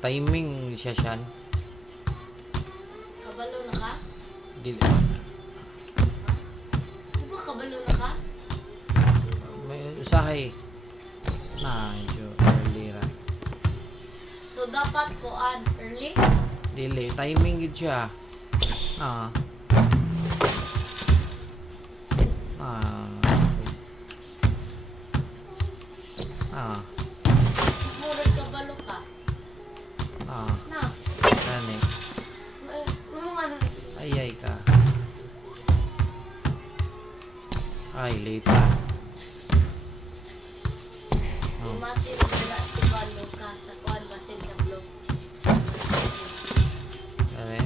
Timing siya siyan. Kabalo na ka? Dili. Di ba kabalo na ka? May usahay. Na, medyo early ra. So, dapat kuan early? Dili. Timing yun siya. Ah. Ah. Ah. Murag kabalo ka. Ah. Na. Gani. Ano? Ayay ka. Ay, late na. Oh. Imasin nila si Balo ka sa kuan basin sa blog. Gani.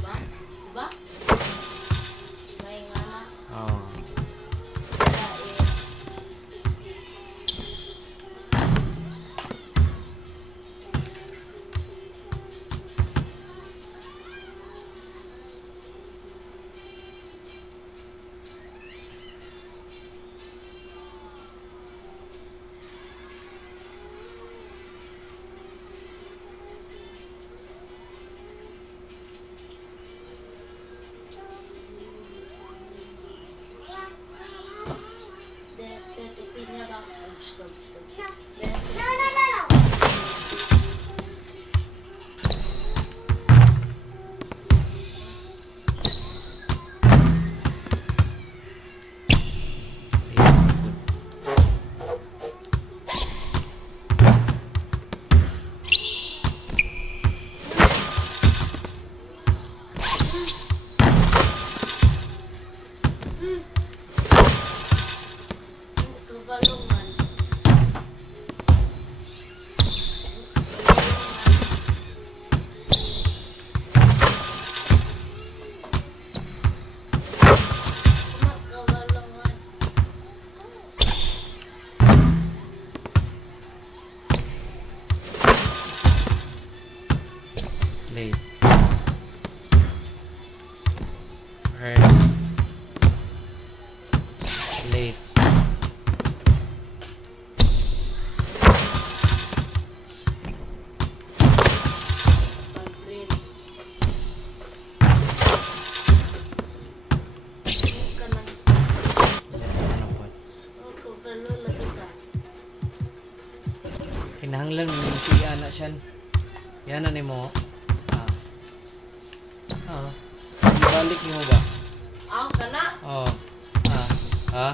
Diba? Diba? May nga na. Oh. Kaya Desset ipinya ba? Stop. Kabalungan. Kabalungan. Late. Early. Late. Pag-green. Ka nang Ano po? kabalo lagi ka. Kinahanglan mo yung siya na siyan. Yan na ni mo. Ah. Ah. Ibalik mo ba? Aw ka na. Oh. Ah. Ah.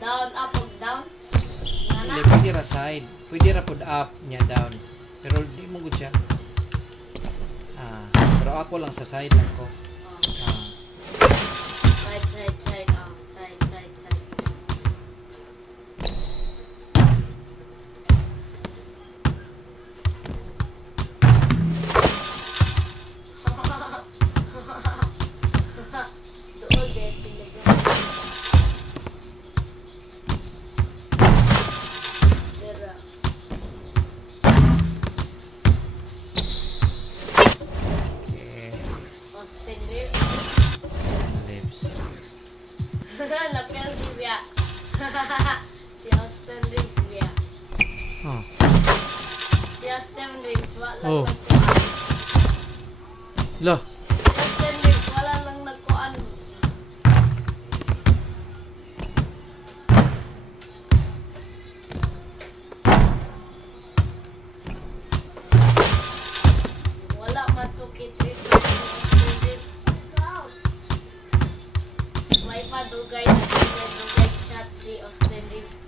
Down, up, up, down. Nga na. Dili, pwede ra side. Pwede ra pud up niya down. Pero di mo gud siya. Ah. Pero ako lang sa side lang ko. Oh. Ah. Side. Oh, side. Doon din sila. Dera. Okay. Austin Reeves. Lips. Lapel di biya. Si Austin Reeves biya. Oh. Si Austin Reeves wala Oh. lang nagkuhan. Lo. Austin Reeves wala lang nagkuhan. Wala matukit dito si Austin Reeves. May padugay na dugay shot si Austin Reeves.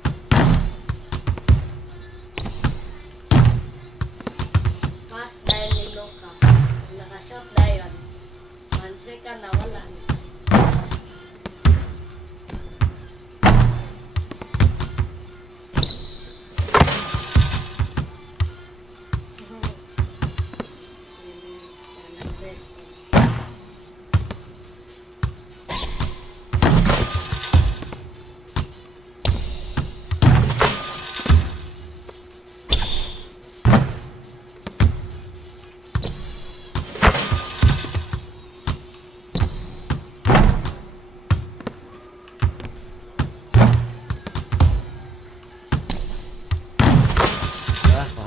Pass dahil nilo ka. Nakashot dahil. 1 second na wala.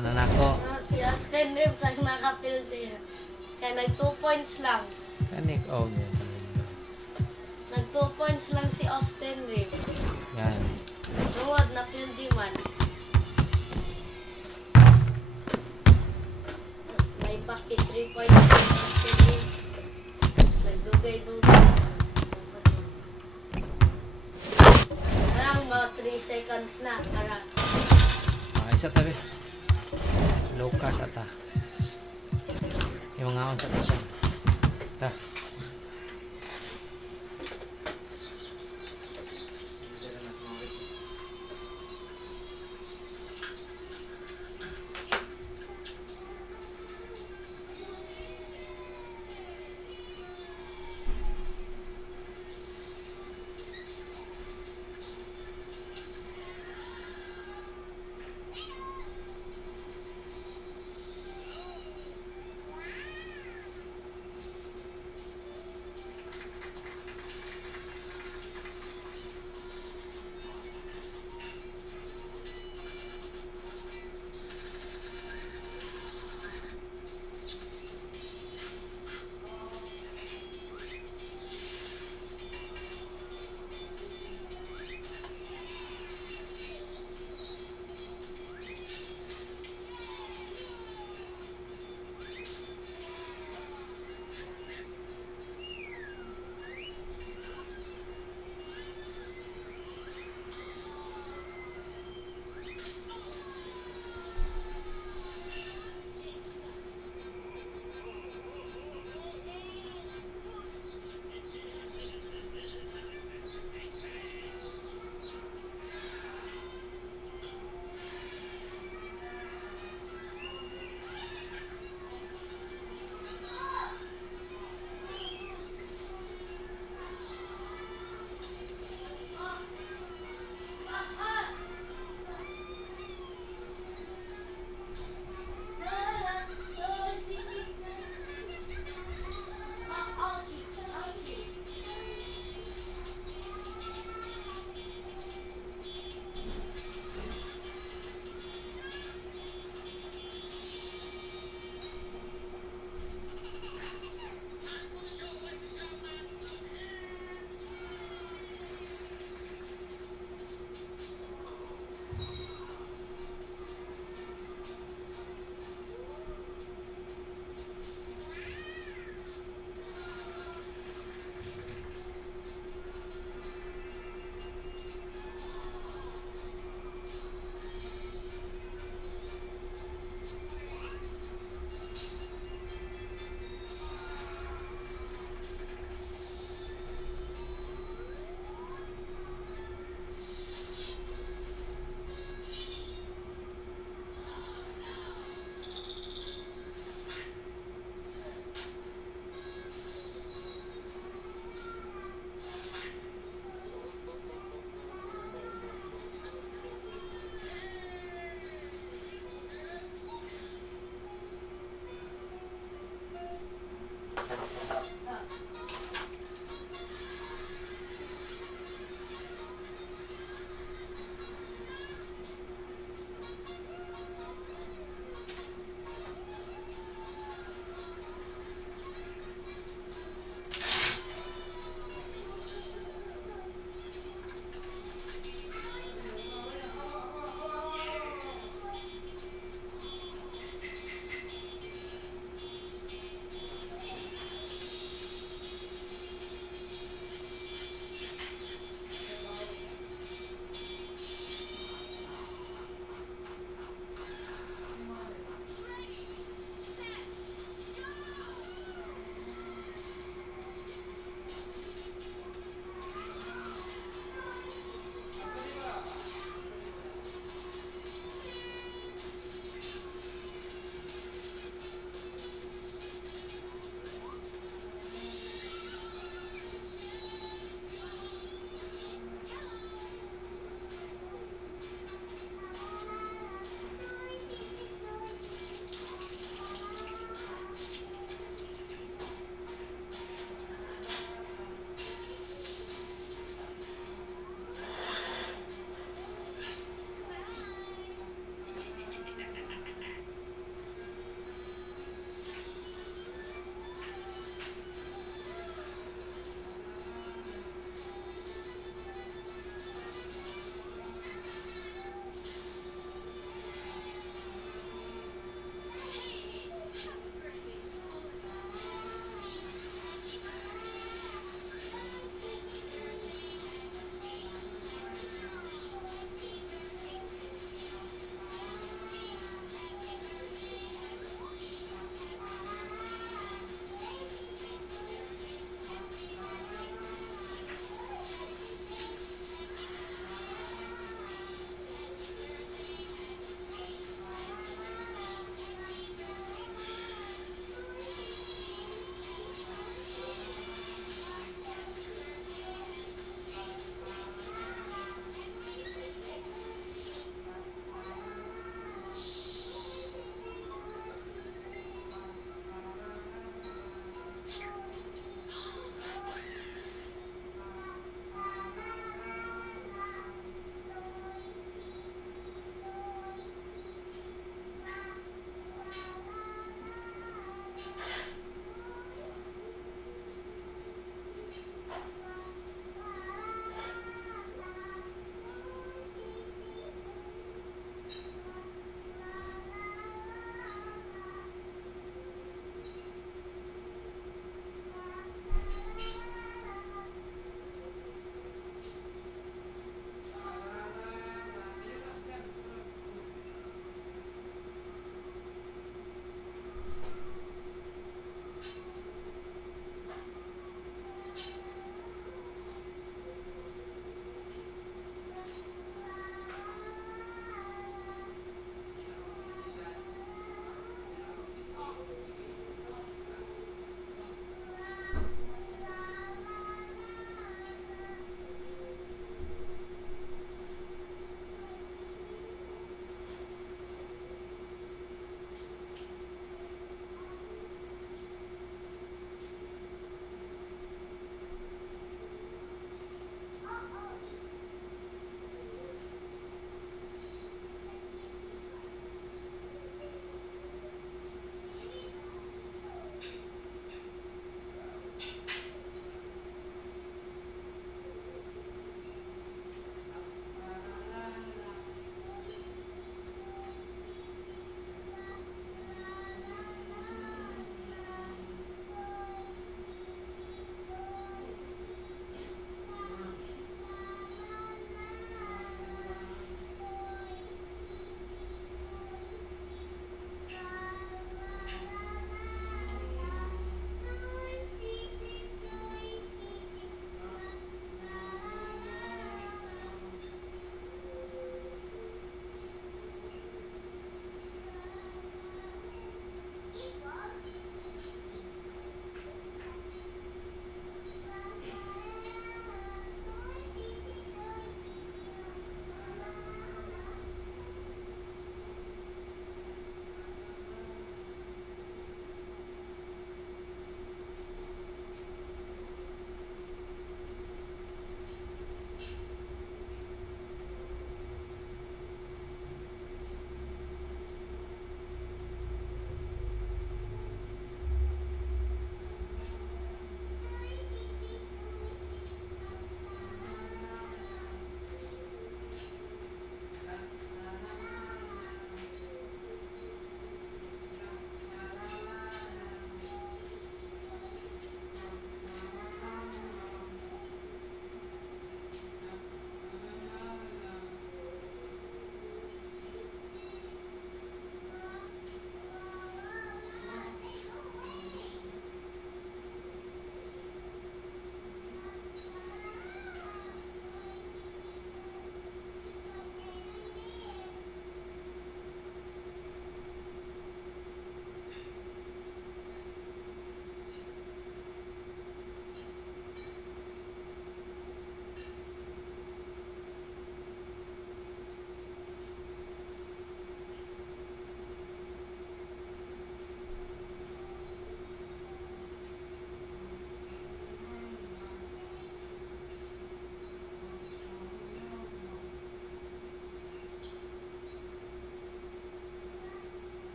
Ano na ako? Si Austin Reeves ang nakapilde. Kaya nag 2 points lang. Kanik, oh, yan. Nag 2 points lang si Austin Reeves. Yan. Tungod na pilde man. May paki 3 points si Austin Reeves. Nagdugay-dugay. Parang mga 3 seconds na. Tara. Isa tabi. Low cast ata. Yung mga on sa tabi. Ta.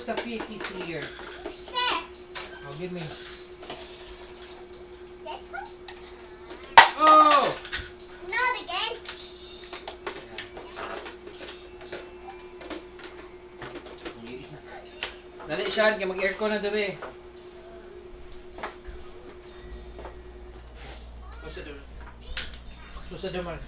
Where's the key here? Oh, give me. Oh! Not again. Dali, Sean, kaya mag-aircon na dabi. Close the door, Mark.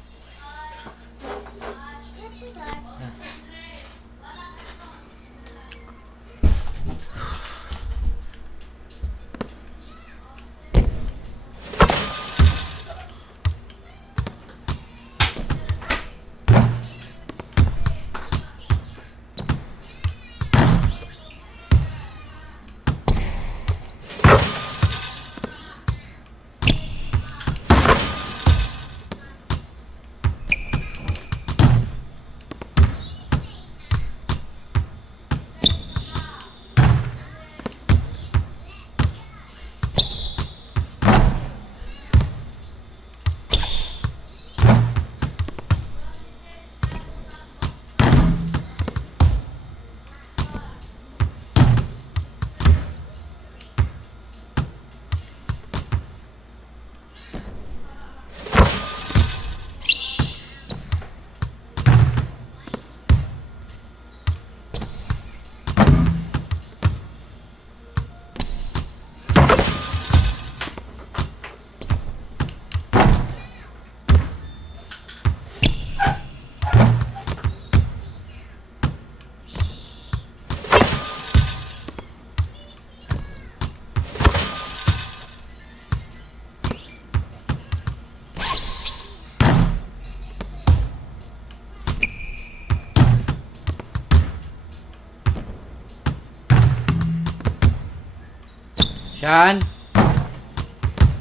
Sean,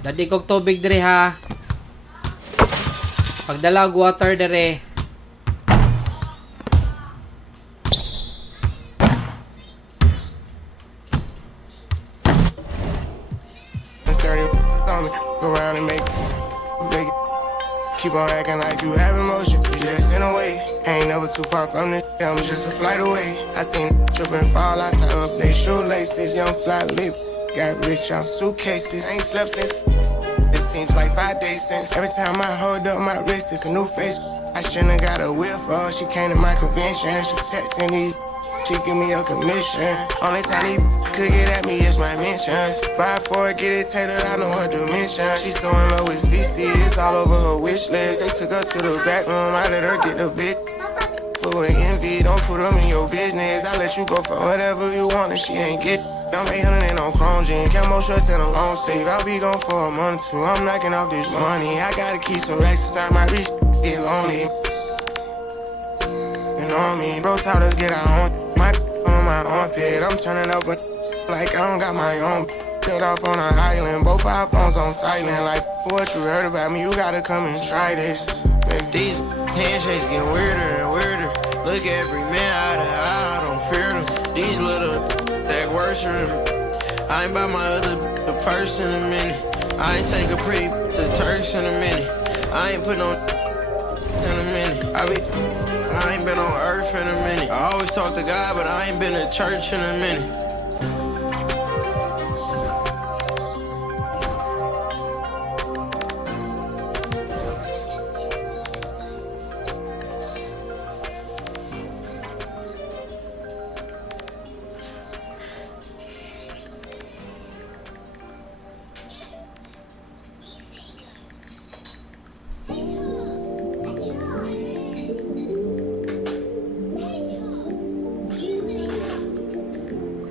dadi kog tubig dire ha. Pagdala og water dire. Go around and make it. Keep on acting like you have emotion. You just in a way. Ain't never too far from this. I'm just a flight away. I seen trip and fall. I tie up they shoelaces. Young fly lip. Got rich on suitcases. Ain't slept since. It seems like 5 days since. Every time I hold up my wrist, it's a new face. I shouldn't got a whip for her. She came to my convention. She texting these. She give me a commission. Only time he could get at me is my mentions. Buy for it, get it tailored, I know her dimension. She's so in love with CC, it's all over her wish list. They took her to the back room, I let her get the bit. Full of envy, don't put them in your business. I let you go for whatever you want and she ain't get. I'm 800 and on chrome jean, camo shorts and a long sleeve. I'll be gone for a month or two, I'm knocking off this money. I gotta keep some racks inside my reach, get lonely. You know me, bro taught us get our own. My on my armpit, I'm turning up like I don't got my own. Cut off on an island, both our phones on silent. Like what you heard about me, you gotta come and try this. Baby. These handshakes get weirder and weirder. Look at every man eye to eye, I don't fear them. These little that worse for them. I ain't by my other the purse in a minute. I ain't take a pretty to Turks in a minute. I ain't put no in a minute. I ain't been on earth in a minute. I always talk to God, but I ain't been to church in a minute.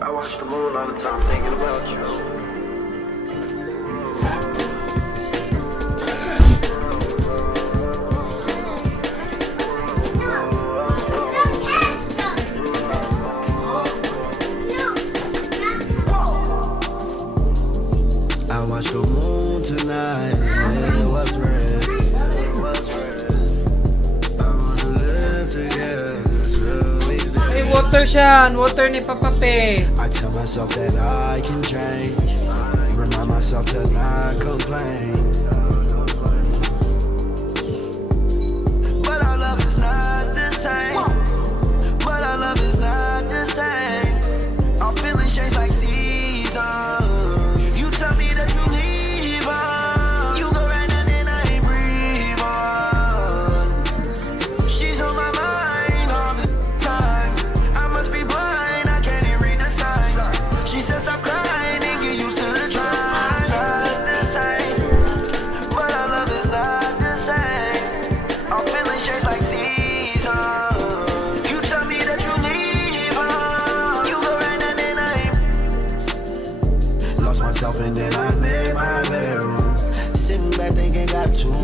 I watch the moon all the time thinking about you. I watch the moon tonight, and it was red. I wanna live together, it's really dead. Hey, water Sean, water ni Papa Pe. I tell myself that I can change, remind myself to not complain. But our love is not the same. But our love is not the same.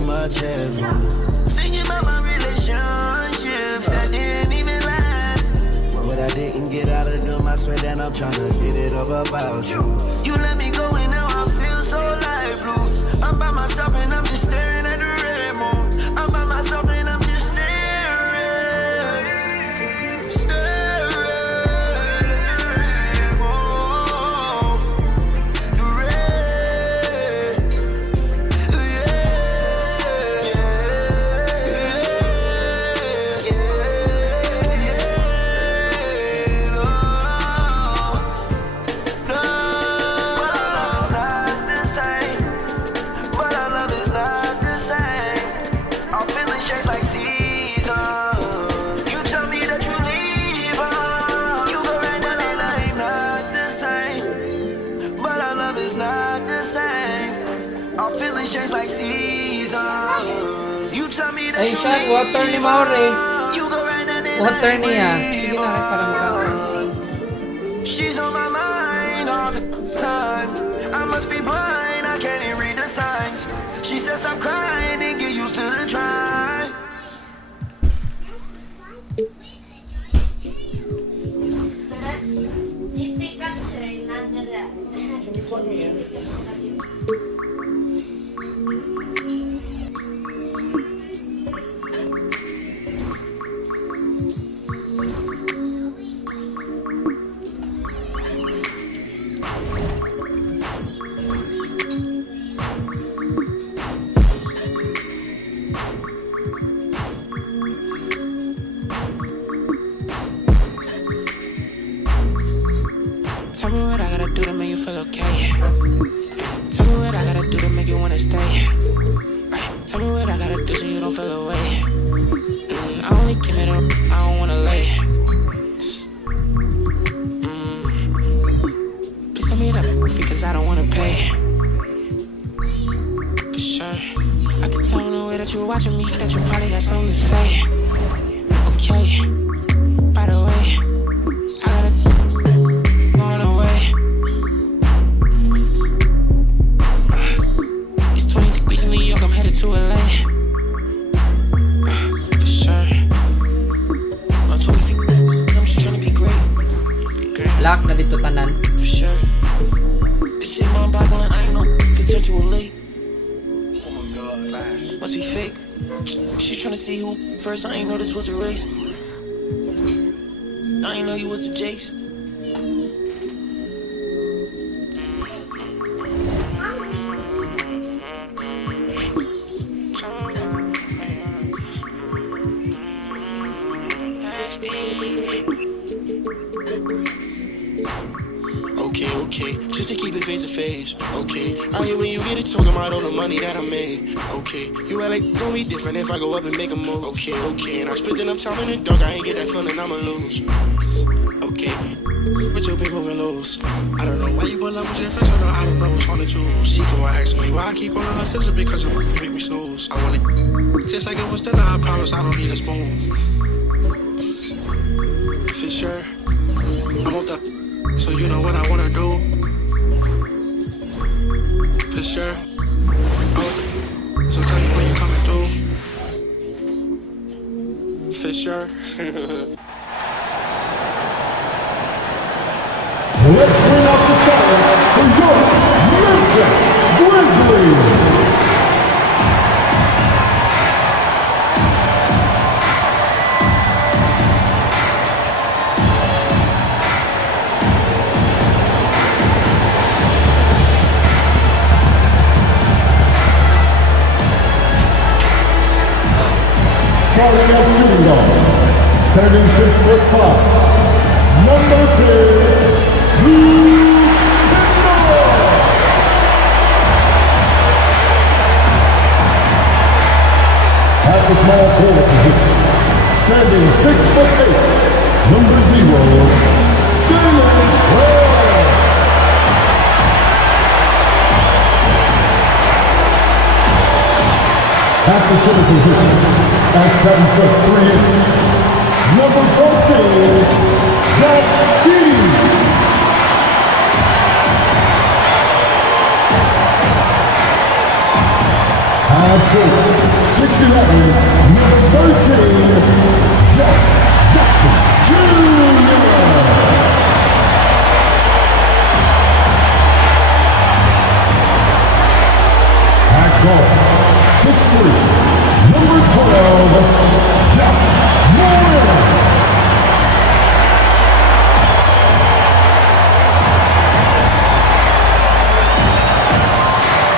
much headroom. Thinking about my relationships that didn't even last. What I didn't get out of them, I swear that I'm tryna get it up about you. You let me go and now I feel so light blue. I'm by myself and I'm just staring at the red moon. I'm by myself and I'm just staring at the red moon. The red, but our love is not the same. Our feelings change like seasons. You tell me that you leave on. You go right down the line. It's not the same, but our love is not the same. Our feelings change like seasons. You tell me that Ay, you shot, leave water ni Mauri. on. You go right down the Water line. niya. Sige na, para maka. She's on my mind all the time. I must be blind, I can't even read the signs. She said stop crying and get used to the drive. Can you plug me in? Tell me what I gotta do to make you feel okay. Tell me what I gotta do to make you wanna stay. Tell me what I gotta do so you don't feel away. I only give it up, I don't wanna lay. Please tell me that fee, cause I don't wanna pay. For sure, I can tell in the way that you're watching me that you probably got something to say. Okay, by the way, I gotta going away. It's 20 degrees in New York, I'm headed to LA. For sure. I'm 20 feet, I'm just trying to be great. Lock na dito tanan. For sure. This shit mind boggling, I ain't no potential late. Oh my god. Must be fake. She's trying to see who first, I ain't know this was a race. I ain't know you was a Jace. Okay, just to keep it face to face. Okay, I hear when you get it talking about all the money that I made. Okay, you act like it's gonna be different if I go up and make a move. Okay, and I spent enough time in the dark, I ain't get that feeling I'ma lose. Okay, but your big moving loose. I don't know why you pull up with your friends, I don't know what's on the tools. She come on asking me why I keep calling her sister because it make me snooze. I want it just like it was dinner, I promise I don't need a spoon. For sure, I'm off the, so you know what I wanna do. For sure, I'm off the, so tell me when you coming through. For sure. Let's bring out the stars for your Memphis Grizzlies. Starting at shooting guard, standing 6'5", number 10, at the small forward position, standing 6'8", number 0, Jalen Brown. At the center position, at 7'3", number 14, Zach Guyz. At court, 6'11", number 13, Jack Jackson Jr. At guard, 6'3", number 12, Jack Moore.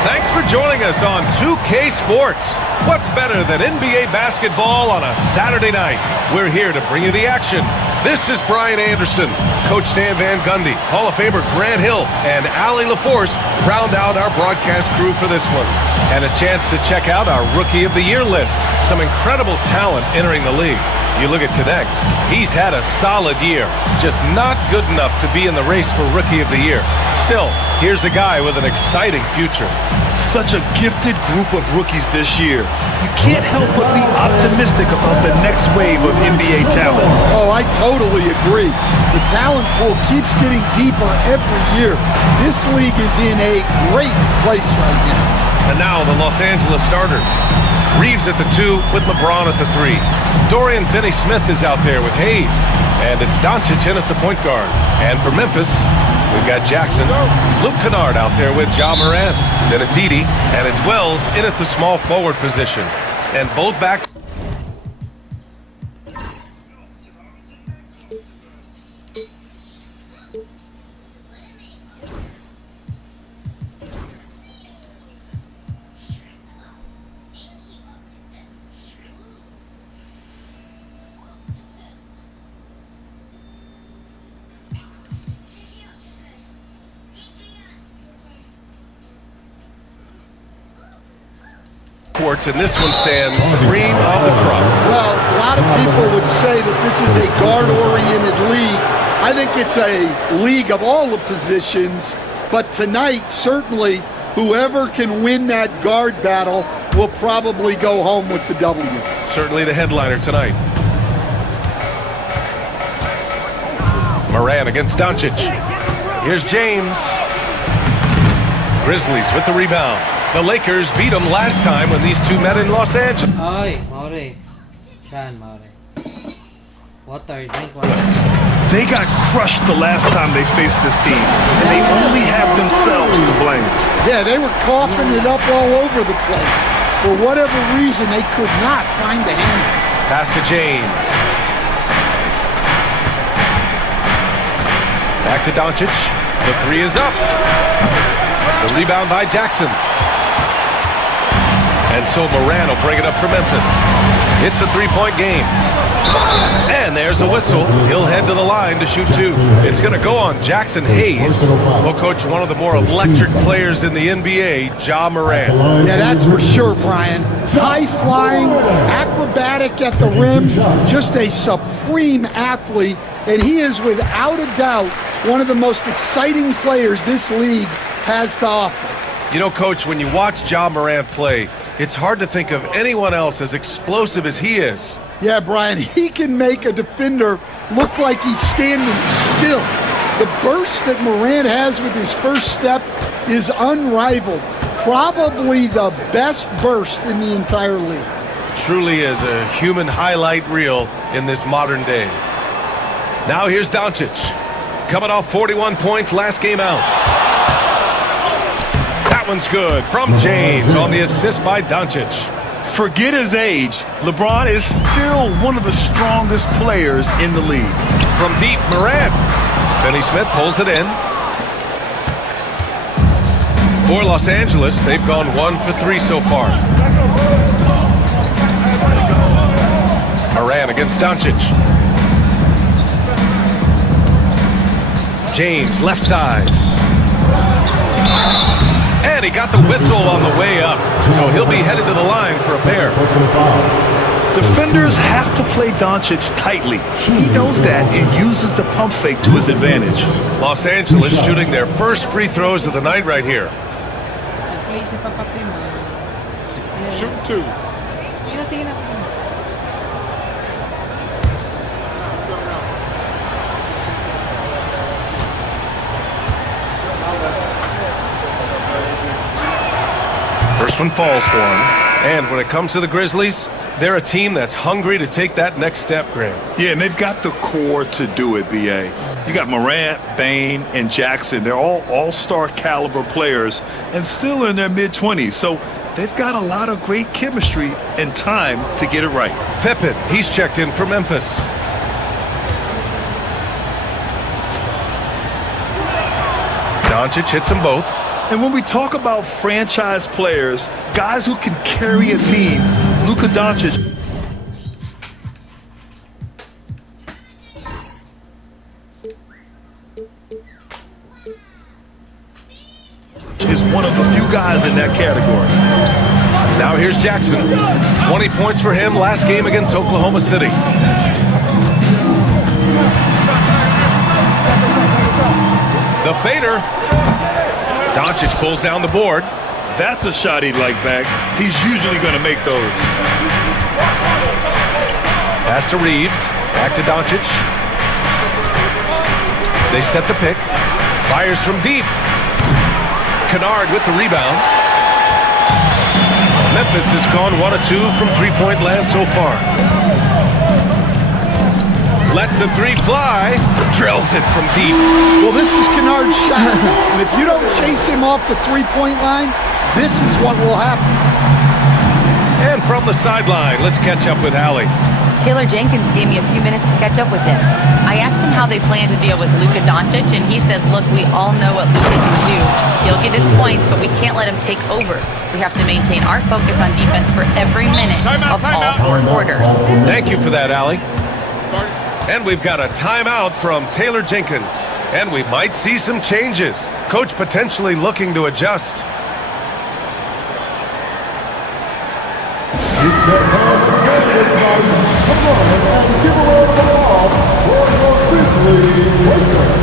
Thanks for joining us on 2K Sports. What's better than NBA basketball on a Saturday night? We're here to bring you the action. This is Brian Anderson. Coach Stan Van Gundy, Hall of Famer Grant Hill, and Allie LaForce round out our broadcast crew for this one. And a chance to check out our Rookie of the Year list. Some incredible talent entering the league. You look at Connect, he's had a solid year, just not good enough to be in the race for Rookie of the Year. Still, here's a guy with an exciting future. Such a gifted group of rookies this year. You can't help but be optimistic about the next wave of NBA talent. Oh, I totally agree. The talent pool keeps getting deeper every year. This league is in a great place right now. And now the Los Angeles starters. Reeves at the 2 with LeBron at the 3. Dorian Finney-Smith is out there with Hayes. And it's Doncic in at the point guard. And for Memphis, we've got Jackson. Luke Kennard out there with Ja Morant. Then it's Edey. And it's Wells in at the small forward position. And both back. And this one stands cream of the crop. Well, a lot of people would say that this is a guard-oriented league. I think it's a league of all the positions, but tonight, certainly, whoever can win that guard battle will probably go home with the W. Certainly the headliner tonight. Morant against Doncic. Here's James. Grizzlies with the rebound. The Lakers beat them last time when these two met in Los Angeles. Ay, Maure. Shan, Maure. Water, drink water. They got crushed the last time they faced this team, and they only have themselves to blame. Yeah, they were coughing it up all over the place. For whatever reason, they could not find the handle. Pass to James. Back to Doncic. The 3 is up. The rebound by Jackson. And so Morant will bring it up for Memphis. It's a three-point game. And there's a whistle. He'll head to the line to shoot 2. It's going to go on Jackson Hayes. Well, Coach, one of the more electric players in the NBA, Ja Morant. Yeah, that's for sure, Brian. High-flying, acrobatic at the rim, just a supreme athlete. And he is, without a doubt, one of the most exciting players this league has to offer. You know, Coach, when you watch Ja Morant play, it's hard to think of anyone else as explosive as he is. Yeah, Brian, he can make a defender look like he's standing still. The burst that Morant has with his first step is unrivaled. Probably the best burst in the entire league. Truly is a human highlight reel in this modern day. Now here's Doncic, coming off 41 points last game out. That one's good from James on the assist by Doncic. Forget his age, LeBron is still one of the strongest players in the league. From deep, Morant. Finney-Smith pulls it in. For Los Angeles, they've gone 1 for 3 so far. Morant against Doncic. James, left side. And he got the whistle on the way up, so he'll be headed to the line for a pair. Defenders have to play Doncic tightly. He knows that and uses the pump fake to his advantage. Los Angeles shooting their first free throws of the night right here. Shoot 2. First one falls for him. And when it comes to the Grizzlies, they're a team that's hungry to take that next step, Graham. Yeah, and they've got the core to do it, B.A. You got Morant, Bane, and Jackson. They're all all-star caliber players and still in their mid-20s. So they've got a lot of great chemistry and time to get it right. Pippen, he's checked in for Memphis. Doncic hits them both. And when we talk about franchise players, guys who can carry a team, Luka Doncic is one of the few guys in that category. Now here's Jackson. 20 points for him last game against Oklahoma City. The fader. Doncic pulls down the board. That's a shot he'd like back. He's usually going to make those. Pass to Reeves. Back to Doncic. They set the pick. Fires from deep. Kennard with the rebound. Memphis has gone 1 of 2 from three-point land so far. Lets the three fly. Drills it from deep. Well, this is Kennard's shot. And if you don't chase him off the three-point line, this is what will happen. And from the sideline, let's catch up with Allie. Taylor Jenkins gave me a few minutes to catch up with him. I asked him how they plan to deal with Luka Doncic, and he said, look, we all know what Luka can do. He'll get his points, but we can't let him take over. We have to maintain our focus on defense for every minute of all 4 quarters. Thank you for that, Allie. And we've got a timeout from Taylor Jenkins. And we might see some changes. Coach potentially looking to adjust. Come on and give away the ball for your Grizzlies Lakers.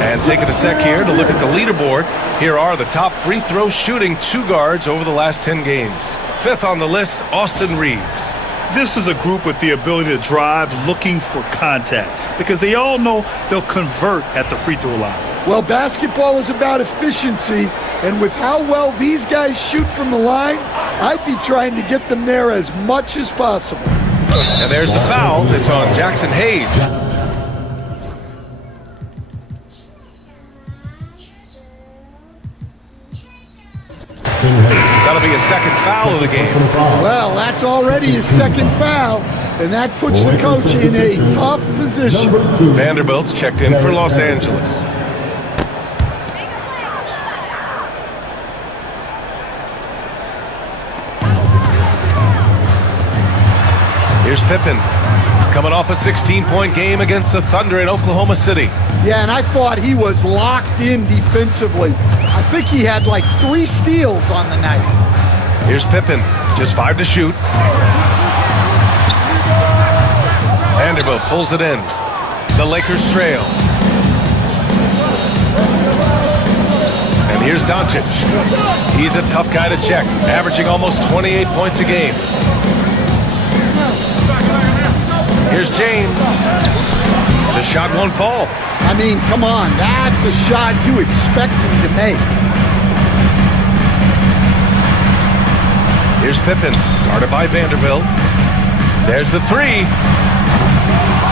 And taking a sec here to look at the leaderboard. Here are the top free throw shooting 2 guards over the last 10 games. 5th on the list, Austin Reeves. This is a group with the ability to drive looking for contact because they all know they'll convert at the free throw line. Well, basketball is about efficiency, and with how well these guys shoot from the line, I'd be trying to get them there as much as possible. And there's the foul. It's on Jackson Hayes. That'll be a second foul of the game. Well, that's already his second foul, and that puts the coach in a tough position. Vanderbilt's checked in for Los Angeles. Here's Pippen, coming off a 16-point game against the Thunder in Oklahoma City. Yeah, and I thought he was locked in defensively. I think he had like 3 steals on the night. Here's Pippen, just 5 to shoot. Vanderbilt pulls it in. The Lakers trail. And here's Doncic. He's a tough guy to check, averaging almost 28 points a game. Here's James. The shot won't fall. I mean, come on, that's a shot you expect him to make. Here's Pippen, guarded by Vanderbilt. There's the 3.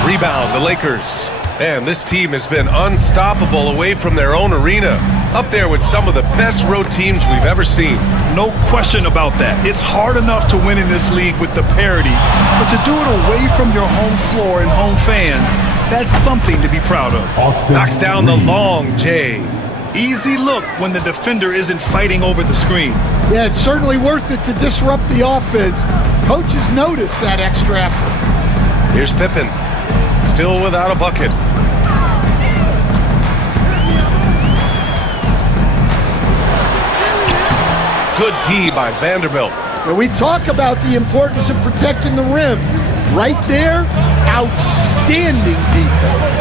Rebound, the Lakers. And this team has been unstoppable away from their own arena. Up there with some of the best road teams we've ever seen. No question about that. It's hard enough to win in this league with the parity, but to do it away from your home floor and home fans, that's something to be proud of. Knocks down the long J. Easy look when the defender isn't fighting over the screen. Yeah, it's certainly worth it to disrupt the offense. Coaches notice that extra effort. Here's Pippen, still without a bucket. Good D by Vanderbilt. And we talk about the importance of protecting the rim. Right there, outstanding defense.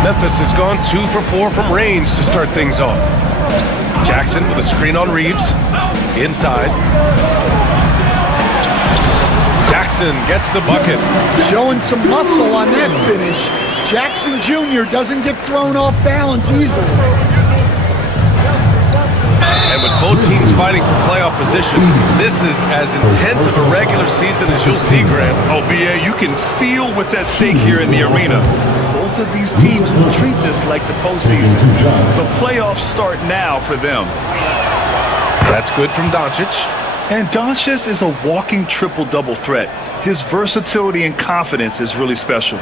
Memphis has gone 2 for 4 from range to start things off. Jackson with a screen on Reeves. Inside. Jackson gets the bucket. Showing some muscle on that finish. Jackson Jr. doesn't get thrown off balance easily. And with both teams fighting for playoff position, this is as intense of a regular season as you'll see, Graham. Oh, BA, you can feel what's at stake here in the arena. Both of these teams will treat this like the postseason. The playoffs start now for them. That's good from Doncic. And Doncic is a walking triple-double threat. His versatility and confidence is really special.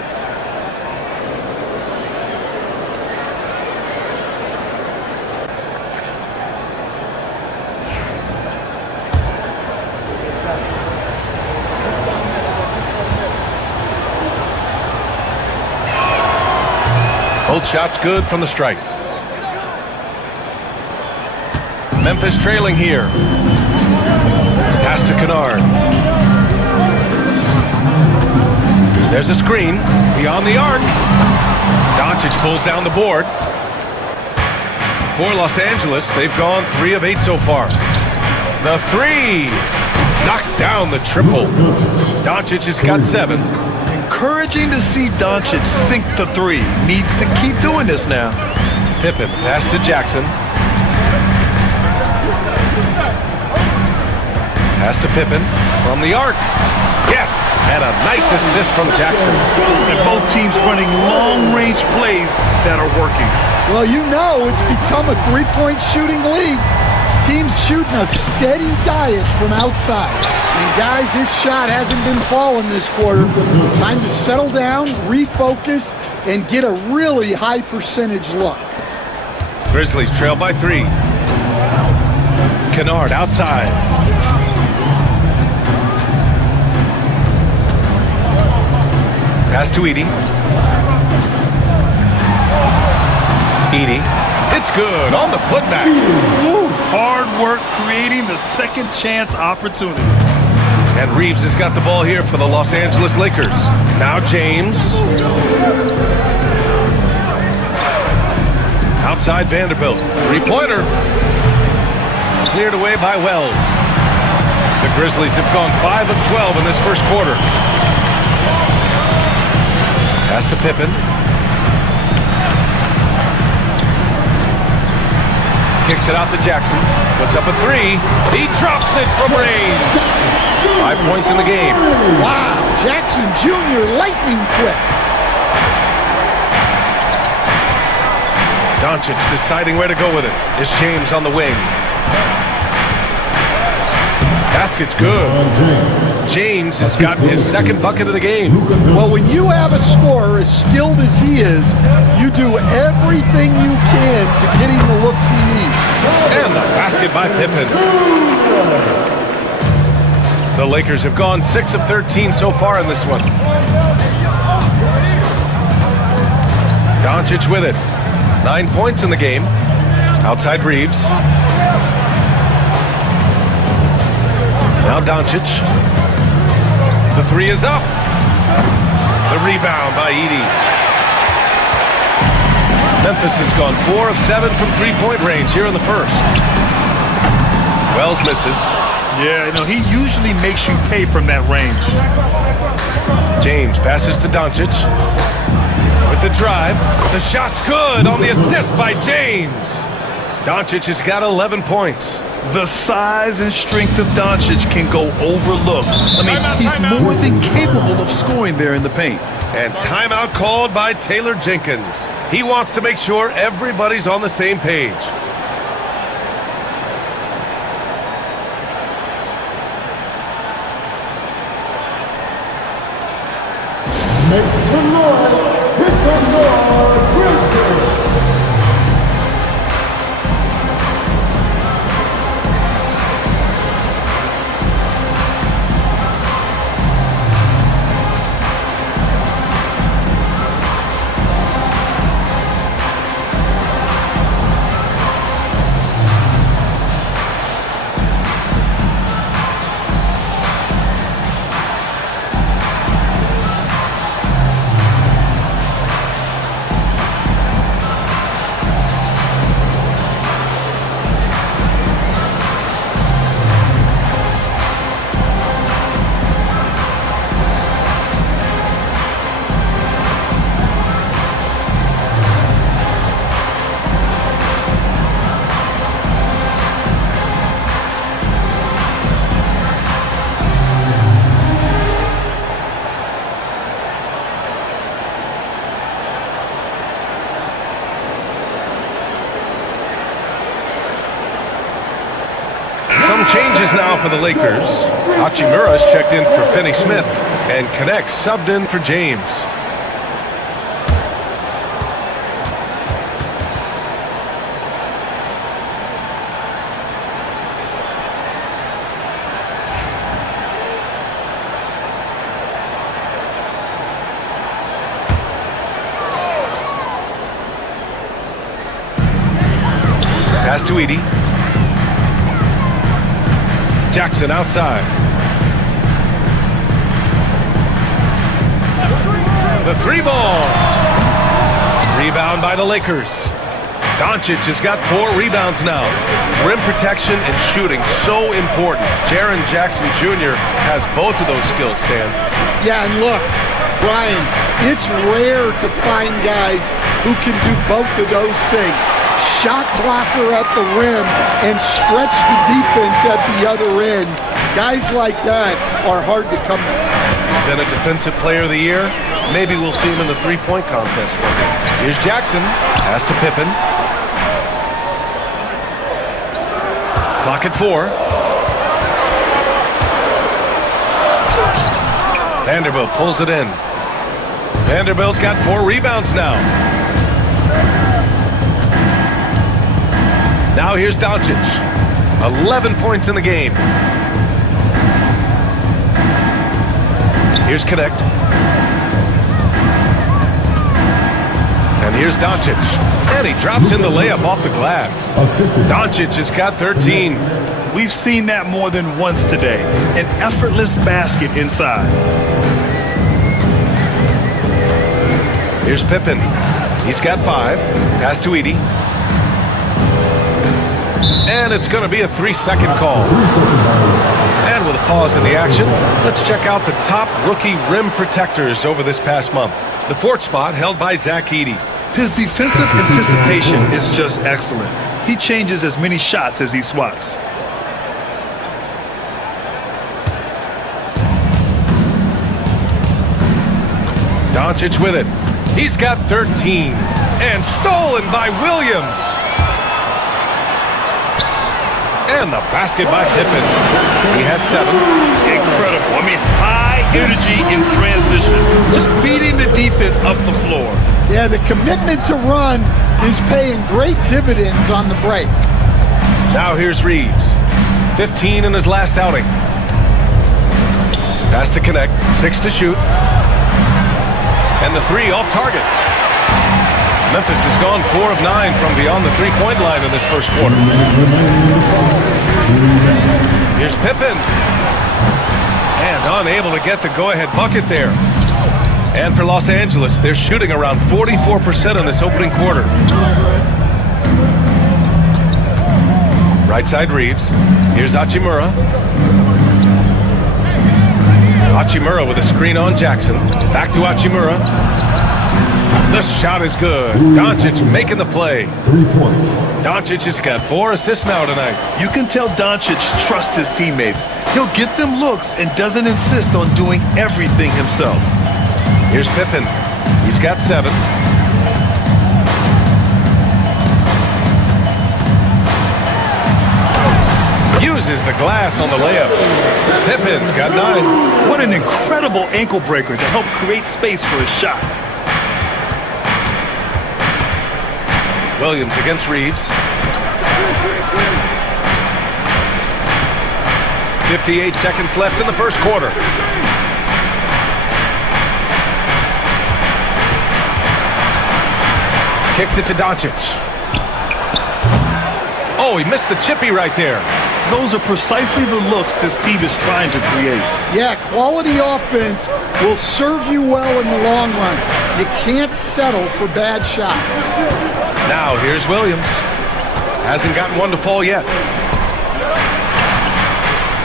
Both shots good from the stripe. Memphis trailing here. Pass to Kennard. There's a screen beyond the arc. Doncic pulls down the board. For Los Angeles, they've gone 3 of 8 so far. The 3 knocks down the triple. Doncic has got 7. Encouraging to see Doncic sink the 3. Needs to keep doing this now. Pippen, pass to Jackson. Pass to Pippen from the arc. Yes, and a nice assist from Jackson. And both teams running long-range plays that are working. Well, you know it's become a three-point shooting league. Teams shooting a steady diet from outside. And guys, his shot hasn't been falling this quarter. Time to settle down, refocus, and get a really high percentage look. Grizzlies trail by 3. Kennard outside. Pass to Edey. Edey. It's good on the putback. Ooh, hard work creating the second chance opportunity. And Reeves has got the ball here for the Los Angeles Lakers. Now James. Outside Vanderbilt. 3-pointer. Cleared away by Wells. The Grizzlies have gone 5 of 12 in this first quarter. Pass to Pippen. Kicks it out to Jackson. Puts up a 3. He drops it from range. 5 points in the game. Wow, Jackson Jr. lightning quick. Doncic deciding where to go with it. It's James on the wing. Basket's good. James has got his second bucket of the game. Well, when you have a scorer as skilled as he is, you do everything you can to get him the looks he needs. And the basket by Pippen. The Lakers have gone 6 of 13 so far in this one. Doncic with it. 9 points in the game. Outside Reeves. Now Doncic. The 3 is up. The rebound by Edey. Memphis has gone 4 of 7 from 3-point range here in the first. Wells misses. Yeah, you know, he usually makes you pay from that range. James passes to Doncic. With the drive. The shot's good on the assist by James. Doncic has got 11 points. The size and strength of Doncic can go overlooked. I mean, he's more than capable of scoring there in the paint. And timeout called by Taylor Jenkins. He wants to make sure everybody's on the same page. Make some noise. Hit some noise. Grizzlies. Some changes now for the Lakers. Hachimura's checked in for Finney Smith, and Connect subbed in for James. Pass to Edie. Jackson outside. The three ball. Rebound by the Lakers. Doncic has got 4 rebounds now. Rim protection and shooting so important. Jaren Jackson Jr. has both of those skills, Stan. Yeah, and look, Brian, it's rare to find guys who can do both of those things. Shot blocker at the rim and stretch the defense at the other end. Guys like that are hard to come by. He's been a defensive player of the year. Maybe we'll see him in the three-point contest one day. Here's Jackson. Pass to Pippen. Clock at 4. Vanderbilt pulls it in. Vanderbilt's got 4 rebounds now. Now here's Doncic. 11 points in the game. Here's Connect. And here's Doncic. And he drops in the layup off the glass. Doncic has got 13. We've seen that more than once today. An effortless basket inside. Here's Pippen. He's got 5. Pass to Edie. And it's going to be a 3-second call. And with a pause in the action, let's check out the top rookie rim protectors over this past month. The 4th spot held by Zach Edey. His defensive anticipation is just excellent. He changes as many shots as he swats. Doncic with it. He's got 13. And stolen by Williams. And the basket by Pippen. He has 7. Incredible. I mean, high energy in transition. Just beating the defense up the floor. Yeah, the commitment to run is paying great dividends on the break. Now here's Reeves. 15 in his last outing. Pass to Connect. 6 to shoot. And the 3 off target. Memphis has gone 4 of 9 from beyond the three-point line in this first quarter. Here's Pippen. And unable to get the go-ahead bucket there. And for Los Angeles, they're shooting around 44% in this opening quarter. Right side Reeves. Here's Hachimura. Hachimura with a screen on Jackson. Back to Hachimura. The shot is good. Doncic making the play. 3 points. Doncic has got 4 assists now tonight. You can tell Doncic trusts his teammates. He'll get them looks and doesn't insist on doing everything himself. Here's Pippen. He's got 7. Uses the glass on the layup. Pippen's got 9. What an incredible ankle breaker to help create space for his shot. Williams against Reeves. 58 seconds left in the first quarter. Kicks it to Doncic. Oh, he missed the chippy right there. Those are precisely the looks this team is trying to create. Yeah, quality offense will serve you well in the long run. You can't settle for bad shots. Now here's Williams. Hasn't gotten one to fall yet.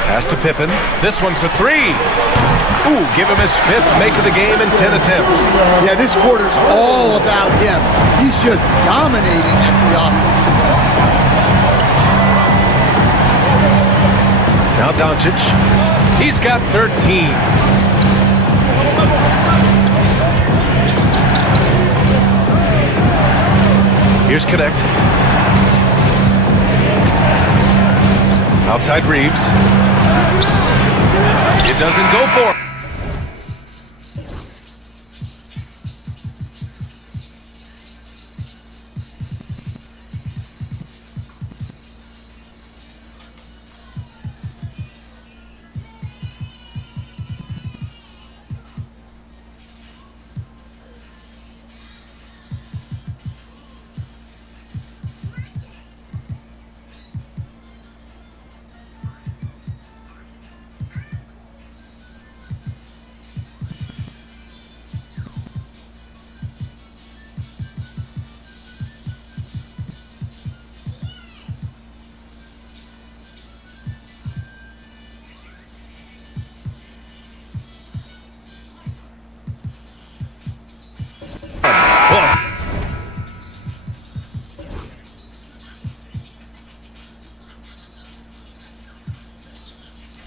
Pass to Pippen. This one for 3. Ooh, give him his 5th make of the game in 10 attempts. Yeah, this quarter's all about him. He's just dominating at the offensive end. Now Doncic. He's got 13. Here's Connect. Outside Reeves. It doesn't go for it.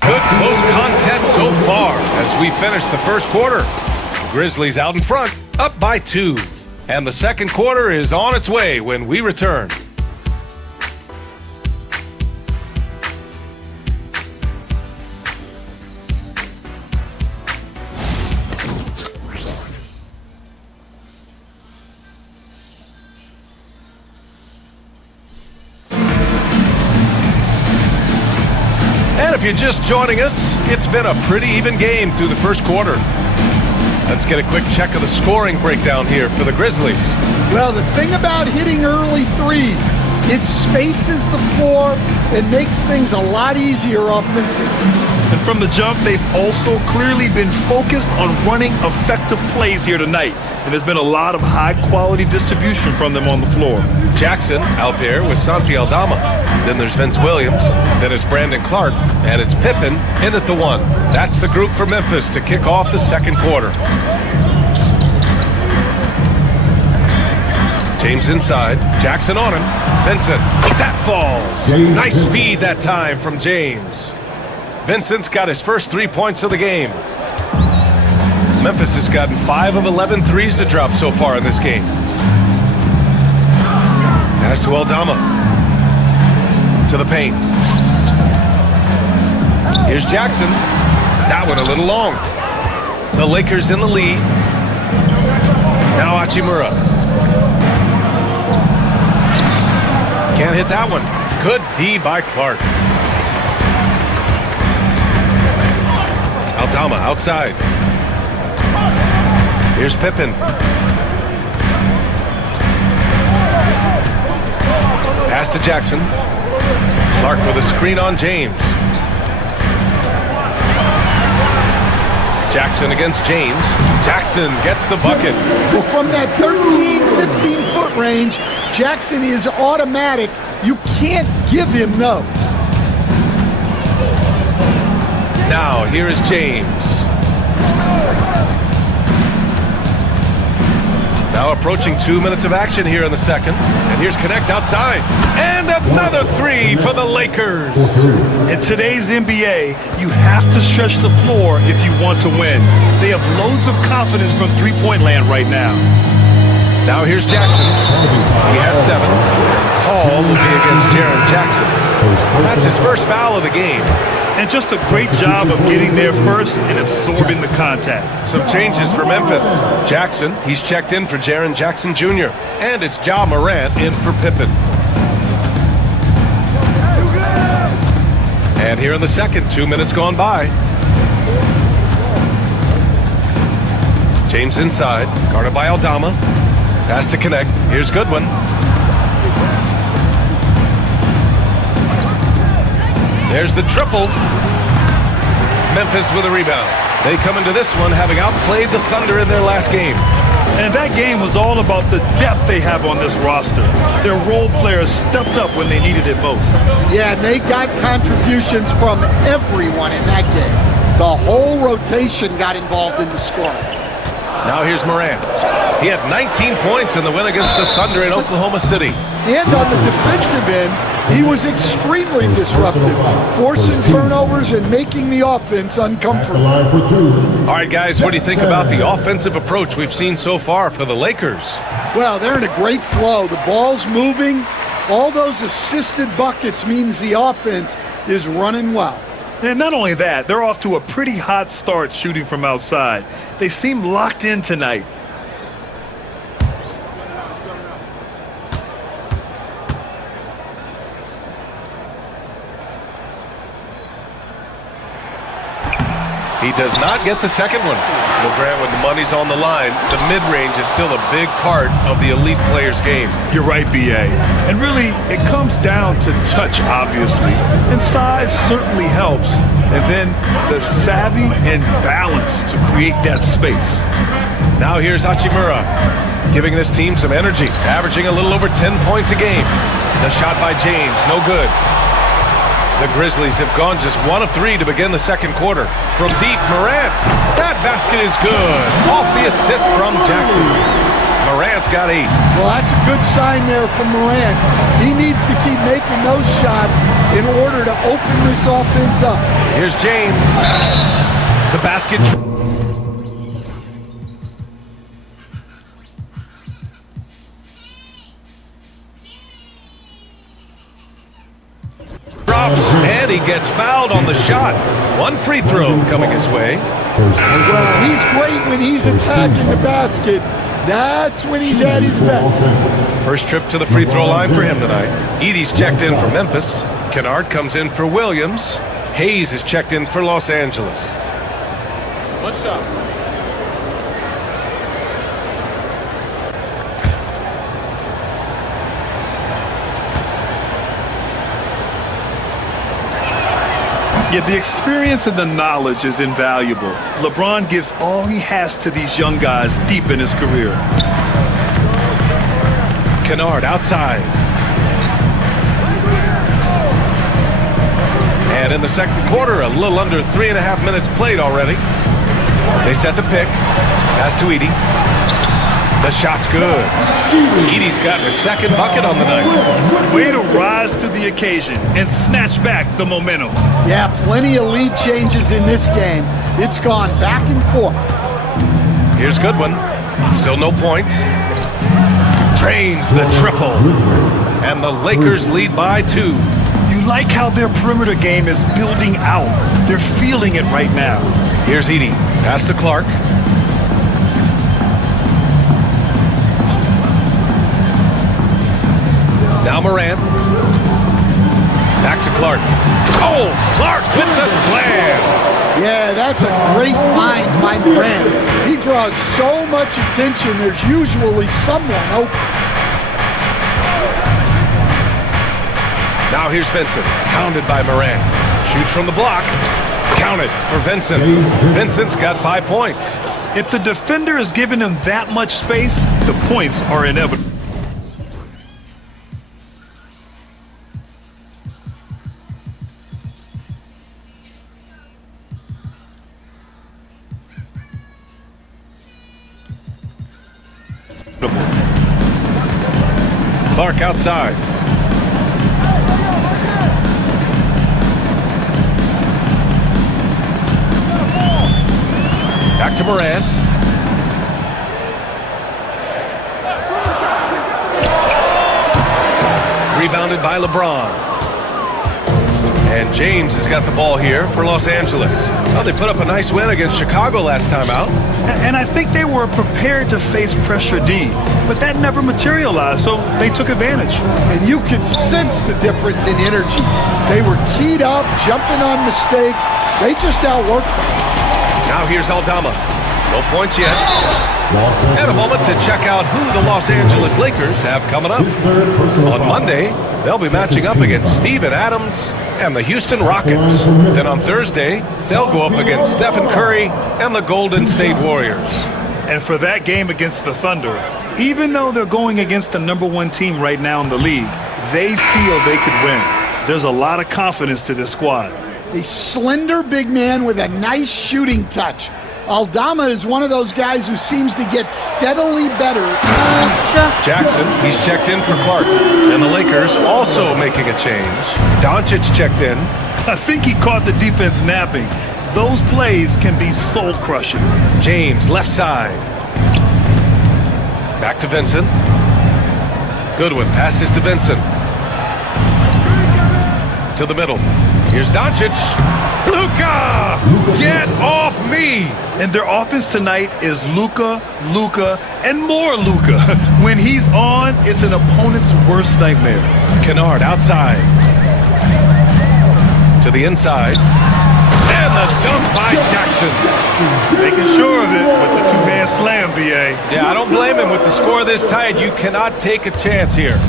Good close contest so far as we finish the first quarter. Grizzlies out in front, up by 2. And the second quarter is on its way when we return. And if you're just joining us, it's been a pretty even game through the first quarter. Let's get a quick check of the scoring breakdown here for the Grizzlies. Well, the thing about hitting early threes, it spaces the floor and makes things a lot easier offensively. And from the jump, they've also clearly been focused on running effective plays here tonight. And there's been a lot of high-quality distribution from them on the floor. Jackson out there with Santi Aldama. Then there's Vince Williams. Then it's Brandon Clark. And it's Pippen in at the 1. That's the group for Memphis to kick off the second quarter. James inside. Jackson on him. Vincent. That falls. Nice feed that time from James. Vincent's got his first 3 points of the game. Memphis has gotten 5 of 11 threes to drop so far in this game. Pass to Aldama. To the paint. Here's Jackson. That one a little long. The Lakers in the lead. Now Hachimura. Can't hit that one. Good D by Clark. Aldama outside. Here's Pippen. Pass to Jackson. Clark with a screen on James. Jackson against James. Jackson gets the bucket. Well, from that 13, 15-foot range, Jackson is automatic. You can't give him those. Now, here is James. Now approaching 2 minutes of action here in the second. And here's Connect outside. And another three for the Lakers. In today's NBA, you have to stretch the floor if you want to win. They have loads of confidence from three-point land right now. Now here's Jackson. He has 7. Call will be against Jaren Jackson. That's his first foul of the game. And just a great job of getting there first and absorbing the contact. Some changes for Memphis. Jackson, he's checked in for Jaren Jackson Jr. And it's Ja Morant in for Pippen. And here in the second, 2 minutes gone by. James inside, guarded by Aldama. Pass to Connect. Here's Goodwin. There's the triple. Memphis with a rebound. They come into this one having outplayed the Thunder in their last game. And that game was all about the depth they have on this roster. Their role players stepped up when they needed it most. Yeah, and they got contributions from everyone in that game. The whole rotation got involved in the scoring. Now here's Morant. He had 19 points in the win against the Thunder in Oklahoma City. And on the defensive end, he was extremely disruptive, forcing turnovers and making the offense uncomfortable. All right, guys, what do you think about the offensive approach we've seen so far for the Lakers? Well, they're in a great flow. The ball's moving. All those assisted buckets means the offense is running well. And not only that, they're off to a pretty hot start shooting from outside. They seem locked in tonight. He does not get the second one. Well, Grant, when the money's on the line, the mid-range is still a big part of the elite player's game. You're right, B.A. And really, it comes down to touch, obviously. And size certainly helps. And then the savvy and balance to create that space. Now here's Hachimura, giving this team some energy, averaging a little over 10 points a game. The shot by James, no good. The Grizzlies have gone just 1 of 3 to begin the second quarter. From deep, Morant. That basket is good. Off the assist from Jackson. Morant's got 8. Well, that's a good sign there from Morant. He needs to keep making those shots in order to open this offense up. Here's James. The basket. Drops, and he gets fouled on the shot. 1 free throw coming his way. Well, he's great when he's attacking the basket. That's when he's at his best. First trip to the free throw line for him tonight. Edey's checked in for Memphis. Kennard comes in for Williams. Hayes is checked in for Los Angeles. What's up? Yeah, the experience and the knowledge is invaluable. LeBron gives all he has to these young guys deep in his career. Kennard outside. And in the second quarter, a little under 3.5 minutes played already. They set the pick. Pass to Edey. The shot's good. Edey's got his second bucket on the night. Way to rise to the occasion and snatch back the momentum. Yeah, plenty of lead changes in this game. It's gone back and forth. Here's Goodwin. Still no points. Drains the triple. And the Lakers lead by 2. You like how their perimeter game is building out. They're feeling it right now. Here's Edey. Pass to Clark. Now Morant. Back to Clark. Oh, Clark with the slam. Yeah, that's a great find by Morant. He draws so much attention, there's usually someone open. Now here's Vincent. Pounded by Morant. Shoots from the block. Counted for Vincent. Vincent's got 5 points. If the defender is giving him that much space, the points are inevitable. Clark outside. Back to Morant. Rebounded by LeBron. And James has got the ball here for Los Angeles. Well, they put up a nice win against Chicago last time out. And I think they were prepared to face pressure D, but that never materialized, so they took advantage. And you could sense the difference in energy. They were keyed up, jumping on mistakes. They just outworked them. Now here's Aldama. No points yet. And a moment to check out who the Los Angeles Lakers have coming up. On Monday, they'll be matching up against Steven Adams and the Houston Rockets. Then on Thursday, they'll go up against Stephen Curry and the Golden State Warriors. And for that game against the Thunder, even though they're going against the #1 team right now in the league, they feel they could win. There's a lot of confidence to this squad. A slender big man with a nice shooting touch. Aldama is one of those guys who seems to get steadily better. Jackson, he's checked in for Clark. And the Lakers also making a change. Doncic checked in. I think he caught the defense napping. Those plays can be soul-crushing. James, left side. Back to Vincent. Goodwin passes to Vincent. To the middle. Here's Doncic. Luka! Get off me! And their offense tonight is Luka, and more Luka. When he's on, it's an opponent's worst nightmare. Kennard outside. To the inside. And the dunk by Jackson. Making sure of it with the two-man slam, B.A. Yeah, I don't blame him. With the score this tight, you cannot take a chance here.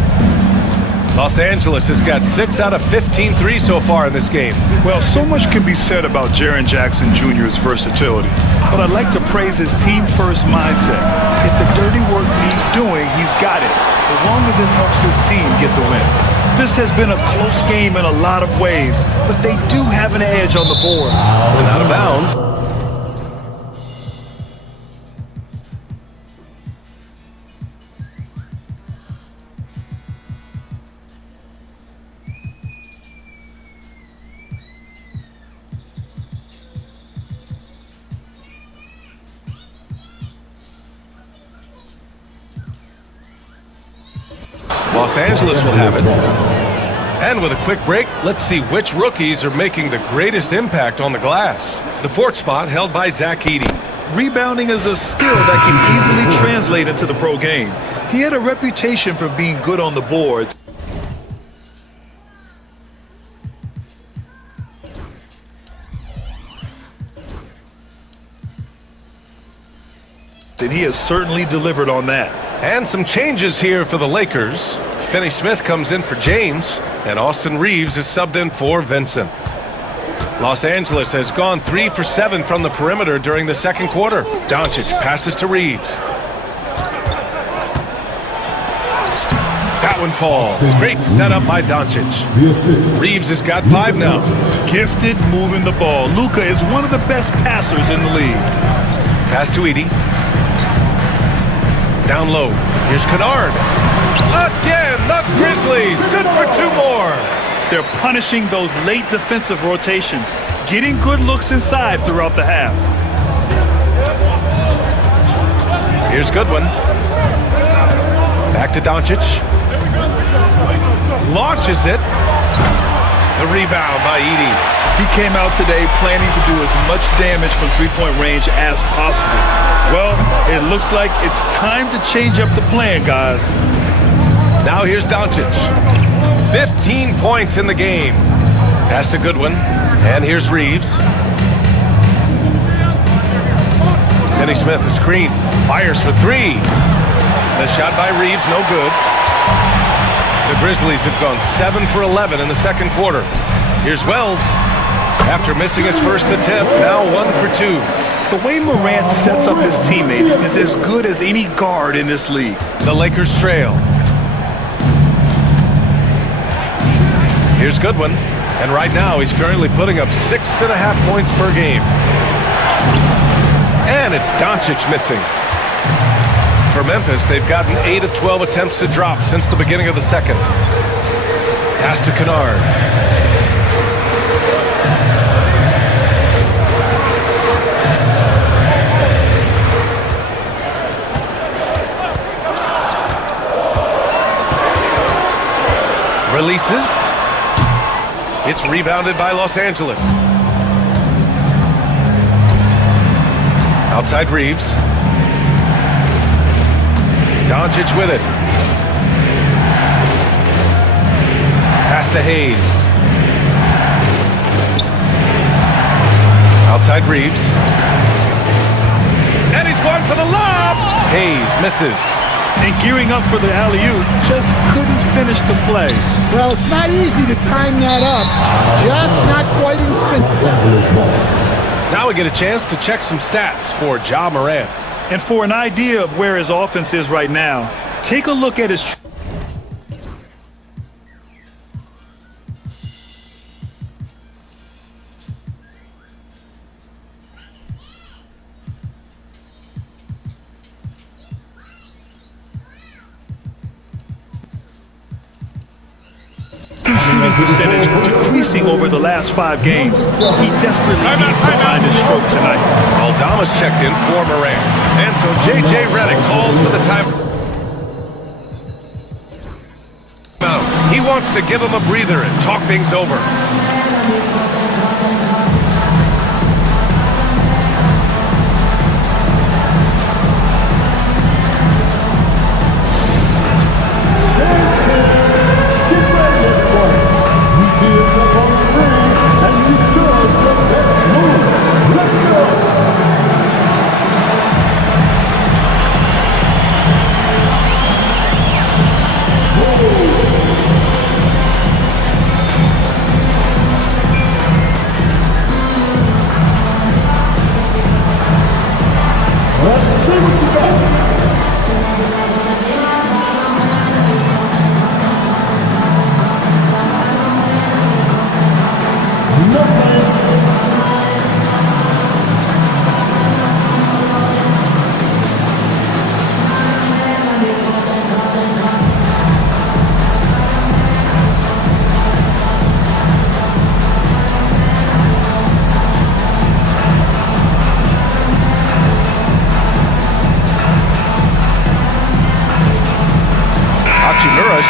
Los Angeles has got 6 out of 15 threes so far in this game. Well, so much can be said about Jaren Jackson Jr.'s versatility, but I'd like to praise his team-first mindset. If the dirty work needs doing, he's got it, as long as it helps his team get the win. This has been a close game in a lot of ways, but they do have an edge on the boards. And out of bounds. Los Angeles will have it. And with a quick break, let's see which rookies are making the greatest impact on the glass. The 4th spot held by Zach Edey. Rebounding is a skill that can easily translate into the pro game. He had a reputation for being good on the boards. And he has certainly delivered on that. And some changes here for the Lakers. Finney Smith comes in for James, and Austin Reeves is subbed in for Vincent. Los Angeles has gone 3 for 7 from the perimeter during the second quarter. Doncic passes to Reeves. That one falls. Great setup by Doncic. Reeves has got 5 now. Gifted moving the ball. Luka is one of the best passers in the league. Pass to Edey. Down low. Here's Kennard. Again, the Grizzlies. Good for 2 more. They're punishing those late defensive rotations, getting good looks inside throughout the half. Here's Goodwin. Back to Doncic. Launches it. The rebound by Edey. He came out today planning to do as much damage from three-point range as possible. Well, it looks like it's time to change up the plan, guys. Now here's Doncic. 15 points in the game. Pass to Goodwin. And here's Reeves. Finney Smith, the screen. Fires for 3. The shot by Reeves, no good. The Grizzlies have gone 7 for 11 in the second quarter. Here's Wells. After missing his first attempt, now 1 for 2. The way Morant sets up his teammates is as good as any guard in this league. The Lakers trail. Here's Goodwin. And right now, he's currently putting up 6.5 points per game. And it's Doncic missing. For Memphis, they've gotten 8 of 12 attempts to drop since the beginning of the second. Pass to Kennard. Releases. It's rebounded by Los Angeles. Outside Reeves. Doncic with it. Pass to Hayes. Outside Reeves. And he's going for the lob. Hayes misses. And gearing up for the alley-oop, just couldn't finish the play. Well, it's not easy to time that up. Just not quite in sync. Now we get a chance to check some stats for Ja Morant. And for an idea of where his offense is right now, take a look at his... percentage decreasing over the last 5 games. He desperately needs to find his stroke tonight. Aldama's checked in for Morant. And so J.J. Redick calls for the time. He wants to give him a breather and talk things over.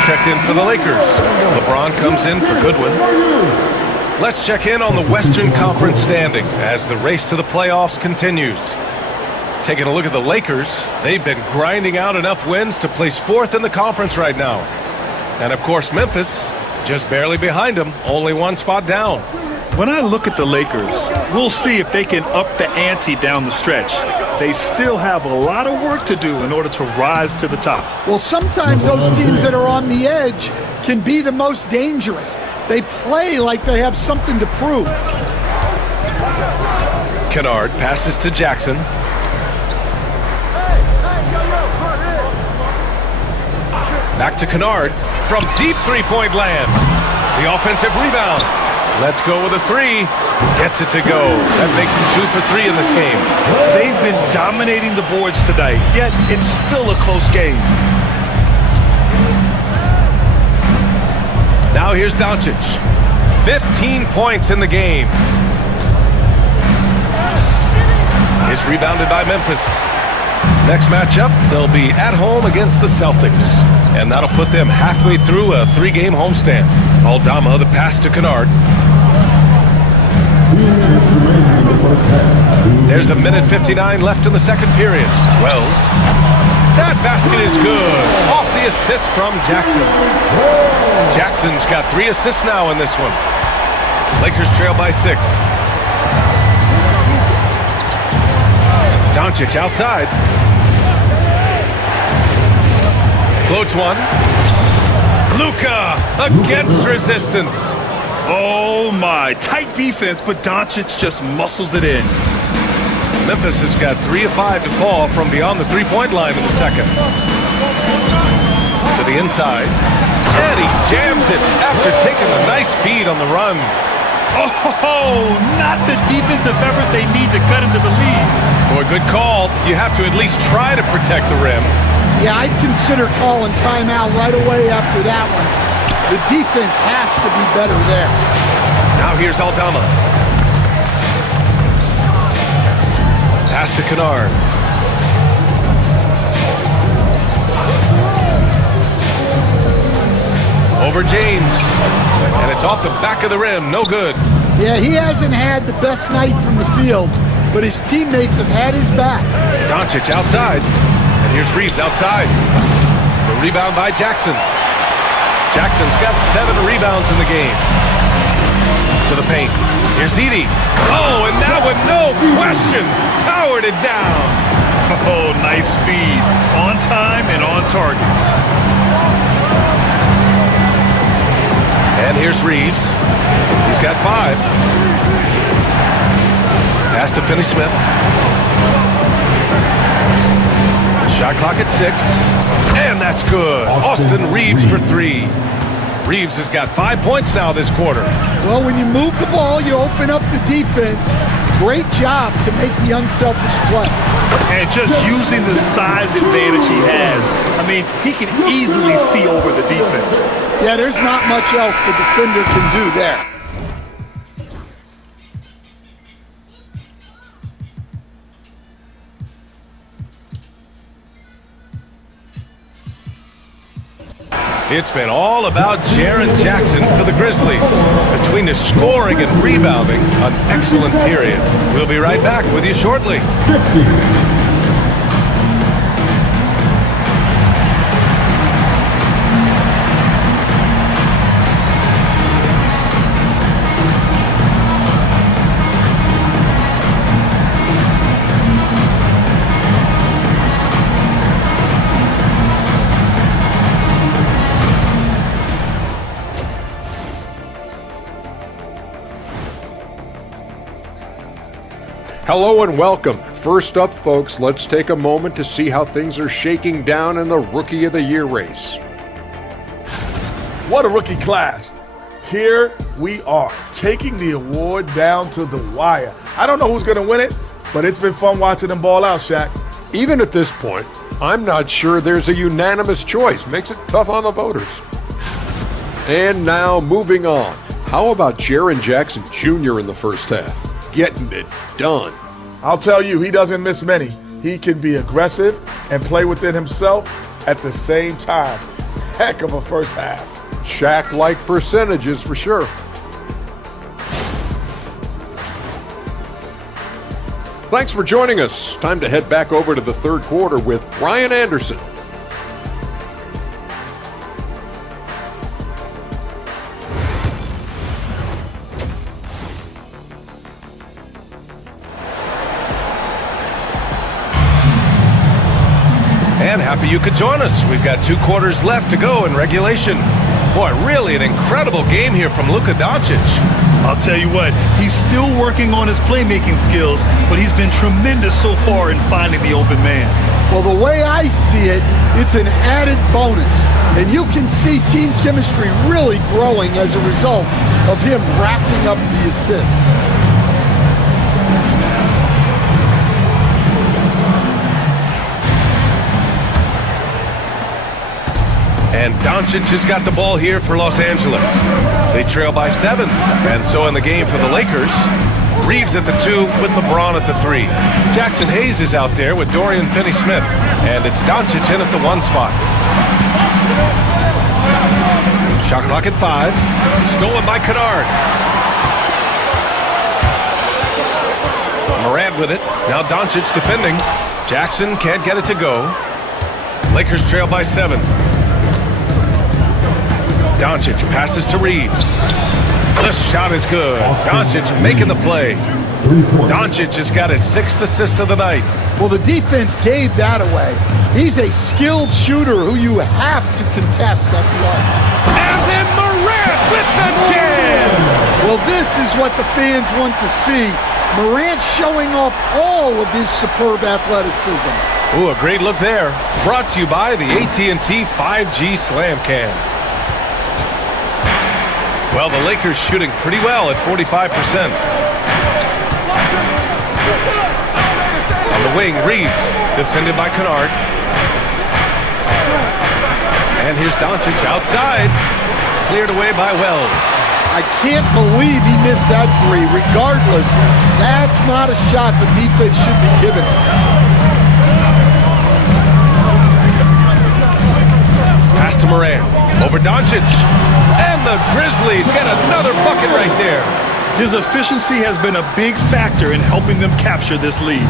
Checked in for the Lakers. LeBron comes in for Goodwin. Let's check in on the Western Conference standings as the race to the playoffs continues. Taking a look at the Lakers, they've been grinding out enough wins to place 4th in the conference right now. And of course Memphis, just barely behind them, only 1 spot down. When I look at the Lakers, we'll see if they can up the ante down the stretch. They still have a lot of work to do in order to rise to the top. Well, sometimes those teams that are on the edge can be the most dangerous. They play like they have something to prove. Kennard passes to Jackson. Back to Kennard from deep three-point land. The offensive rebound. Let's go with a 3. Gets it to go. That makes him 2 for 3 in this game. They've been dominating the boards tonight, yet it's still a close game. Now here's Doncic. 15 points in the game. It's rebounded by Memphis. Next matchup, they'll be at home against the Celtics. And that'll put them halfway through a 3-game homestand. Aldama, the pass to Kennard. There's a minute 59 left in the second period. Wells. That basket is good. Off the assist from Jackson. Jackson's got 3 assists now in this one. Lakers trail by 6. Doncic outside. Floats one. Luka against resistance. Oh my, tight defense, but Doncic just muscles it in. Memphis has got 3 of 5 to fall from beyond the 3-point line in the second. To the inside. And he jams it after taking a nice feed on the run. Oh, not the defensive effort they need to cut into the lead. Boy, good call. You have to at least try to protect the rim. Yeah, I'd consider calling timeout right away after that one. The defense has to be better there. Now here's Aldama. Pass to Kennard. Over James. And it's off the back of the rim. No good. Yeah, he hasn't had the best night from the field, but his teammates have had his back. Doncic outside. And here's Reeves outside. The rebound by Jackson. Jackson's got 7 rebounds in the game. To the paint. Here's Edey. Oh, and that one, no question, powered it down. Oh, nice feed. On time and on target. And here's Reeves. He's got 5. Pass to Finney-Smith. Shot clock at 6. And that's good. Austin Reeves for 3. Reeves has got 5 points now this quarter. Well, when you move the ball, you open up the defense. Great job to make the unselfish play. And just using the size advantage he has. I mean, he can easily see over the defense. Yeah, there's not much else the defender can do there. It's been all about Jaren Jackson for the Grizzlies. Between the scoring and rebounding, an excellent period. We'll be right back with you shortly. 50. Hello and welcome. First up, folks, let's take a moment to see how things are shaking down in the Rookie of the Year race. What a rookie class. Here we are, taking the award down to the wire. I don't know who's going to win it, but it's been fun watching them ball out, Shaq. Even at this point, I'm not sure there's a unanimous choice. Makes it tough on the voters. And now, moving on. How about Jaren Jackson Jr. in the first half? Getting it done. I'll tell you, he doesn't miss many. He can be aggressive and play within himself at the same time. Heck of a first half. Shaq-like percentages for sure. Thanks for joining us. Time to head back over to the third quarter with Brian Anderson. And happy you could join us. We've got 2 quarters left to go in regulation. Boy, really an incredible game here from Luka Doncic. I'll tell you what, he's still working on his playmaking skills, but he's been tremendous so far in finding the open man. Well, the way I see it, it's an added bonus. And you can see team chemistry really growing as a result of him racking up the assists. And Doncic has got the ball here for Los Angeles. They trail by 7. And so in the game for the Lakers, Reeves at the 2 with LeBron at the 3. Jackson Hayes is out there with Dorian Finney-Smith. And it's Doncic in at the 1 spot. Shot clock at 5. Stolen by Kennard. Morant with it. Now Doncic defending. Jackson can't get it to go. Lakers trail by 7. Doncic passes to Reeves. The shot is good. Doncic making the play. Doncic has got his 6th assist of the night. Well, the defense gave that away. He's a skilled shooter who you have to contest at the arc. And then Morant with the jam! Well, this is what the fans want to see. Morant showing off all of his superb athleticism. Ooh, a great look there. Brought to you by the AT&T 5G Slam Cam. Well, the Lakers shooting pretty well at 45%. On the wing, Reeves, defended by Kennard. And here's Doncic outside. Cleared away by Wells. I can't believe he missed that three. Regardless, that's not a shot the defense should be giving him. Pass to Moran. Over Doncic. And the Grizzlies get another bucket right there. His efficiency has been a big factor in helping them capture this lead.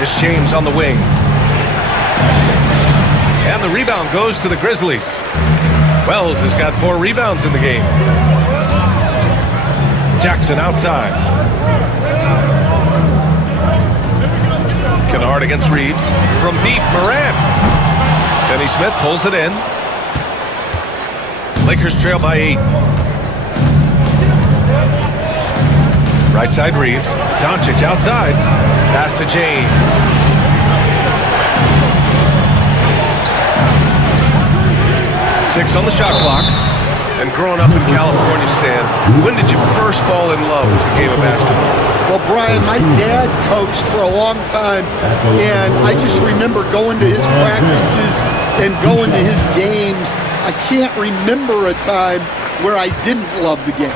It's James on the wing. And the rebound goes to the Grizzlies. Wells has got 4 rebounds in the game. Jackson outside. Kennard against Reeves. From deep, Morant. Finney Smith pulls it in. Lakers trail by 8. Right side Reeves. Doncic outside. Pass to James. Six on the shot clock. And growing up in California, Stan, when did you first fall in love with the game of basketball? Well, Brian, my dad coached for a long time, and I just remember going to his practices and going to his games. I can't remember a time where I didn't love the game.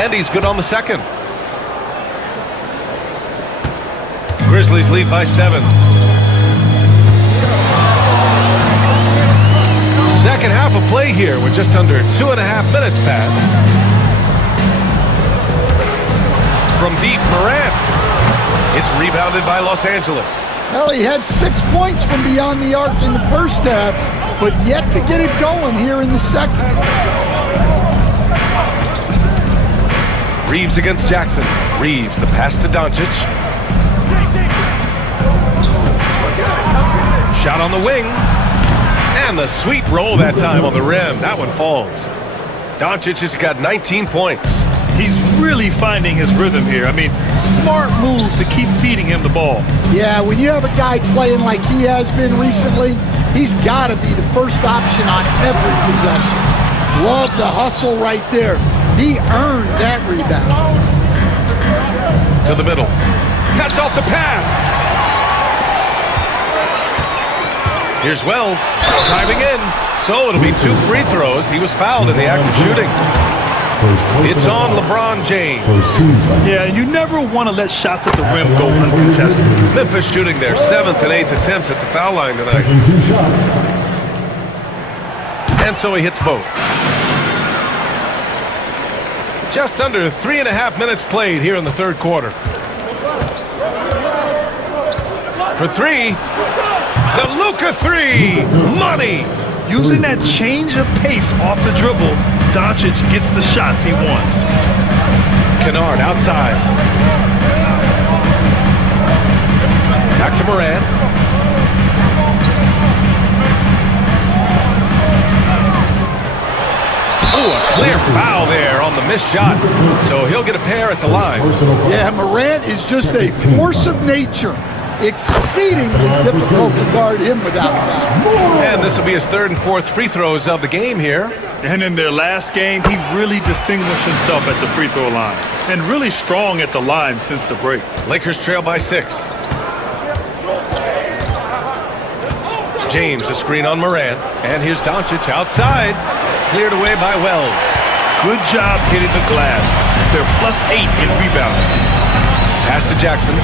And he's good on the second. Grizzlies lead by 7. Second half of play here with just under 2.5 minutes passed. From deep, Morant. It's rebounded by Los Angeles. Well, he had 6 points from beyond the arc in the first half, but yet to get it going here in the second. Reeves against Jackson. Reeves, the pass to Doncic. Shot on the wing. And the sweet roll that time on the rim. That one falls. Doncic has got 19 points. He's really finding his rhythm here. I mean, smart move to keep feeding him the ball. Yeah, when you have a guy playing like he has been recently, he's got to be the first option on every possession. Love the hustle right there. He earned that rebound. To the middle. Cuts off the pass. Here's Wells driving in. So it'll be 2 free throws. He was fouled in the act of shooting. It's on LeBron James. Yeah, you never want to let shots at the rim go uncontested. Memphis shooting their 7th and 8th attempts at the foul line tonight. And so he hits both. Just under 3.5 minutes played here in the third quarter. For 3, the Luka 3, money. Using that change of pace off the dribble, Doncic gets the shots he wants. Kennard outside. Back to Morant. Oh, a clear foul there on the missed shot. So he'll get a pair at the line. Yeah, Morant is just a force of nature. Exceedingly difficult to guard him without foul. And this will be his 3rd and 4th free throws of the game here. And in their last game, he really distinguished himself at the free throw line. And really strong at the line since the break. Lakers trail by 6. James, a screen on Morant. And here's Doncic outside. Cleared away by Wells. Good job hitting the glass. They're +8 in rebounding. Pass to Jackson.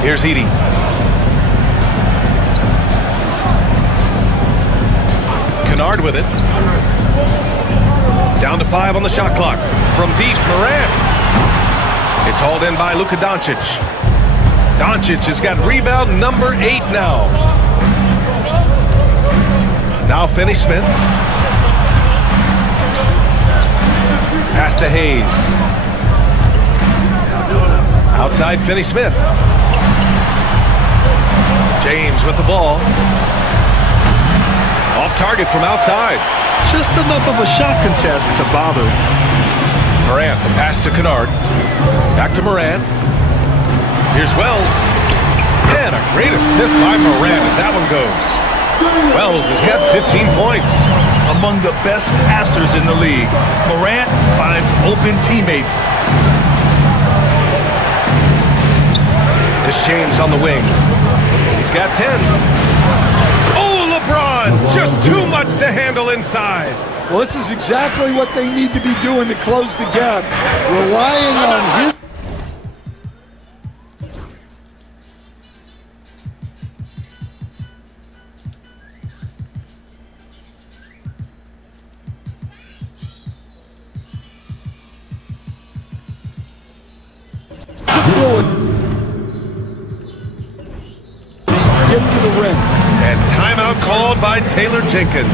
Here's Edey. Kennard with it. Down to 5 on the shot clock. From deep, Morant. It's hauled in by Luka Doncic. Doncic has got rebound number 8 now. Now Finney Smith. Pass to Hayes. Outside Finney Smith. James with the ball. Off target from outside. Just enough of a shot contest to bother. Morant, the pass to Kennard. Back to Morant. Here's Wells. And a great assist by Morant as that one goes. Wells has got 15 points. Among the best passers in the league, Morant finds open teammates. This James on the wing. He's got 10. Oh, LeBron! Just too much to handle inside. Well, this is exactly what they need to be doing to close the gap. Relying on his... Get to the rim. And timeout called by Taylor Jenkins.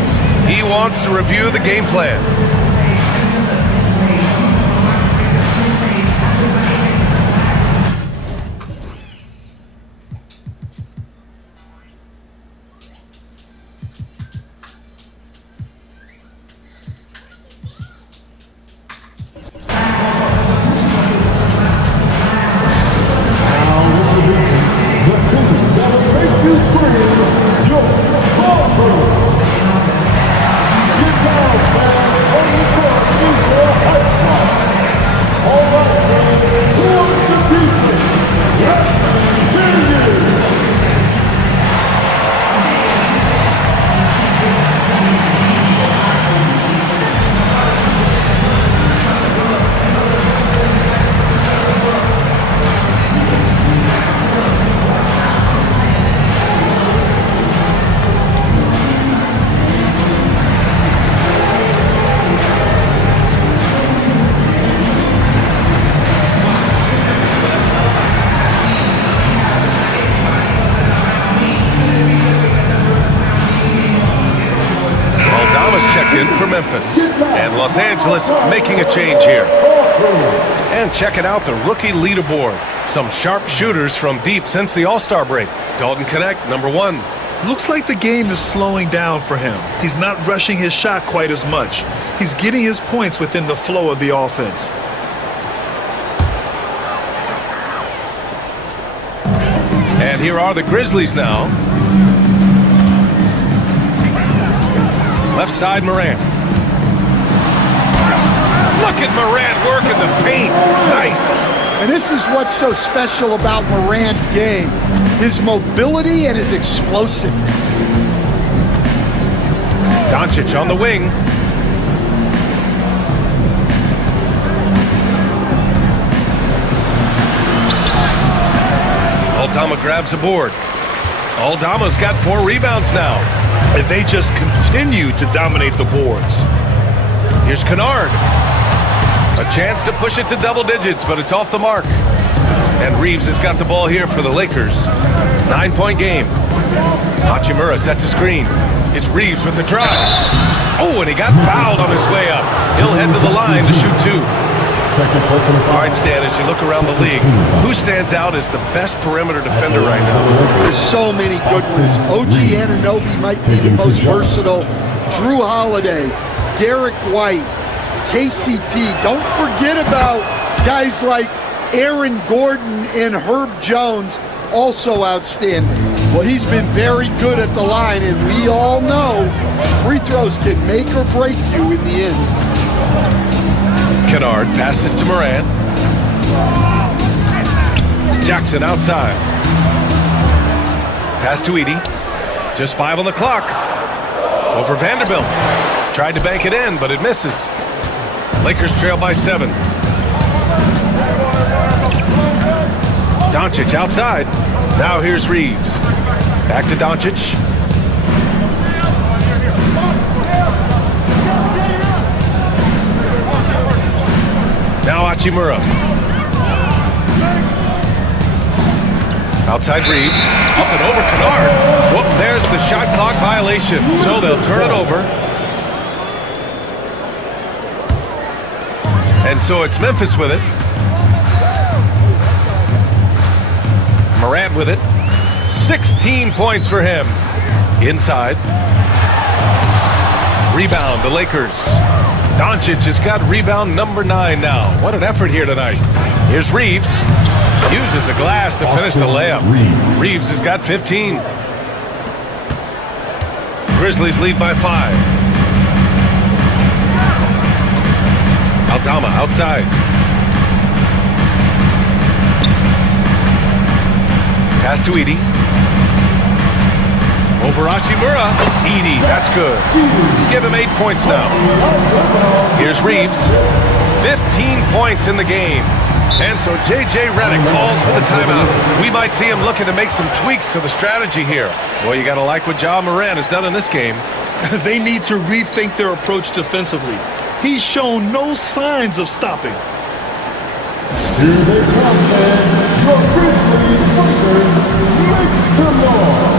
He wants to review the game plan. In for Memphis. And Los Angeles making a change here. And checking out the rookie leaderboard. Some sharp shooters from deep since the All-Star break. Dalton Connect, number 1. Looks like the game is slowing down for him. He's not rushing his shot quite as much. He's getting his points within the flow of the offense. And here are the Grizzlies now. Left side, Morant. Look at Morant working the paint. Nice. And this is what's so special about Morant's game. His mobility and his explosiveness. Doncic on the wing. Aldama grabs a board. Aldama's got 4 rebounds now. And they just continue to dominate the boards. Here's Kennard. A chance to push it to double digits, but it's off the mark. And Reeves has got the ball here for the Lakers. 9-point game. Hachimura sets a screen. It's Reeves with the drive. Oh, and he got fouled on his way up. He'll head to the line to shoot 2. All right, Stan, as you look around the league, who stands out as the best perimeter defender right now? There's so many good ones. OG Anunoby might be the most versatile. Drew Holiday, Derek White, KCP. Don't forget about guys like Aaron Gordon and Herb Jones, also outstanding. Well, he's been very good at the line, and we all know free throws can make or break you in the end. Kennard passes to Morant. Jackson outside. Pass to Edey. Just 5 on the clock. Over Vanderbilt. Tried to bank it in, but it misses. Lakers trail by 7. Doncic outside. Now here's Reeves. Back to Doncic. Now Hachimura. Outside Reeves. Up and over Kennard. Whoop, there's the shot clock violation. So they'll turn it over. And so it's Memphis with it. Morant with it. 16 points for him. Inside. Rebound, the Lakers. Doncic has got rebound number 9 now. What an effort here tonight. Here's Reeves. Uses the glass to finish the layup. Reeves has got 15. Grizzlies lead by 5. Aldama outside. Pass to Edie. Over Hachimura. Edie, that's good. Give him 8 points now. Here's Reeves. 15 points in the game. And so J.J. Redick calls for the timeout. We might see him looking to make some tweaks to the strategy here. Boy, you got to like what Ja Morant has done in this game. They need to rethink their approach defensively. He's shown no signs of stopping. Here they come, man. Your Grizzlies Thunder, make some noise.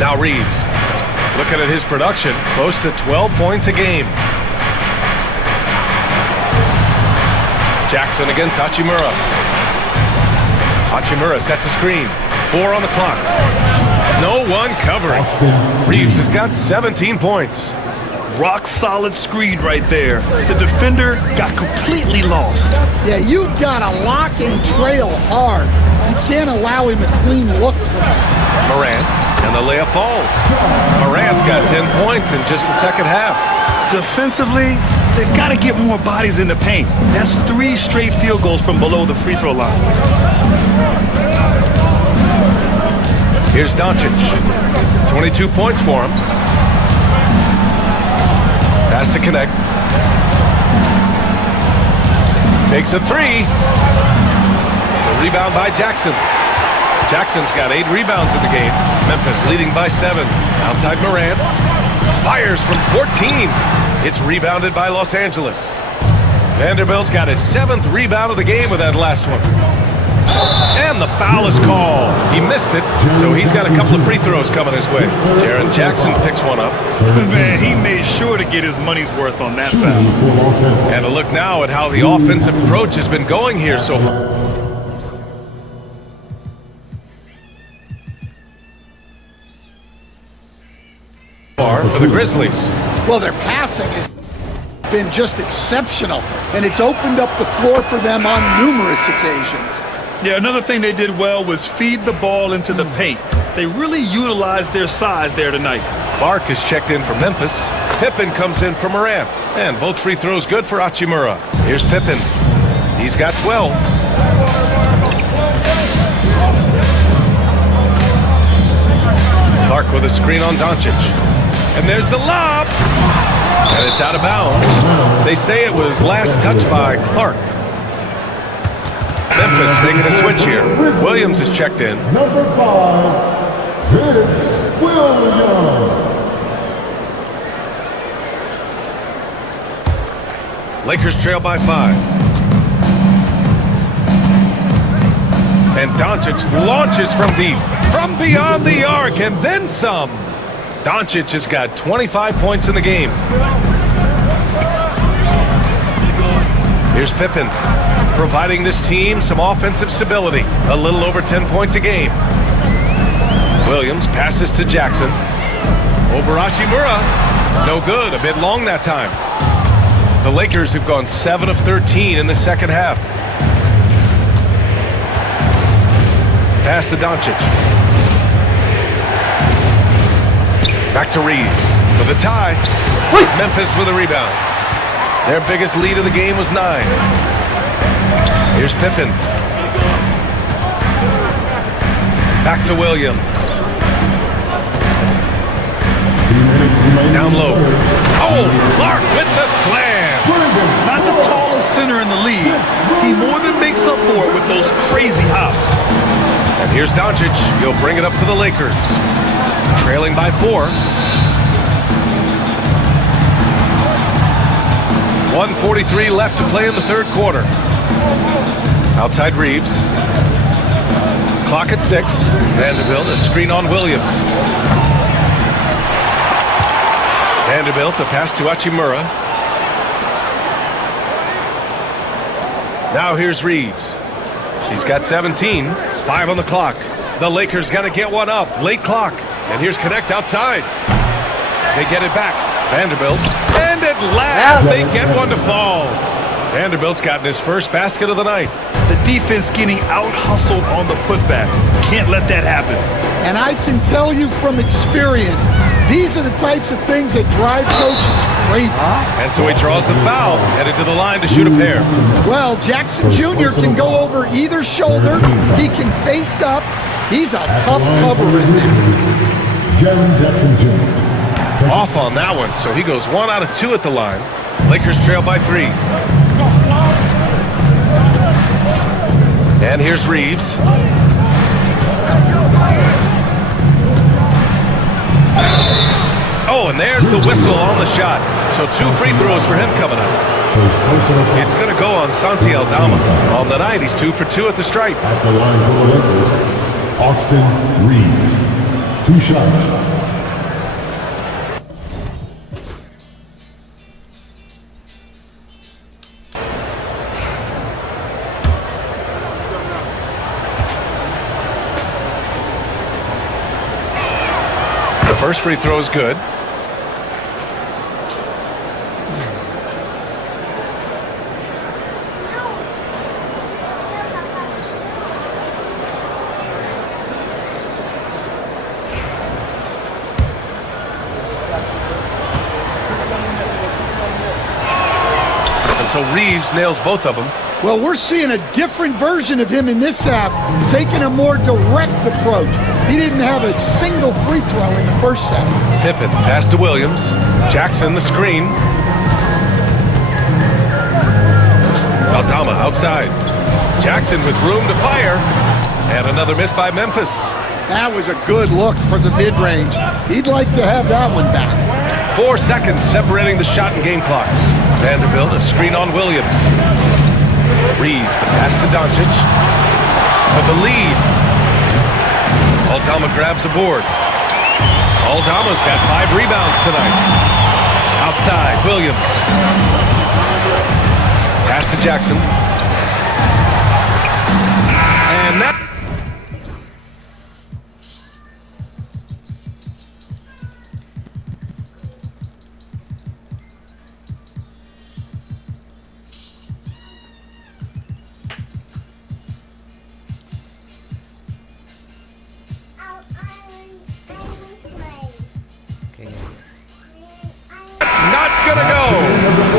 Now Reeves, looking at his production, close to 12 points a game. Jackson against Hachimura. Hachimura sets a screen. 4 on the clock. No one covering. Reeves has got 17 points. Rock solid screen right there. The defender got completely lost. Yeah, you've got to lock and trail hard. You can't allow him a clean look from him. Morant, and the layup falls. Morant's got 10 points in just the second half. Defensively, they've got to get more bodies in the paint. That's 3 straight field goals from below the free throw line. Here's Doncic. 22 points for him. Pass to connect. Takes a 3. The rebound by Jackson. Jackson's got 8 rebounds in the game. Memphis leading by 7. Outside Morant. Fires from 14. It's rebounded by Los Angeles. Vanderbilt's got his 7th rebound of the game with that last one. And the foul is called. He missed it, so he's got a couple of free throws coming his way. Jaren Jackson picks one up. Man, he made sure to get his money's worth on that foul. And a look now at how the offensive approach has been going here so far. For the Grizzlies. Well, their passing has been just exceptional, and it's opened up the floor for them on numerous occasions. Yeah, another thing they did well was feed the ball into the paint. They really utilized their size there tonight. Clark is checked in for Memphis. Pippen comes in for Morant. And both free throws good for Hachimura. Here's Pippen. He's got 12. Clark with a screen on Doncic. And there's the lob. And it's out of bounds. They say it was last touched by Clark. Memphis making a switch here. Williams is checked in. Number 5, Vince Williams. Lakers trail by 5. And Doncic launches from deep, from beyond the arc, and then some. Doncic has got 25 points in the game. Here's Pippen, providing this team some offensive stability. A little over 10 points a game. Williams passes to Jackson. Over Hachimura. No good, a bit long that time. The Lakers have gone 7 of 13 in the second half. Pass to Doncic. Back to Reeves for the tie. Memphis with a rebound. Their biggest lead of the game was 9. Here's Pippen. Back to Williams. Down low. Oh, Clark with the slam. Not the tallest center in the league. He more than makes up for it with those crazy hops. And here's Doncic. He'll bring it up for the Lakers. Trailing by 4. 1:43 left to play in the third quarter. Outside Reeves. Clock at 6. Vanderbilt, a screen on Williams. Vanderbilt, a pass to Hachimura. Now here's Reeves. He's got 17. 5 on the clock. The Lakers got to get one up. Late clock. And here's Connect outside. They get it back. Vanderbilt. And at last they get one to fall. Vanderbilt's gotten his first basket of the night. The defense getting out-hustled on the putback. Can't let that happen. And I can tell you from experience, these are the types of things that drive coaches crazy. And so he draws the foul, headed to the line to shoot a pair. Well, Jackson Jr. can go over either shoulder. He can face up. He's a tough cover in there. Jaren Jackson Jr. Off on that one, so he goes 1 out of 2 at the line. Lakers trail by 3. And here's Reeves. Oh, and there's the whistle on the shot. So 2 free throws for him coming up. It's going to go on Santi Aldama. On the night, he's 2 for 2 at the stripe. At the line for the Lakers, Austin Reeves. 2 shots. The first free throw is good. And so Reeves nails both of them. Well, we're seeing a different version of him in this half, taking a more direct approach. He didn't have a single free throw in the first half. Pippen, pass to Williams. Jackson, the screen. Aldama outside. Jackson with room to fire. And another miss by Memphis. That was a good look from the mid-range. He'd like to have that one back. 4 seconds separating the shot and game clocks. Vanderbilt, a screen on Williams. Reeves, the pass to Doncic. For the lead. Aldama grabs a board. Aldama's got 5 rebounds tonight. Outside, Williams. Pass to Jackson. And that...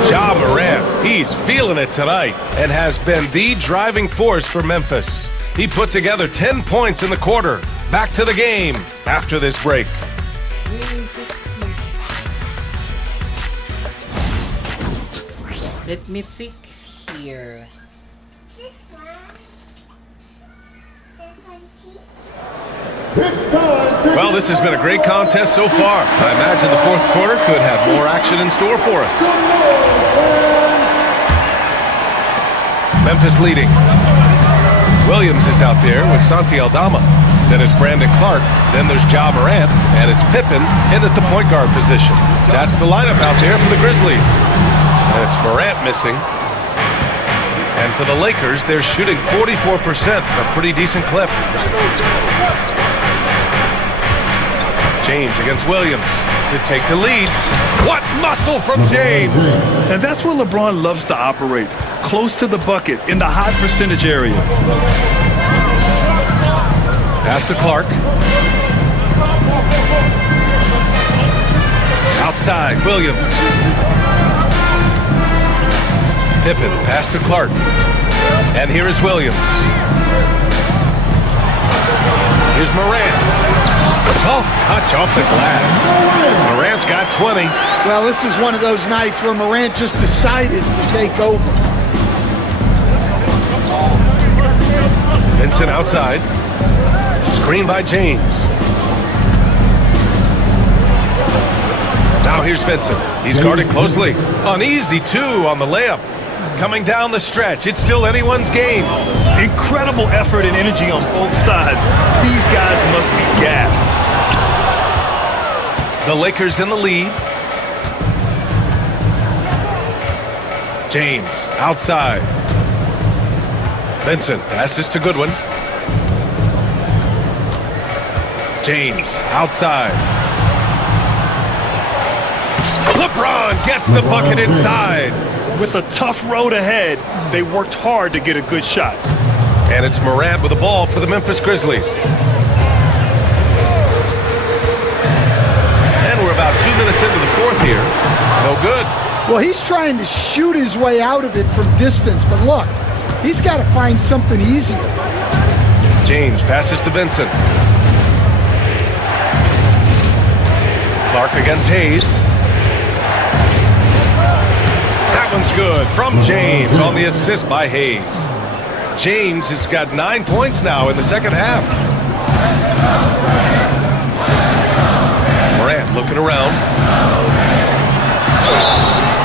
Ja Morant, he's feeling it tonight and has been the driving force for Memphis. He put together 10 points in the quarter. Back to the game after this break. Let me think here. Well, this has been a great contest so far. I imagine the fourth quarter could have more action in store for us. Memphis leading. Williams is out there with Santi Aldama. Then it's Brandon Clark. Then there's Ja Morant. And it's Pippen in at the point guard position. That's the lineup out there for the Grizzlies. And it's Morant missing. And for the Lakers, they're shooting 44%, a pretty decent clip. James against Williams to take the lead. What muscle from James! And that's where LeBron loves to operate. Close to the bucket, in the high percentage area. Pass to Clark. Outside, Williams. Pippen, pass to Clark. And here is Williams. Here's Morant. Soft touch off the glass. Morant's got 20. Well, this is one of those nights where Morant just decided to take over. Vincent outside. Screen by James. Now here's Vincent. He's guarded closely. An easy 2 on the layup. Coming down the stretch. It's still anyone's game. Incredible effort and energy on both sides. These guys must be gassed. The Lakers in the lead. James outside. Vincent passes to Goodwin. James outside. LeBron gets the bucket inside. With a tough road ahead, they worked hard to get a good shot. And it's Morant with the ball for the Memphis Grizzlies. And we're about 2 minutes into the fourth here. No good. Well, he's trying to shoot his way out of it from distance, but look, he's got to find something easier. James passes to Vincent. Clark against Hayes. That one's good from James on the assist by Hayes. James has got 9 points now in the second half. Morant looking around.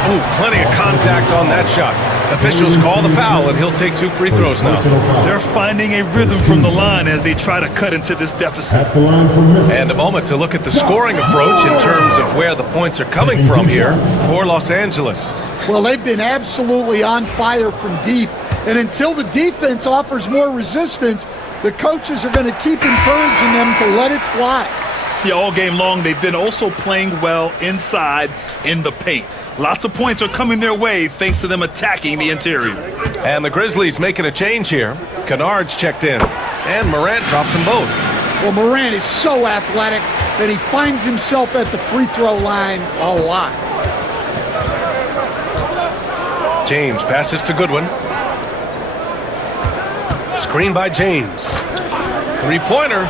Oh, plenty of contact on that shot. Officials call the foul, and he'll take 2 free throws now. They're finding a rhythm from the line as they try to cut into this deficit. And a moment to look at the scoring approach in terms of where the points are coming from here for Los Angeles. Well, they've been absolutely on fire from deep, and until the defense offers more resistance, the coaches are going to keep encouraging them to let it fly. Yeah, all game long, they've been also playing well inside in the paint. Lots of points are coming their way thanks to them attacking the interior. And the Grizzlies making a change here. Kennard's checked in, and Morant drops them both. Well, Morant is so athletic that he finds himself at the free throw line a lot. James passes to Goodwin. Screen by James. 3-pointer.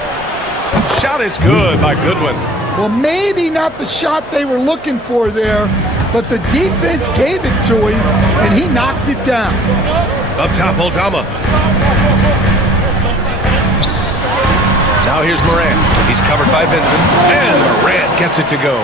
Shot is good by Goodwin. Well, maybe not the shot they were looking for there, but the defense gave it to him, and he knocked it down. Up top, Aldama. Now here's Morant. He's covered by Vincent, and Morant gets it to go.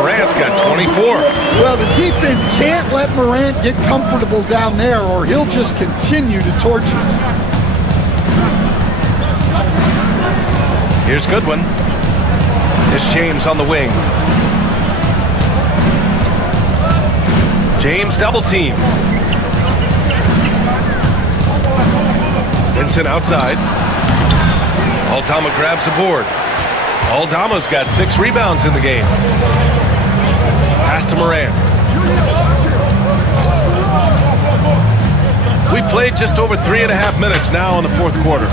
Morant's got 24. Well, the defense can't let Morant get comfortable down there, or he'll just continue to torture him. Here's Goodwin. Here's James on the wing. James double teamed. Vincent outside. Aldama grabs the board. Aldama's got 6 rebounds in the game. Pass to Morant. We played just over 3.5 minutes now in the fourth quarter.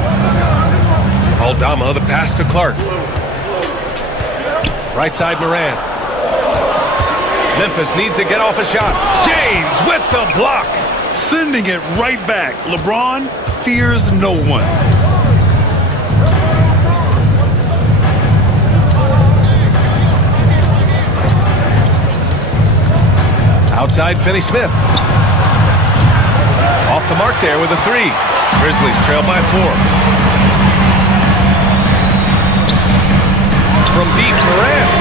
Aldama, the pass to Clark. Right side, Morant. Memphis needs to get off a shot. James with the block. Sending it right back. LeBron fears no one. Outside, Finney-Smith. Off the mark there with a 3. Grizzlies trail by 4. From deep, Morant.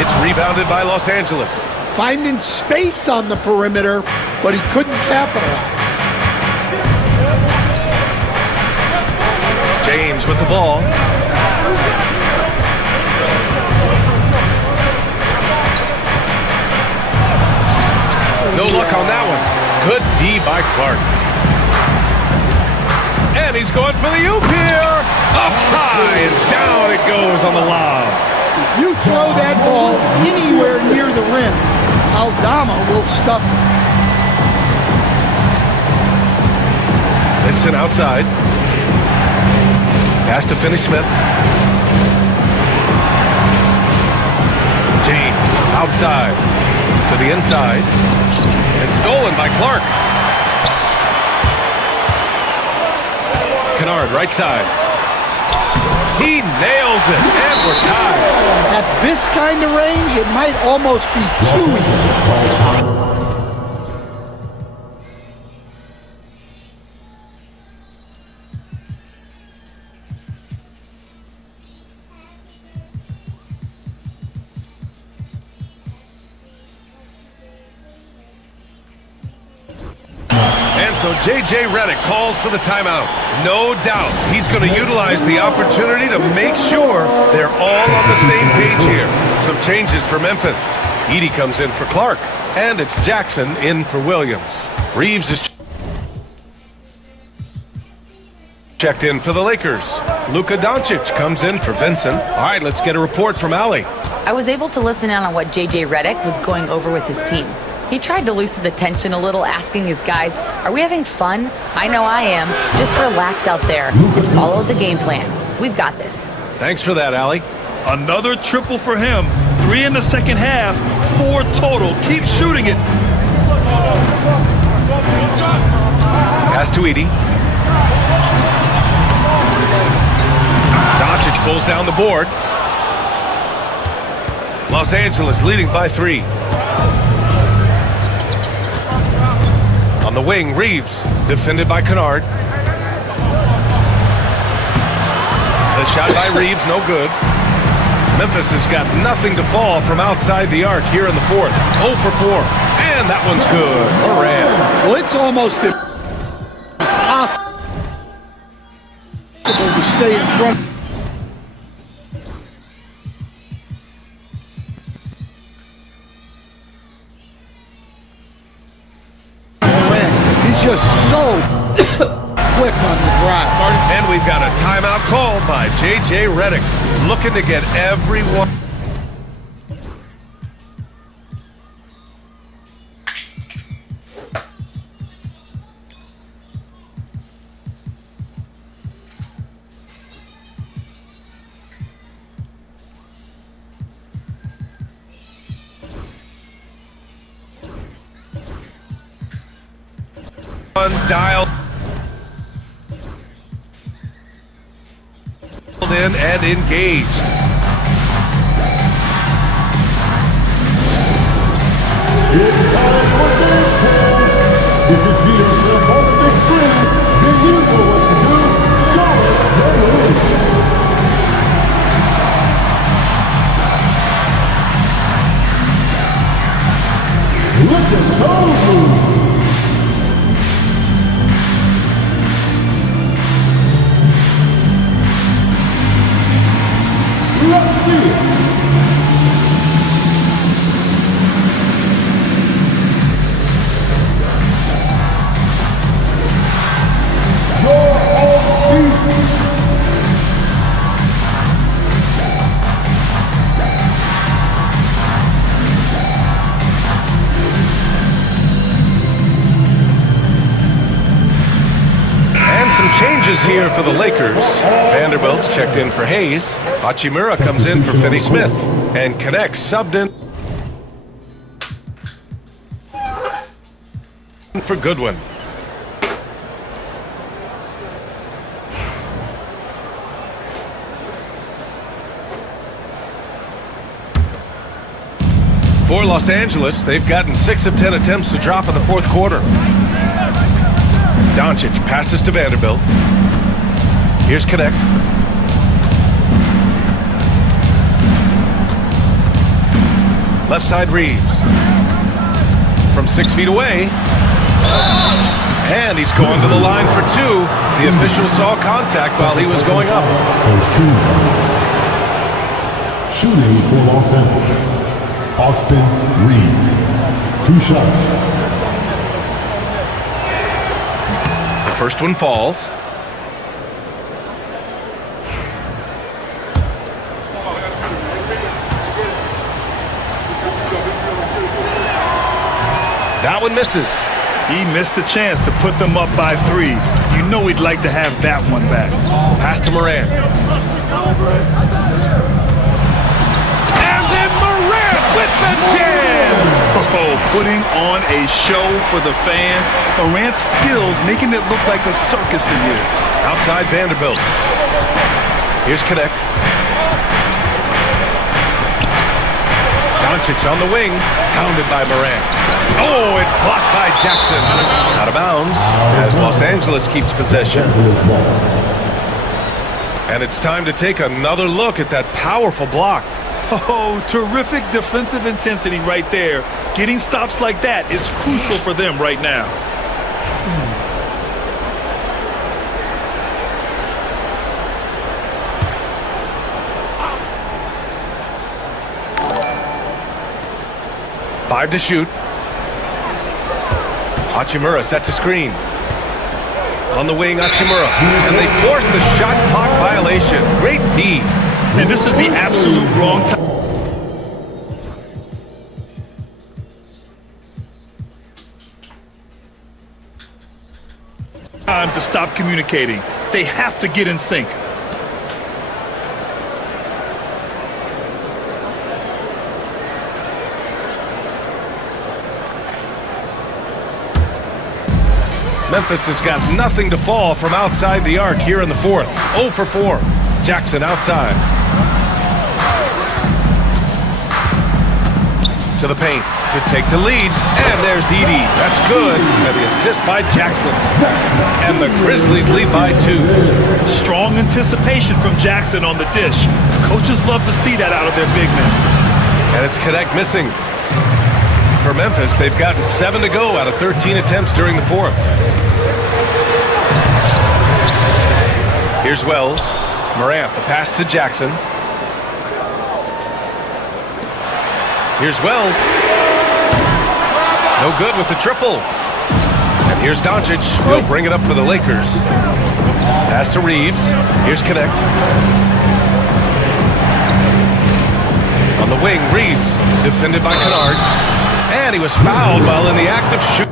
It's rebounded by Los Angeles. Finding space on the perimeter, but he couldn't capitalize. James with the ball. No luck on that one. Good D by Clark. And he's going for the oop here. Up high and down it goes on the lob. If you throw that ball anywhere near the rim, Aldama will stuff it. Vincent outside. Pass to Finney-Smith. James outside to the inside. And stolen by Clark. Kennard, right side. He nails it, and we're tied. At this kind of range, it might almost be too easy. So J.J. Redick calls for the timeout. No doubt he's going to utilize the opportunity to make sure they're all on the same page here. Some changes for Memphis. Edey comes in for Clark, and it's Jackson in for Williams. Reeves is checked in for the Lakers. Luka Doncic comes in for Vincent. All right, let's get a report from Allie. I was able to listen in on what J.J. Redick was going over with his team. He tried to loosen the tension a little, asking his guys, are we having fun? I know I am. Just relax out there and follow the game plan. We've got this. Thanks for that, Allie. Another triple for him. 3 in the second half, 4 total. Keep shooting it. Pass to Edey. Doncic pulls down the board. Los Angeles leading by 3. On the wing, Reeves, defended by Kennard. The shot by Reeves, no good. Memphis has got nothing to fall from outside the arc here in the fourth. 0 for 4. And that one's good. Moran. Well, it's almost impossible to stay in front. He's just so quick on the drive. And we've got a timeout called by J.J. Redick, looking to get everyone. Dialed in and engaged. If you see yourself on the big screen, then you know what to do. Show us your move. Look at those moves. Let's see it. Your own defense. And some changes here for the Lakers. Vanderbilt's checked in for Hayes. Hachimura comes in for Finney-Smith. And connects subbed in for Goodwin. For Los Angeles, they've gotten 6 of 10 attempts to drop in the fourth quarter. Doncic passes to Vanderbilt. Here's Connect. Left side Reeves. From 6 feet away. And he's going to the line for 2. The official saw contact while he was going up. There's 2. Shooting for Los Angeles. Austin Reeves. 2 shots. The first one falls. That one misses. He missed a chance to put them up by 3. You know he'd like to have that one back. Pass to Moran. And then Moran with the jam! Oh, putting on a show for the fans. Morant's skills making it look like a circus in here. Outside Vanderbilt. Here's Connect. Doncic on the wing, pounded by Moran. Oh, it's blocked by Jackson. Out of bounds as Los Angeles keeps possession. And it's time to take another look at that powerful block. Oh, terrific defensive intensity right there. Getting stops like that is crucial for them right now. 5 to shoot. Hachimura sets a screen. On the wing, Hachimura. And they force the shot clock violation. Great D. And this is the absolute wrong time. Time to stop communicating. They have to get in sync. Memphis has got nothing to fall from outside the arc here in the fourth. 0 for 4. Jackson outside. To the paint to take the lead. And there's Edey. That's good. And the assist by Jackson. And the Grizzlies lead by 2. Strong anticipation from Jackson on the dish. Coaches love to see that out of their big men. And it's Connect missing. For Memphis, they've gotten 7 to go out of 13 attempts during the fourth. Here's Wells. Morant, the pass to Jackson. Here's Wells. No good with the triple. And here's Doncic. He'll bring it up for the Lakers. Pass to Reeves. Here's Connect. On the wing, Reeves. Defended by Kennard. And he was fouled while in the act of shooting.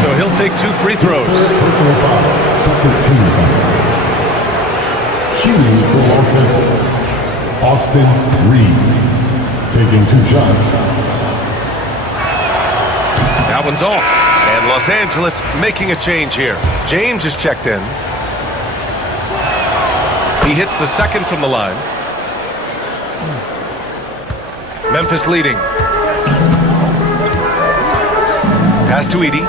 So he'll take 2 free throws. Personal foul, second team foul. Shooting for Los Angeles, Austin Reeves, taking 2 shots. That one's off. And Los Angeles making a change here. James is checked in. He hits the second from the line. Memphis leading. Pass to Edey.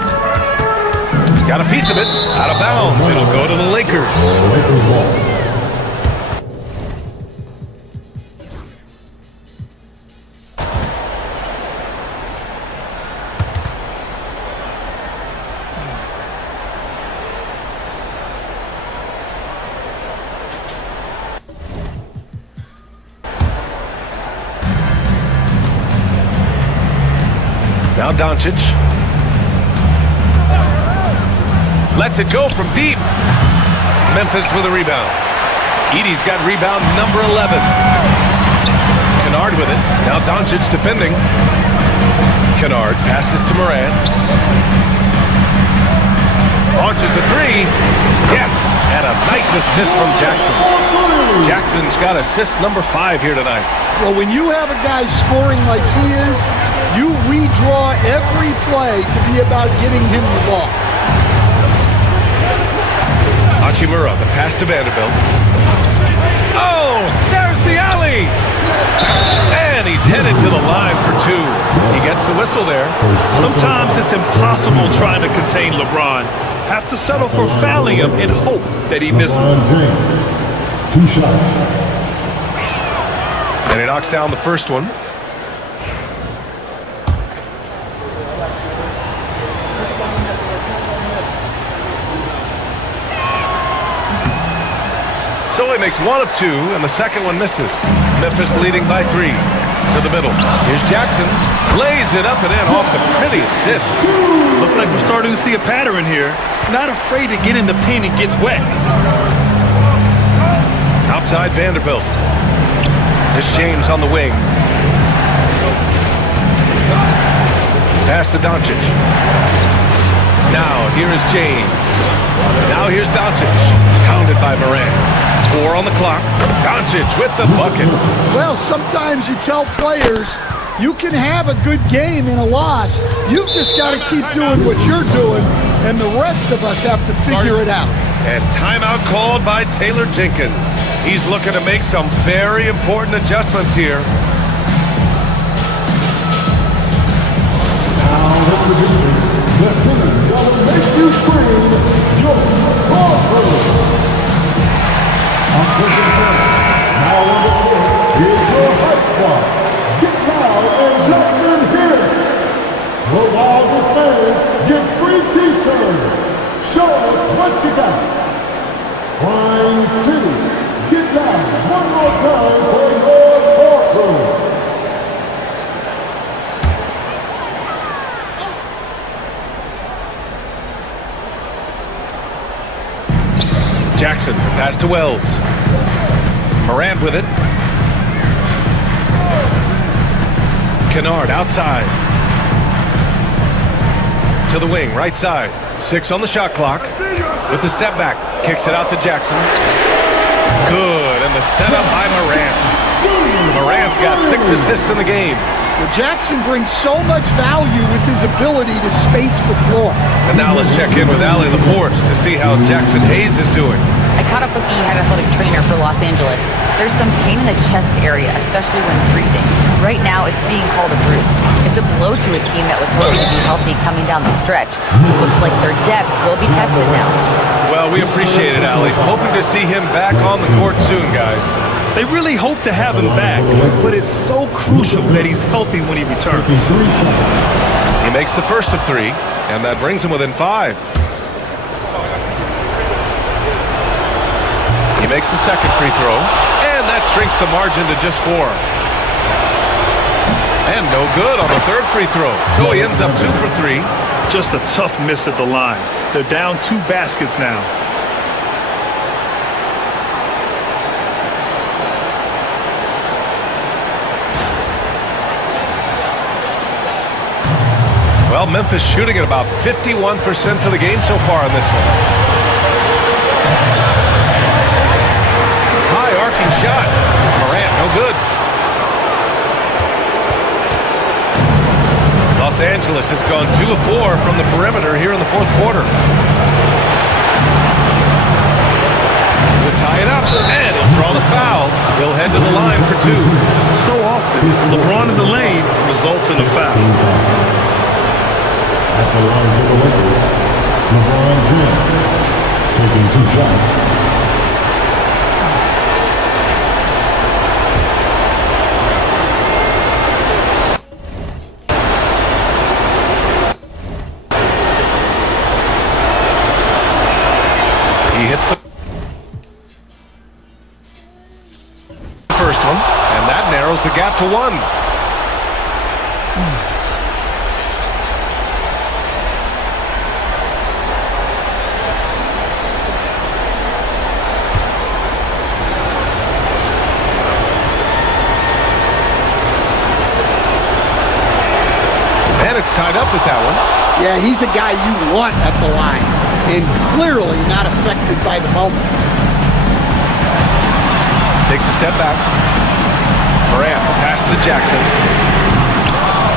Got a piece of it. Out of bounds. It'll go to the Lakers. Now Doncic. Lets it go from deep. Memphis with a rebound. Edey's got rebound number 11. Kennard with it. Now Doncic defending. Kennard passes to Morant. Launches a 3. Yes! And a nice assist from Jackson. Jackson's got assist number 5 here tonight. Well, when you have a guy scoring like he is, you redraw every play to be about getting him the ball. Hachimura, the pass to Vanderbilt. Oh, there's the alley! And he's headed to the line for 2. He gets the whistle there. Sometimes it's impossible trying to contain LeBron. Have to settle for fouling him and hope that he misses. 2 shots. And he knocks down the first one. So he makes 1 of 2, and the second one misses. Memphis leading by 3. To the middle. Here's Jackson. Lays it up and in off the pretty assist. Looks like we're starting to see a pattern here. Not afraid to get in the paint and get wet. Outside Vanderbilt. There's James on the wing. Pass to Doncic. Now here is James. Now here's Doncic. Pounded by Morant. 4 on the clock. Doncic with the bucket. Well, sometimes you tell players you can have a good game in a loss. You've just got to keep doing what you're doing, and the rest of us have to figure it out. And timeout called by Taylor Jenkins. He's looking to make some very important adjustments here. Now introducing the team that will make you scream, your Crawford. Now on the court is your hype squad. Get loud and let them hear it. The wildest fans get free t-shirts. Show us what you got. Jackson, the pass to Wells. Morant with it. Kennard outside. To the wing, right side. 6 on the shot clock. With the step back. Kicks it out to Jackson. Good, and the setup by Morant. Morant's got 6 assists in the game. Well, Jackson brings so much value with his ability to space the floor. And now let's check in with Allie LaForce to see how Jackson Hayes is doing. I caught up with the head athletic trainer for Los Angeles. There's some pain in the chest area, especially when breathing. Right now, it's being called a bruise. It's a blow to a team that was hoping to be healthy coming down the stretch. Looks like their depth will be tested now. Well, we appreciate it, Allie. Hoping to see him back on the court soon, guys. They really hope to have him back, but it's so crucial that he's healthy when he returns. He makes the first of 3, and that brings him within 5. He makes the second free throw, and that shrinks the margin to just 4. And no good on the third free throw, so he ends up 2 for 3. Just a tough miss at the line. They're down 2 baskets now. Well, Memphis shooting at about 51% for the game so far in this one. High arcing shot. Morant, no good. Los Angeles has gone 2 of 4 from the perimeter here in the fourth quarter. To tie it up, and he'll draw the foul. He'll head to the line for 2. So often, LeBron in the lane results in a foul. At the line for the Lakers, LeBron James taking 2 shots. He hits the first one, and that narrows the gap to 1. It's tied up with that one. Yeah, he's a guy you want at the line, and clearly not affected by the moment. Takes a step back. Morant, pass to Jackson.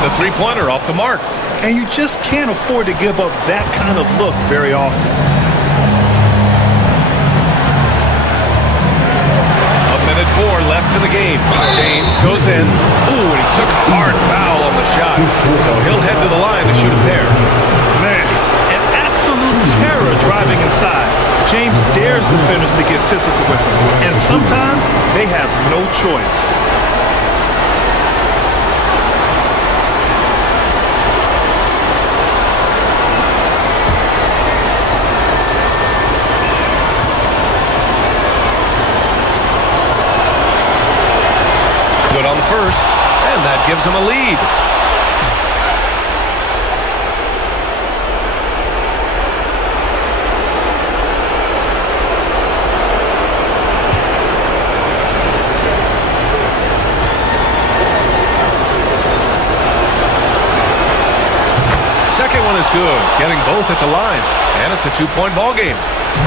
The three-pointer off the mark. And you just can't afford to give up that kind of look very often. A minute 4 left in the game. James goes in. Ooh, and he took a hard foul on the shot. So he'll head to the line to shoot a pair. Man, an absolute terror driving inside. James dares defenders to get physical with him. And sometimes they have no choice. Good on the first, and that gives him a lead. Second one is good, getting both at the line, and it's a 2-point ball game.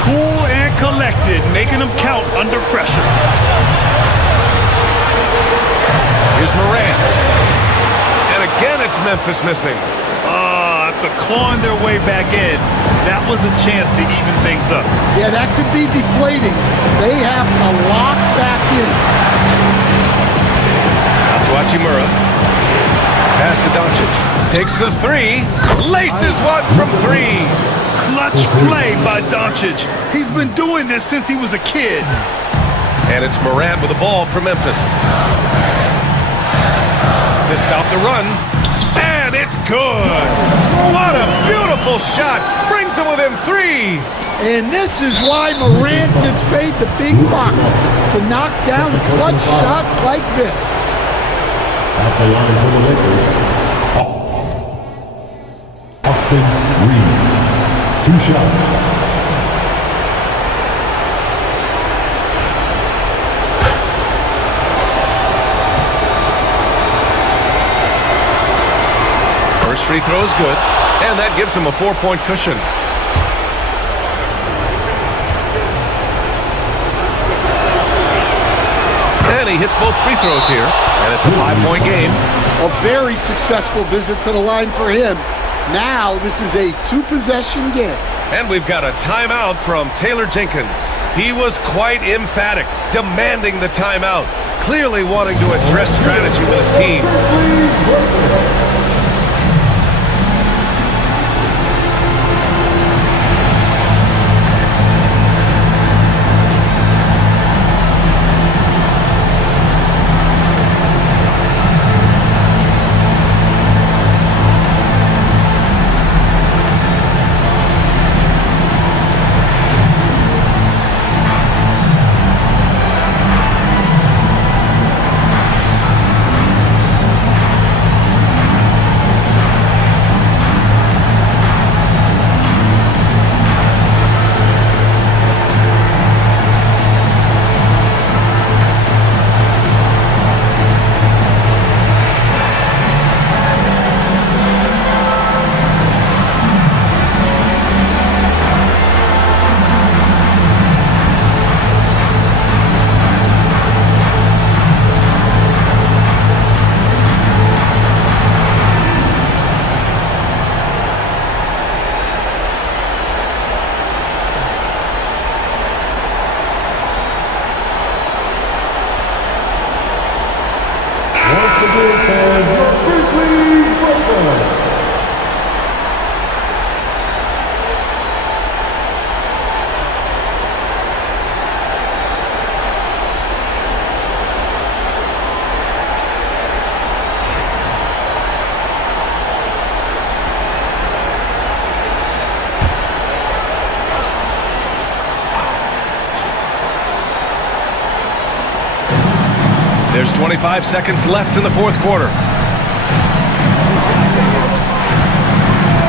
Cool and collected, making them count under pressure. Here's Morant. And again, it's Memphis missing. After clawing their way back in, that was a chance to even things up. Yeah, that could be deflating. They have to lock back in. Out to Hachimura. Pass to Doncic. Takes the 3. Laces one from 3. Clutch play by Doncic. He's been doing this since he was a kid. And it's Morant with the ball for Memphis. To stop the run, and it's good. What a beautiful shot. Brings him within 3. And this is why Morant gets paid the big bucks, to knock down clutch shots like this. At the line for the Lakers, Austin Reeves. 2 shots. First free throw is good, and that gives him a 4-point cushion. And he hits both free throws here, and it's a 5-point game. A very successful visit to the line for him. Now this is a 2-possession game. And we've got a timeout from Taylor Jenkins. He was quite emphatic, demanding the timeout, clearly wanting to address strategy with his team. There's 25 seconds left in the fourth quarter.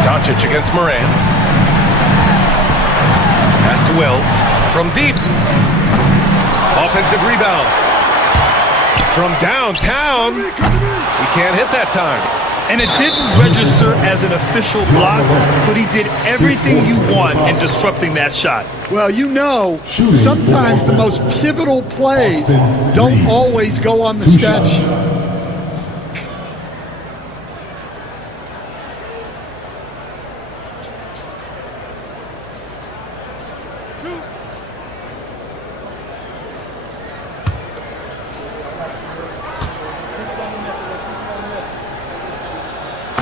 Doncic against Moran. Pass to Wells. From deep. Offensive rebound. From downtown. He can't hit that time. And it didn't register as an official block, but he did everything you want in disrupting that shot. Well, you know, sometimes the most pivotal plays don't always go on the stat sheet.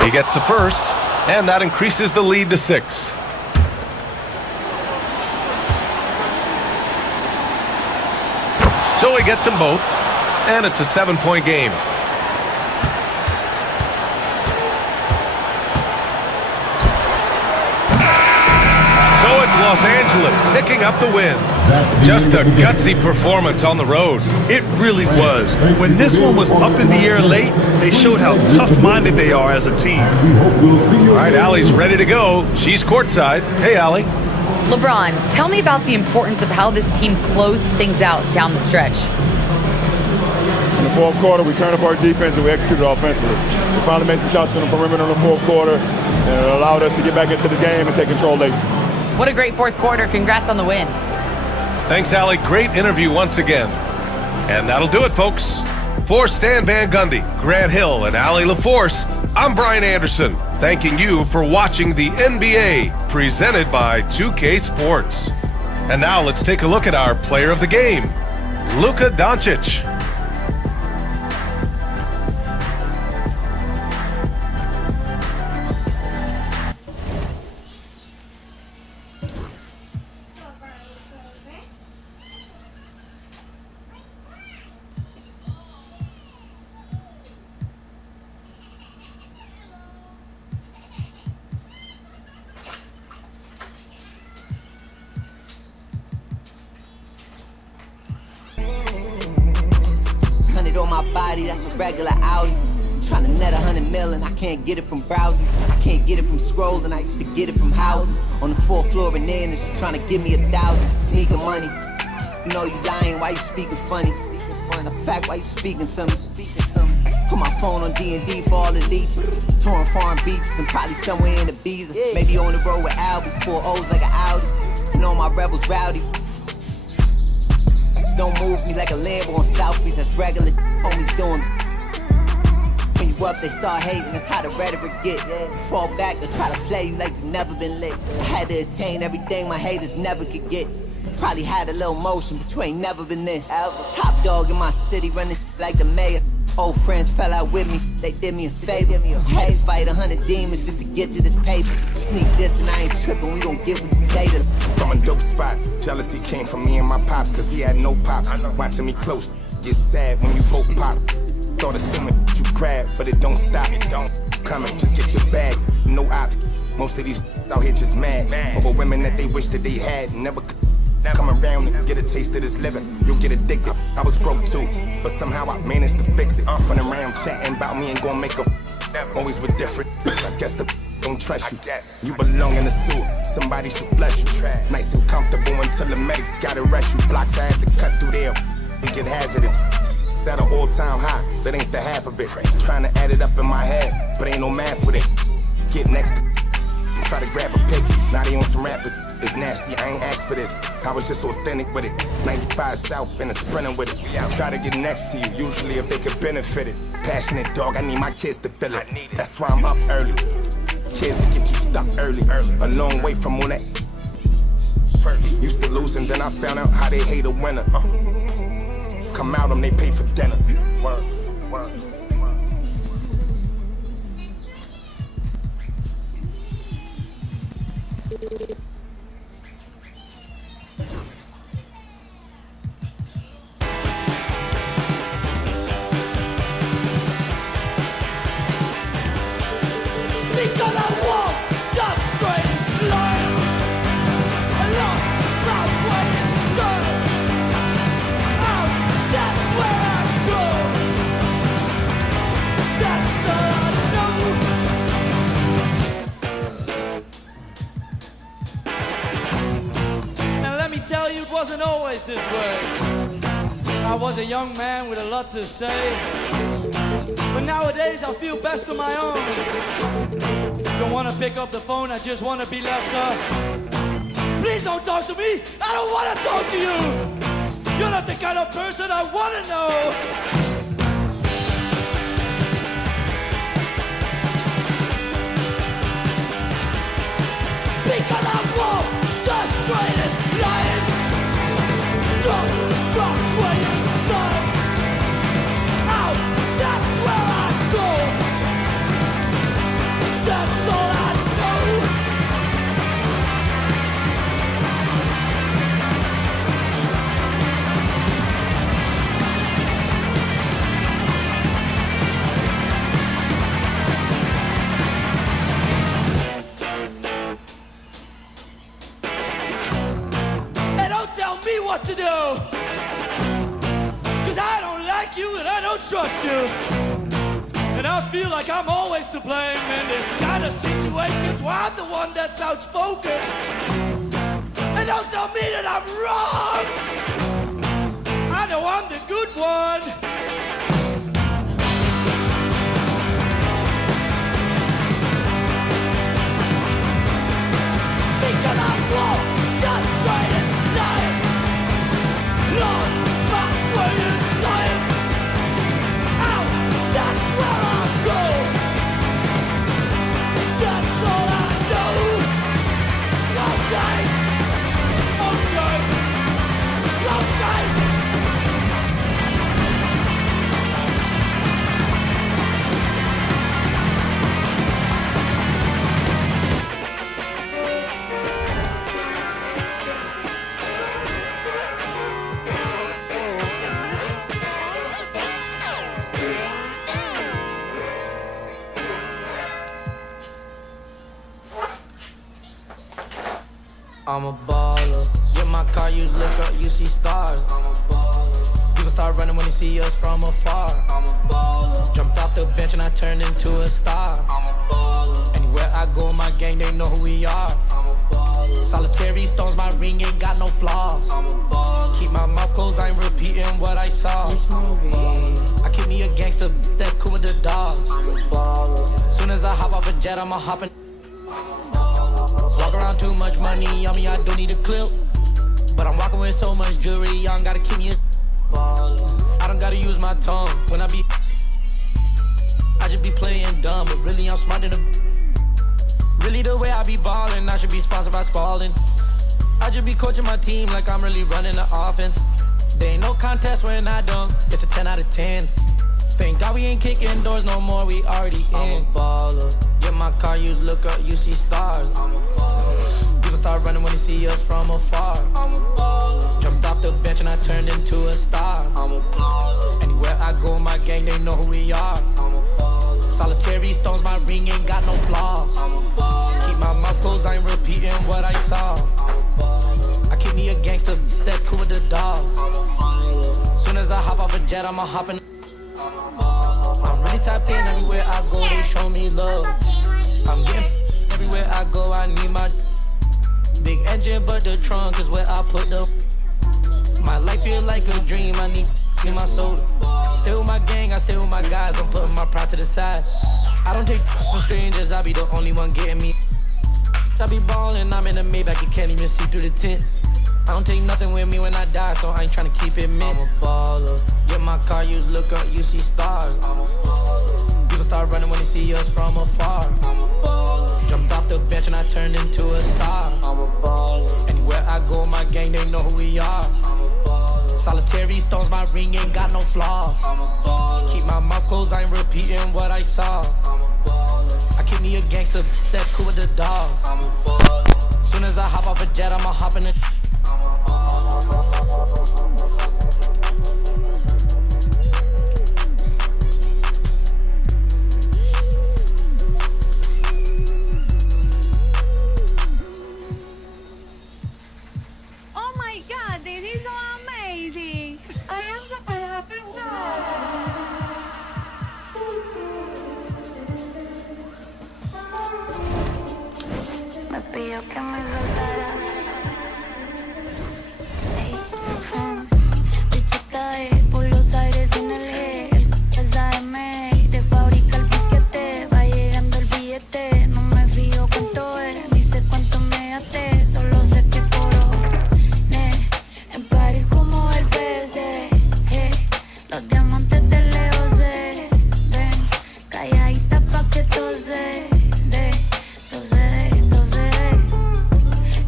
He gets the first, and that increases the lead to 6. So he gets them both, and it's a 7-point game. So it's Los Angeles picking up the win. Just a gutsy performance on the road. It really was. When this one was up in the air late, they showed how tough-minded they are as a team. All right, Allie's ready to go. She's courtside. Hey, Allie. LeBron, tell me about the importance of how this team closed things out down the stretch. In the fourth quarter, we turned up our defense and we executed offensively. We finally made some shots on the perimeter in the fourth quarter, and it allowed us to get back into the game and take control late. What a great fourth quarter. Congrats on the win. Thanks, Allie. Great interview once again. And that'll do it, folks. For Stan Van Gundy, Grant Hill, and Allie LaForce, I'm Brian Anderson, thanking you for watching the NBA, presented by 2K Sports. And now let's take a look at our player of the game, Luka Doncic. On my body, that's a regular Audi. I'm trying to net 100 million, I can't get it from browsing. I can't get it from scrolling, I used to get it from housing. On the 4th floor and then, she's trying to give me 1,000. Sneaking money. You know you lying, why you speaking funny? The fact, why you speaking to me? Put my phone on D&D for all the leeches. Touring foreign beaches and probably somewhere in Ibiza. Maybe on the road with Albie, 4 O's like an Audi. And all my rebels rowdy. Don't move me like a Lambo on South Beach, that's regular homies doing. When you up, they start hating, that's how the rhetoric get. Fall back, they'll try to play you like you never been lit. I had to attain everything my haters never could get. Probably had a little motion, but you ain't never been this. Top dog in my city, running like the mayor. Old friends fell out with me, they did me a favor. Had to fight 100 demons just to get to this paper. Sneak this and I ain't tripping, we gon' get with you later. From a dope spot, jealousy came from me and my pops, cause he had no pops. Watching me close, get sad when you both pop. Thought assuming you grab, but it don't stop. Don't come and just get your bag, no ops. Most of these out here just mad over women that they wish that they had, never could. Come around and get a taste of this living, you'll get addicted. I was broke too, but somehow I managed to fix it. Run around chatting about me and gon' make a always with different. I guess the don't trust you. You belong in the sewer, somebody should bless you. Nice and comfortable until the medics gotta rush you. Blocks I had to cut through there, it get hazardous. That an all-time high, that ain't the half of it. Trying to add it up in my head, but ain't no math with it. Get next to try to grab a pic, now they on some rap. It's nasty, I ain't asked for this. I was just authentic with it. 95 South and a sprinter with it. Try to get next to you, usually if they could benefit it. Passionate dog, I need my kids to feel it. That's why I'm up early. Kids that get you stuck early. A long way from all that. Used to lose and then I found out how they hate a winner. Come out them, they pay for dinner. Word. Because I walk the straight line along my way sun. Out, that's where I go. That's all I know. Now let me tell you, it wasn't always this way. I was a young man with a lot to say, but nowadays I feel best on my own. Don't wanna pick up the phone, I just wanna be left up. Please don't talk to me, I don't wanna talk to you. You're not the kind of person I wanna know. Because I walk the straightest line. Don't rock where you sun. Out, that's where I go. That's all I know. And don't tell me what to do, 'cause I don't like you and I don't trust you. And I feel like I'm always to blame in this kind of situations where I'm the one that's outspoken. And don't tell me that I'm wrong. I know I'm the good one. Because I walk the straightest line. Lost my way inside. Out, that's where I go. That's all I know. Okay. Okay. Okay. I'm a baller. Get my car, you look up, you see stars. I'm a baller. People start running when they see us from afar. I'm a baller. Jumped off the bench and I turned into a star. I'm a baller. Anywhere I go, my gang, they know who we are. I'm a baller. Solitary stones, my ring ain't got no flaws. I'm a baller. Keep my mind mouth closed, I ain't repeating what I saw. I keep me a gangster, that's cool with the dogs. Soon as I hop off a jet, I'ma hop in. Walk around too much money on me, I don't need a clip. But I'm walking with so much jewelry, y'all gotta keep me a. I don't gotta use my tongue when I just be playing dumb, but really I'm smart than a. Really the way I be ballin', I should be sponsored by Spalding. I just be coaching my team like I'm really running the offense. There ain't no contest when I dunk, it's a 10 out of 10. Thank God we ain't kicking doors no more, we already in. I'm a baller. Get my car, you look up, you see stars. I'm a baller. People start running when they see us from afar. I'm a baller. Jumped off the bench and I turned into a star. I'm a baller. Anywhere I go, my gang, they know who we are. I'm a baller. Solitary stones, my ring ain't got no flaws. I'm a baller. Keep my mouth closed, I ain't repeating what I saw. I keep me a gangster, that's cool with the dogs. Soon as I hop off a jet, I'ma hop in. I'm really tapped in everywhere I go, they show me love. I'm getting everywhere I go, I need my big engine, but the trunk is where I put the. My life feel like a dream, I need my soda. Stay with my gang, I stay with my guys, I'm putting my pride to the side. I don't take from strangers, I be the only one getting me. I be ballin', I'm in the Maybach, you can't even see through the tent. I don't take nothing with me when I die, so I ain't tryna keep it mint. I'm a baller. Get my car, you look up, you see stars. I'm a baller. People start running when they see us from afar. I'm a baller. Jumped off the bench and I turned into a star. I'm a baller. Anywhere I go, my gang, they know who we are. I'm a baller. Solitary stones, my ring ain't got no flaws. I'm a baller. Keep my mouth closed, I ain't repeating what I saw. I'm a baller. I keep me a gangster, that's cool with the dogs. I'm a baller. Soon as I hop off a jet, I'ma hop in the. Oh my God, this is so amazing! I am super happy now. Me pidió que me soltara. Por los aires en el G, el AM, te fabrica el piquete, va llegando el billete, no me fío cuánto es, ni sé cuánto me gasté, solo sé que coro, en París como el PC, los diamantes de Leo se ven, calladita pa' que tose,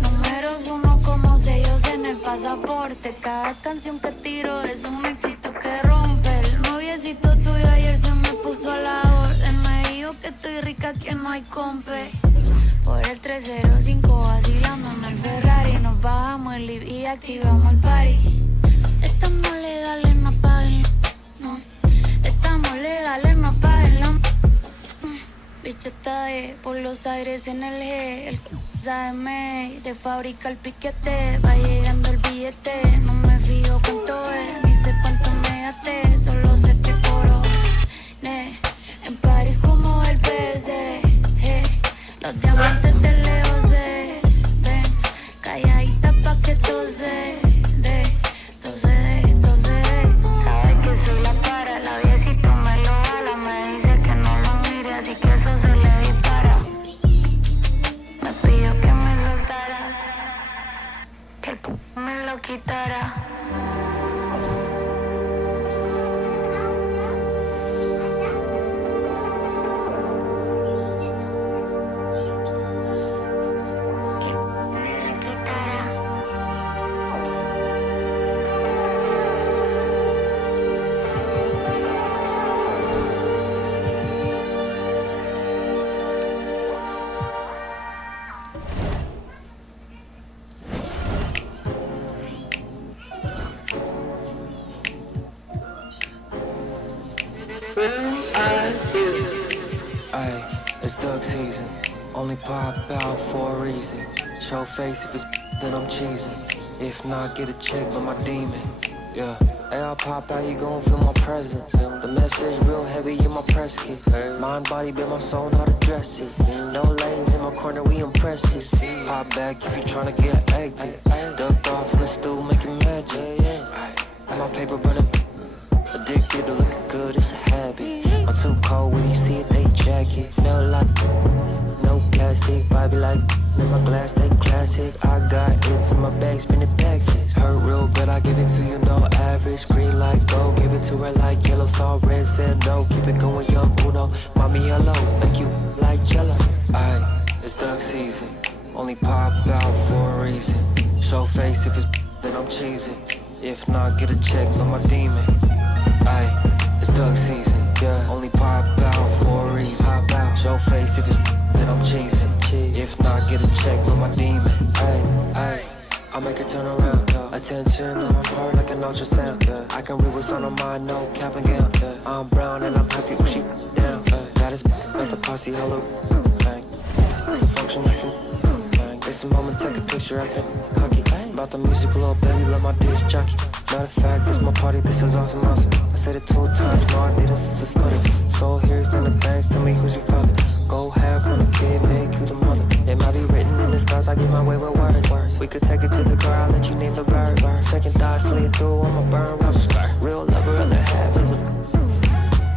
números uno como sellos en el pasaporte, cada canción que tiro es un éxito que rompe. El noviecito tuyo ayer se me puso a la orden, me dijo que estoy rica, que no hay compe. Por el 305 vacilando en el Ferrari, nos bajamos el live y activamos el party. Estamos legales, no paguen, no. Estamos legales, no paguen la. Bicho está por los aires en el G, el AM, de fábrica el piquete, va llegando el billete, no me fío cuánto es, ni sé cuánto me gasté, solo sé que coro, en París como el PC, los diamantes de Leo se ven, calladita pa' que tose, sabe que soy la para, la viejito me lo jala, me dice que no lo mire, así que eso se le dispara. Me pidió que me soltara, que el me lo quitara. Ayy, it's duck season. Only pop out for a reason. Show face if it's then I'm cheesing. If not, get a check by my demon. Yeah, hey, I'll pop out, you gon' feel my presence. The message real heavy in my press kit. Mind, body, build my soul, how to dress it. No lanes in my corner, we impressive. Pop back if you tryna get active. Ducked off in the stool, making magic. And my paper running. Addicted to looking good, it's a habit. I'm too cold when you see it, they jacket. No like, no plastic. Vibe like in my glass, they classic. I got it in my bag, spin it back. Hurt real good, I give it to you, no average. Green like gold, give it to her like yellow. Saw red, said no, keep it going young, Uno. Mommy, hello, make you like jello. Aight, it's duck season. Only pop out for a reason. Show face if it's then I'm cheesing. If not, get a check on my demon. Aight, it's duck season. Yeah, only pop out for a reason. Pop out, show face if it's then I'm cheesing. If not, get a check on my demon. Aight, I'll make it turn around. Attention on heart like an ultrasound. I can read what's on her mind, no cap and gown. I'm brown and I'm happy when she down. That is not the posse, hello. To function like a it's a moment, take a picture, acting cocky. About the music, little baby, love my disc jockey. Matter of fact, this my party, this is awesome. I said it 2 times, no, I did this, it's a study. So here's in the banks, tell me who's your father. Go half on a kid, make you the mother. It might be written in the stars, I get my way with words. We could take it to the car, I'll let you name the verb. Second thought, slid through, I'ma burn rubber. Real lover, other half is a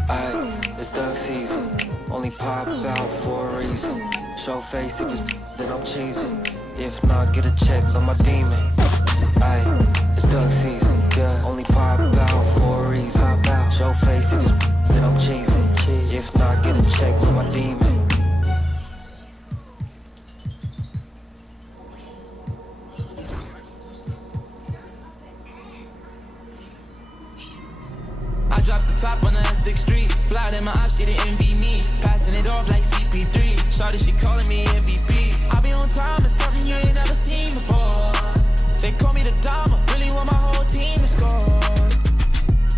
Aight, it's duck season. Only pop out for a reason. Show face if it's then I'm cheesing. If not, get a check on my demon. Aight, it's duck season. Yeah, only pop out for a reason. Pop out, show face if it's then I'm cheesing. If not, get a check on my demon. I dropped the top on the S6 Street. Fly in my ops, see the envy me. Passing it off like CP3. Shawty, she calling me MVP. I be on time, it's something you ain't never seen before. They call me the Dama, really want my whole team to score.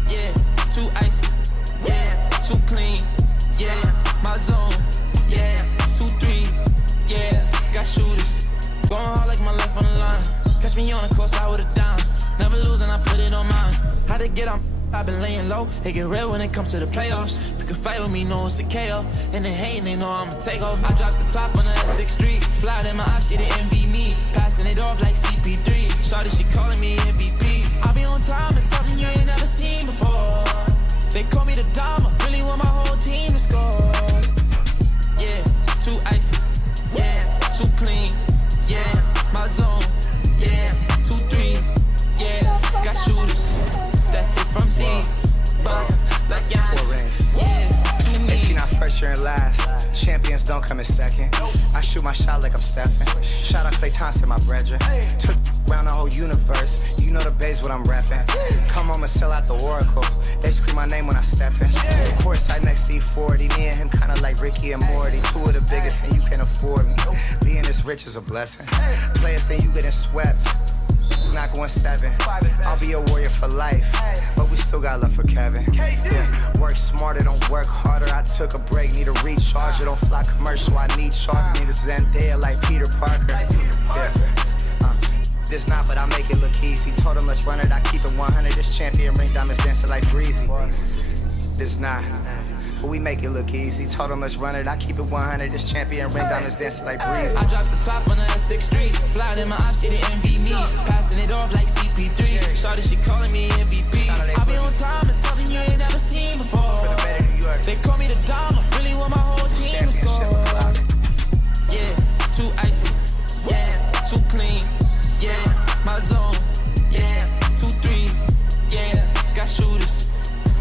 Yeah, too icy. Yeah, too clean. Yeah, my zone. Yeah, 2-3. Yeah, got shooters. Going hard like my life on the line. Catch me on the course, I would've down. Never losing, I put it on mine. How to get on? I've been laying low, it get real when it comes to the playoffs. You can fight with me, know it's a KO. And they hating, they know I'ma take off. I dropped the top on the S6 Street. Fly in my ops, see the envy me. Passing it off like CP3. Shawty, she calling me MVP. I be on time, it's something you ain't never seen before. They call me the Dama, really want my whole team to score. Yeah, too icy. Yeah, too clean. Yeah, my zone. Yeah, 2-3. Yeah, got shooters. That hit from deep, bust like Guyz. If you're not first, you're in last. Champions don't come in second. I shoot my shot like I'm Stephen. Shout out Klay Thompson, my brethren. Took around the whole universe. You know the base what I'm reppin'. Come home and sell out the Oracle. They scream my name when I step in. Courtside next to E40. Me and him kinda like Ricky and Morty. 2 of the biggest and you can't afford me. Being this rich is a blessing. Players think you getting swept. Not going 7. I'll be a warrior for life, but we still got love for Kevin. Yeah, work smarter, don't work harder. I took a break, need a recharger. Don't fly commercial, I need charter. Need a Zendaya like Peter Parker. Yeah. This not, but I make it look easy. Told him let's run it, I keep it 100. This champion ring diamonds dancing like breezy. This not, but we make it look easy. Told him let's run it, I keep it 100. This champion ring diamonds dancing like breezy. I dropped the top on the S6 Street. Fly in my ops, see the envy me. Passing it off like CP3. Shawty, she calling me MVP. I be on time, it's something you ain't never seen before. They call me the Dama, really want my whole team to score. Yeah, too icy. Yeah, too clean. Yeah, my zone. Yeah, 2-3. Yeah, got shooters.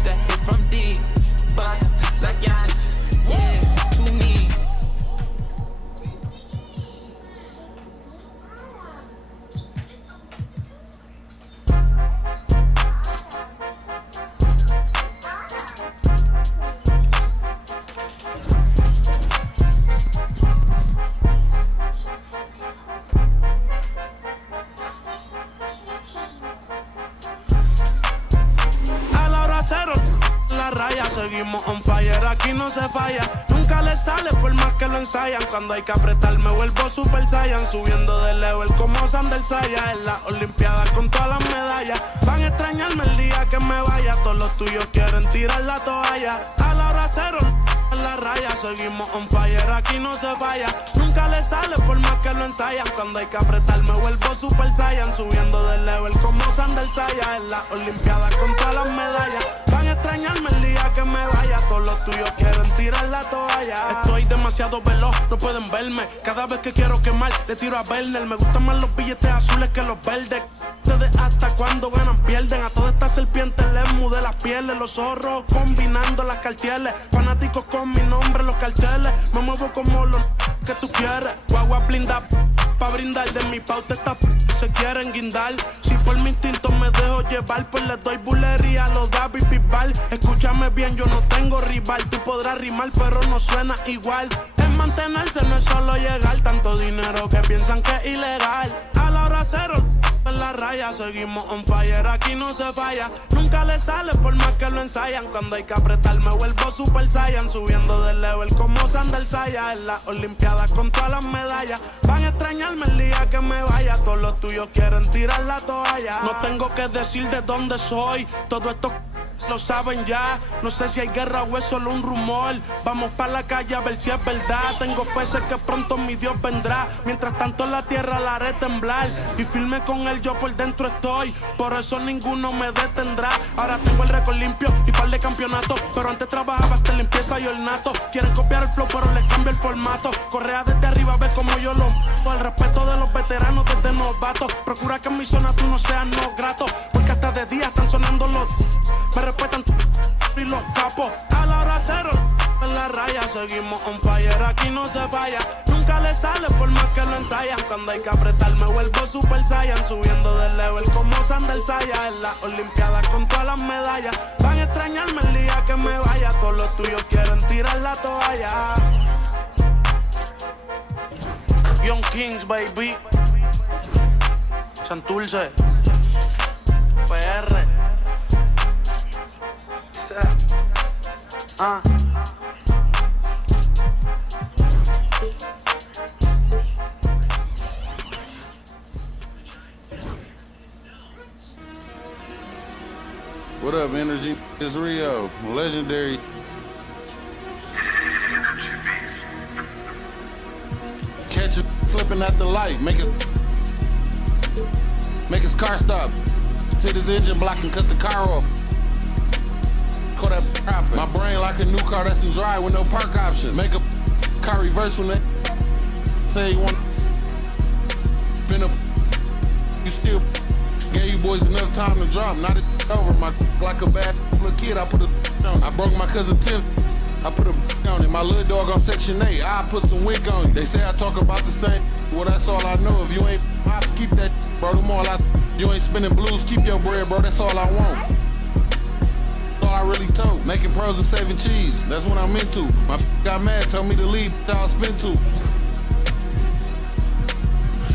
That hit from deep, bust like Guyz. Yeah, too mean. Seguimos on fire, aquí no se falla. Nunca le sale por más que lo ensayan. Cuando hay que apretar me vuelvo super saiyan. Subiendo de level como Sander Saya. En las olimpiadas con todas las medallas. Van a extrañarme el día que me vaya. Todos los tuyos quieren tirar la toalla. A la hora cero, en la raya, seguimos on fire, aquí no se falla. Nunca le sale por más que lo ensayan. Cuando hay que apretar me vuelvo super saiyan. Subiendo de level como Sandel Saya. En las olimpiadas con todas las medallas. Van a extrañarme el día que me vaya. Todos los tuyos quieren tirar la toalla. Estoy demasiado veloz, no pueden verme. Cada vez que quiero quemar, le tiro a Werner. Me gustan más los billetes azules que los verdes. Ustedes hasta cuando ganan pierden. A todas estas serpientes les mudé las pieles. Los zorros combinando las cartieles. Fanáticos con mi nombre los carteles. Me muevo como los que tú quieres. Guagua blinda pa' brindar. De mi pauta estas se quieren guindar. Si por mi instinto me dejo llevar, pues le doy bulería a los David Bisbal. Escúchame bien, yo no tengo rival. Tú podrás rimar pero no suena igual. Es mantenerse, no es solo llegar. Tanto dinero que piensan que es ilegal. A la hora cero en la raya, seguimos on fire, aquí no se falla. Nunca le sale por más que lo ensayan. Cuando hay que apretar me vuelvo super saiyan. Subiendo de level como Sandel Saya. En las olimpiadas con todas las medallas. Van a extrañarme el día que me vaya. Todos los tuyos quieren tirar la toalla. No tengo que decir de dónde soy. Todo esto lo saben ya. No sé si hay guerra o es solo un rumor. Vamos pa' la calle a ver si es verdad. Tengo fe, sé que pronto mi Dios vendrá. Mientras tanto la tierra la haré temblar. Y firme con él yo por dentro estoy. Por eso ninguno me detendrá. Ahora tengo el récord limpio y par de campeonatos. Pero antes trabajaba hasta limpieza y ornato. Quieren copiar el flow pero les cambio el formato. Correa desde arriba, ve como yo lo mato. El respeto de los veteranos desde novatos. Procura que en mi zona tú no seas no grato. Porque hasta de día están sonando los... Me respetan y los capos. A la hora cero en la raya, seguimos on fire, aquí no se falla. Nunca le sale por más que lo ensayan. Cuando hay que apretar me vuelvo super saiyan. Subiendo de level como Sandel Saya. En las olimpiadas con todas las medallas. Van a extrañarme el día que me vaya. Todos los tuyos quieren tirar la toalla. Young Kings, baby. Santurce PR. What up, Energy? It's Rio, legendary. Catch it flipping at the light, make his car stop. Hit his engine block and cut the car off. Call that profit. My brain like a new car that's in drive with no park options. Make a car reverse when they say you want. Been up, you still gave you boys enough time to drop. Now it's over. My like a bad little kid, I put a on. I broke my cousin Tim. I put a on it. My little dog on Section 8. I put some wick on it. They say I talk about the same. Well, that's all I know. If you ain't pops, keep that, bro. Them all you ain't spinning blues, keep your bread, bro. That's all I want. All I really told. Making pros and saving cheese. That's what I'm into. My got mad, told me to leave. I'll spin to.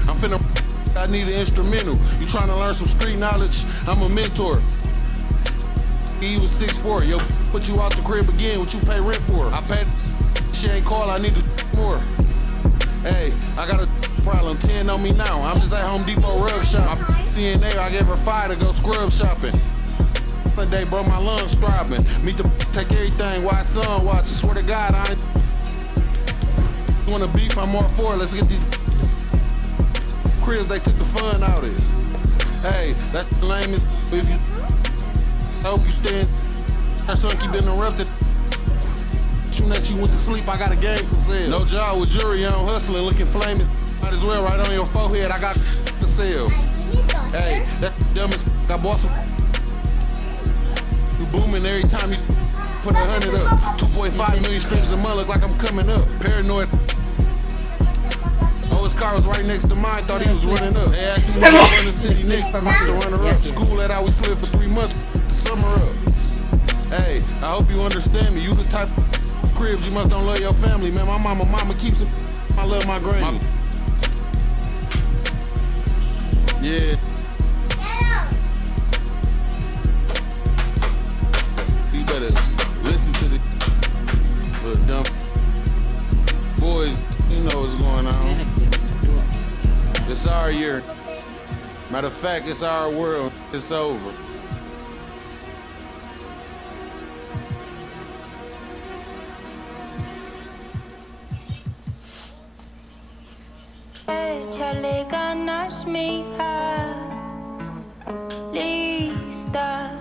I'm finna. I need an instrumental. You trying to learn some street knowledge? I'm a mentor. He was 6'4". Yo, put you out the crib again. What you pay rent for? I paid. She ain't call. I need to more. Hey, I got a problem. 10 on me now. I'm just at Home Depot rug shop. I CNA. I gave her 5 to go scrub shopping. One day, bro, my lungs throbbing. Meet the take everything. Why son watch? I swear to God, I ain't. You wanna beef? I'm all for it. Let's get these cribs. They took the fun out of it. Hey, that lame is. If you, I hope you stand. That son keep interrupted. Soon as you went to sleep, I got a game for sale. No job with jury on, hustling, looking flaming. Might as well right on your forehead. I got to sell. Hey, that dumbest. I bought some. You booming every time you put 100 up. 2.5 million streams a month, look like I'm coming up. Paranoid. Oh, his car was right next to mine, thought he was running up. They asked me to run the city next, I'm to run her up. School that I was slid for 3 months, summer up. Hey, I hope you understand me. You the type of cribs, you must don't love your family, man. My mama keeps it. I love my granny. Yeah. You better listen to the dumb boys. You know what's going on. It's our year. Matter of fact, it's our world. It's over. Échale ganas, mija. Lista,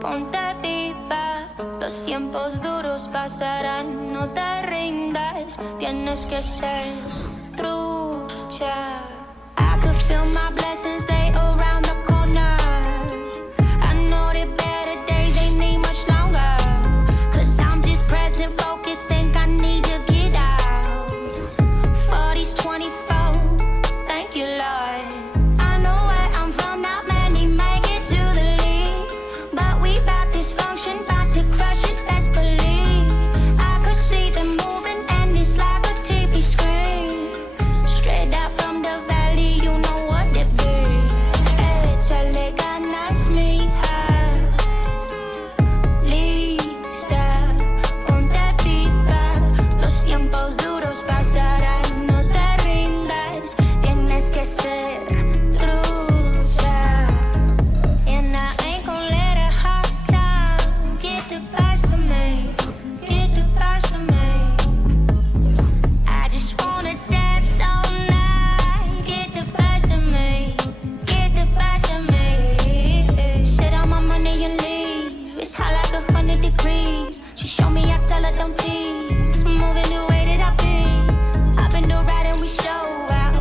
ponte viva. Los tiempos duros pasarán, no te rindas. Tienes que ser trucha. I could feel my blessings, they around the corner. I know that better days ain't need much longer. 'Cause I'm just present, focused, think I need to get out. 40s, 24, thank you, Lord. I know where I'm from, not many make it to the lead. But we bout this function, bout to crush it, best believe. I could see them moving and it's like a TV screen. Straight out from the valley, you know what it be. Échale ganas, mija. Lista, ponte viva. Los tiempos duros pasarán, no te rindas. Tienes que ser trucha. And I ain't gon' let a hard time get the best of me, get the best of me. I just wanna dance all night, get the best of me, get the best of me. Sit on my money and leave, it's hot like 100 degrees. She show me, I tell her don't tease, moving the way that I be. I've been the ride and we show out,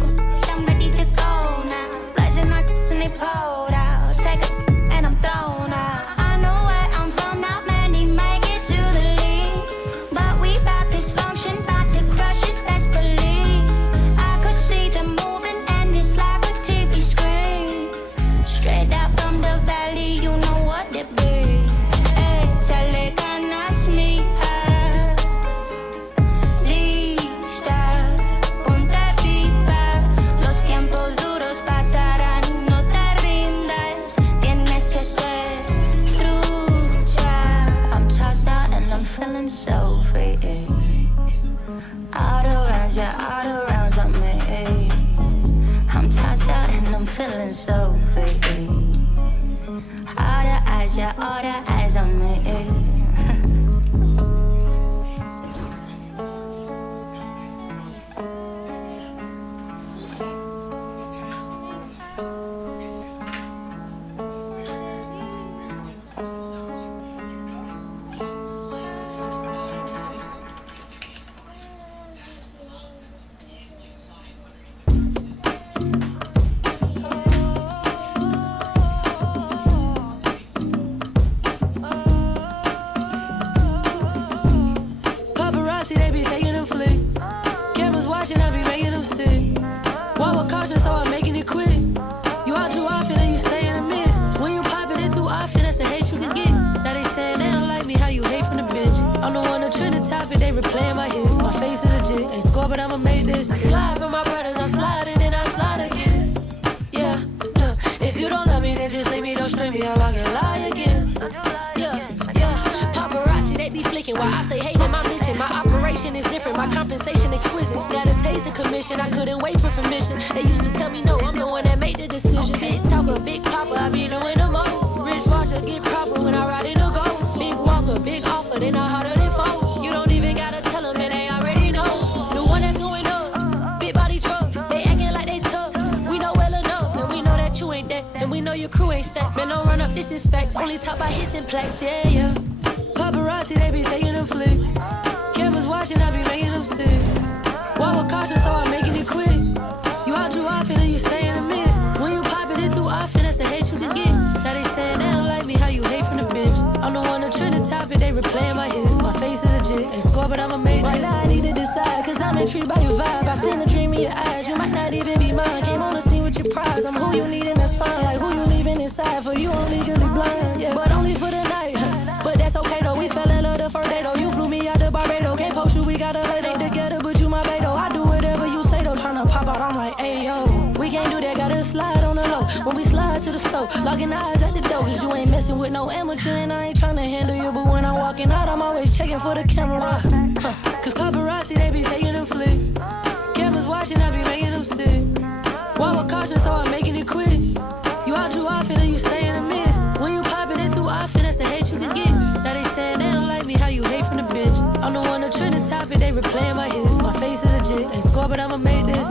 I'm ready to go now. Splashing like and they pulled out, take a and I'm thrown out. I know where I'm from, not many make it to the lead. But we bout this function, bout to crush it, best believe. I could see them moving and it's like a TV screen. Straight out from the valley, you know what it be. Échale ganas, mija. Lista, ponte viva. Los tiempos duros pasarán, no te rindas. Tienes que ser trucha. I'm tossed out and I'm feeling so free. Out of rounds, yeah, out of rounds on me. I'm tossed out and I'm feeling so free. All the eyes, yeah, all the eyes on me. Paparazzi, they be taking them flicks. Cameras watching, I be making them sick. Walk with caution, so I'm making it quick. You out too often and you stay in the mist. When you popping it too often, that's the hate you can get. Now they saying they don't like me, how you hate from the bench. I'm the one that trend the topic, they replaying my hits. My face is legit, ain't score, but I'ma make this. I slide for my brothers, I slide and then I slide again. Yeah, look, if you don't love me, then just leave me, don't string me along and lie again. Yeah, yeah, paparazzi, they be flicking while I stay hating my mission. My operation is different, my compensation exquisite. Got a taste of commission, I couldn't wait for permission. They used to tell me no, I'm the one that made the decision. Big talker, big papa, I be doing the most. Rich watcher, get proper when I ride in the ghost. Big walker, big offer, then I harder than fold. You don't even gotta tell them, and they already know. The one that's going up, big body truck. They acting like they tough, we know well enough. And we know that you ain't that, and we know your crew ain't stacked. Man, don't run up, this is facts. Only talk about hits and plaques, yeah, yeah. Paparazzi, they be taking them flicks. Cameras watching, I be making them sick. Walk with caution, so I'm making it quick. You out too often and you stay in the mist. When you popping it too often, that's the hate you can get. Now they saying they don't like me, how you hate from the bench. I'm the one that trend the topic, they replaying my hits. My face is legit, ain't score, but I'ma make this. Right now I need to decide, cause I'm intrigued by your vibe. I seen a dream in your eyes, you might not even be mine. Came on the scene with your prize, I'm who you need and that's fine. Like who you leaving inside, for you I'm legally blind, yeah. But only for the night, but that's okay though. We fell in love the first day though. You flew me out to Barbados, can't post you, we gotta lay they together, but you my bae though. I do whatever you say though, tryna pop out, I'm like, hey yo. We can't do that, gotta slide on the low. When we slide to the stove, locking eyes at the door. Cause you ain't messing with no amateur and I ain't tryna handle you. But when I'm walking out, I'm always checking for the camera. Cause paparazzi, they be taking them flicks. Cameras watching, I be making them sick. Walk with caution, so I'm making it quick. You out too often and you stay in the mist. When you popping it too often, that's the hate you can get. Now they saying they don't like me, how you hate from the bench. I'm the one that trend the topic, they replaying my hits. My face is legit, ain't score, but I'ma make this.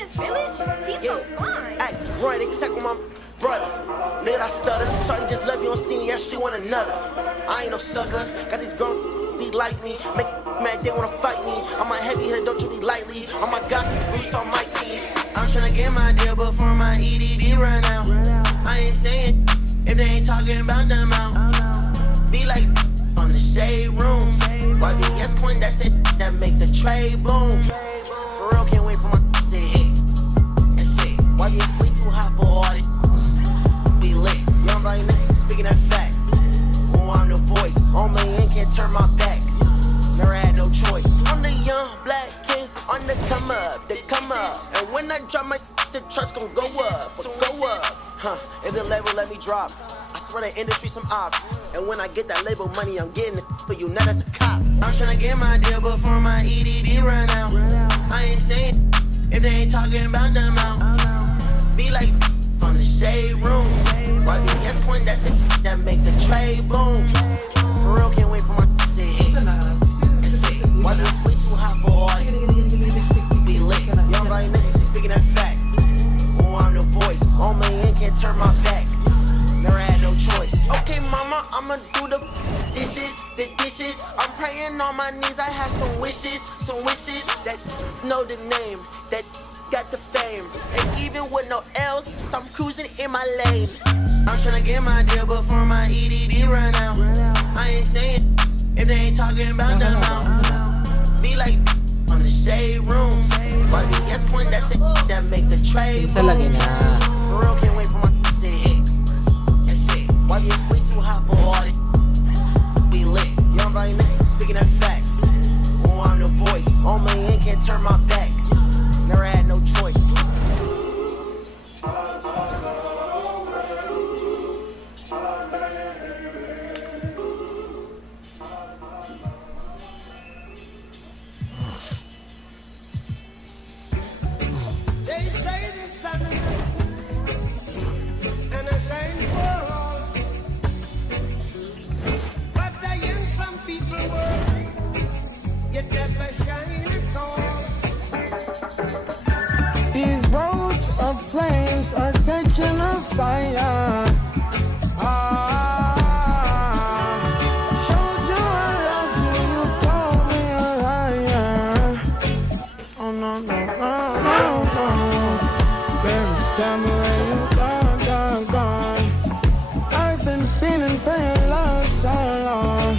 His village? He's so fine. Hey, run, they check on my brother. Nigga, I stutter. Shorty just love you on scene, yeah, she want another. I ain't no sucker. Got these girls be like me. Make mad, they wanna fight me. I'm my heavy hitter, don't treat me lightly. On my gossip, roots on my team. I'm tryna get my deal before my EDD run out. I ain't saying if they ain't talking about the amount. Be like on the shade room. YBS coin, that's it, that make the trade boom. For real, can't wait for my to hit. That's it. YBS way too hot for all this. Be lit. Young right now, speaking that fact. Oh, I'm the voice. On my end, can't turn my back. Never had no choice. I'm the young black king on the come up, they come up. And when I drop my, the trucks gon' go up, go up. If the label let me drop, I swear the industry some ops. And when I get that label money, I'm getting it for you, not as a cop. I'm tryna get my deal before my EDD run out. I ain't saying if they ain't talking about the amount. Be like on the shade room. YBS coin, that's it, that make the trade boom. For real, can't wait for my to hit. That's it. YBS way too hot for all this. Be lit. Young right nigga, speaking that fact. Oh, I'm the voice. On my end, can't turn my back. Never had no choice. Okay, mama, I'ma do the dishes. I'm praying on my knees. I have some wishes that know the name, that got the fame. And even with no L's, I'm cruising in my lane. I'm tryna get my deal before my EDD run out. I ain't saying if they ain't talking about the amount. Be like on the shade room. YBS coin, that's it, that make the trade boom. For real, can't wait for my to hit. That's it. YBS way too hot for all this. Be lit. Young right now, speaking that fact. Oh, I'm the voice. On my end, can't turn my back. Never had no choice. They say the sun and a shine for all. But I am some people world, yet never shine at all. These roads of flames are catching a fire. Showed you I loved you, you called me a liar. Oh no, no, no, no, no. Baby, tell me where you gone. I've been feeling for your love so long.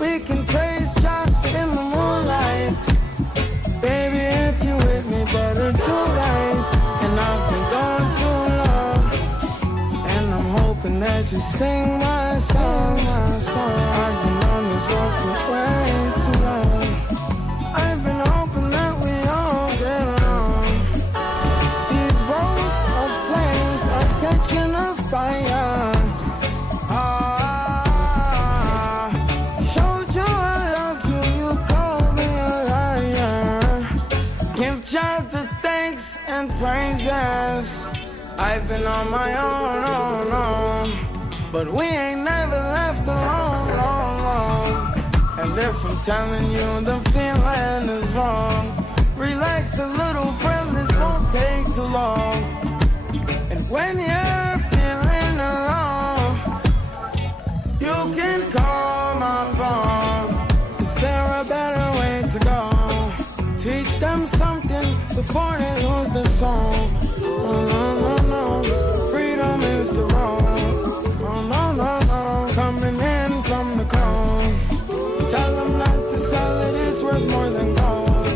We can praise God in the moonlight. Baby, if you with me, better do right. And I've been gone too long, and I'm hoping that you sing my song. I've been on this road for way too long. I've been hoping that we all get along. These roads of flames are catching a fire. Showed you I loved you, you called me a liar. Give God the thanks and praises. I've been on my own, but we ain't never left alone. And if I'm telling you the feeling is wrong, relax a little, friend, this won't take too long. And when you're feeling alone, you can call my phone. Is there a better way to go? Teach them something before they lose the song. Oh no, no, no, freedom is the road. Oh no, no, no, coming in from the cold. Tell them not to sell it, it's worth more than gold.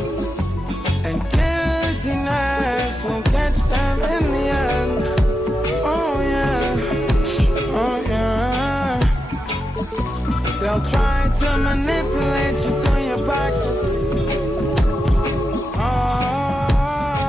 And guiltiness will catch them in the end. Oh yeah, oh yeah. They'll try to manipulate you through your pockets. Oh,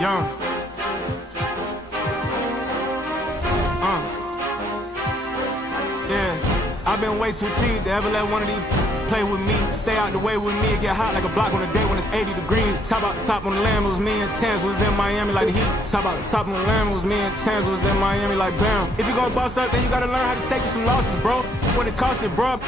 Young. Yeah, I've been way too teed to ever let one of these play with me. Stay out the way with me and get hot like a block on a day when it's 80 degrees. Top out the top on the lamb, it was me and Chance was in Miami like the Heat. Top out the top on the lamb, it was me and Chance was in Miami like bam. If you gonna boss up, then you gotta learn how to take some losses, bro. What it cost it, bro.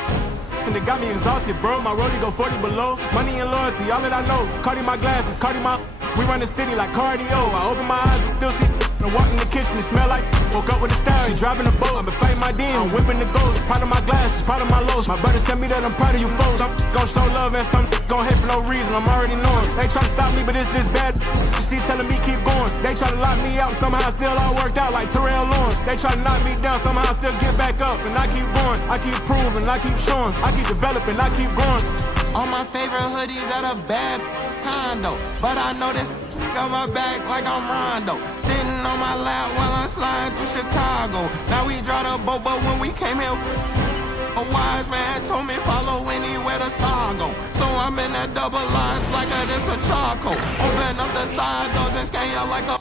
And it got me exhausted, bro. My rollie go 40 below. Money and loyalty, all that I know. Cardi my glasses, Cardi my... We run the city like cardio. I open my eyes and still see... And walk in the kitchen, it smell like... Woke up with a style, she driving a boat. I've been fighting my demon, I'm whipping the ghost. Proud of my glasses, proud of my lows. My brother tell me that I'm proud of you folks. Some gon' show love and some gon' hate for no reason. I'm already knowing. They try to stop me, but it's this bad. She telling me keep going. They try to lock me out, somehow still all worked out like Terrell Lawrence. They try to knock me down, somehow I still get back up. And I keep going, I keep proving, I keep showing. I keep developing, I keep growing. All my favorite hoodies at a bad condo, but I know this got my back like I'm Rondo. Sitting on my lap while I'm sliding through Chicago. Now we draw the boat, but when we came here, a wise man told me follow anywhere the star go. So I'm in that double lines blacker than some charcoal. Open up the side doors and scan you like a...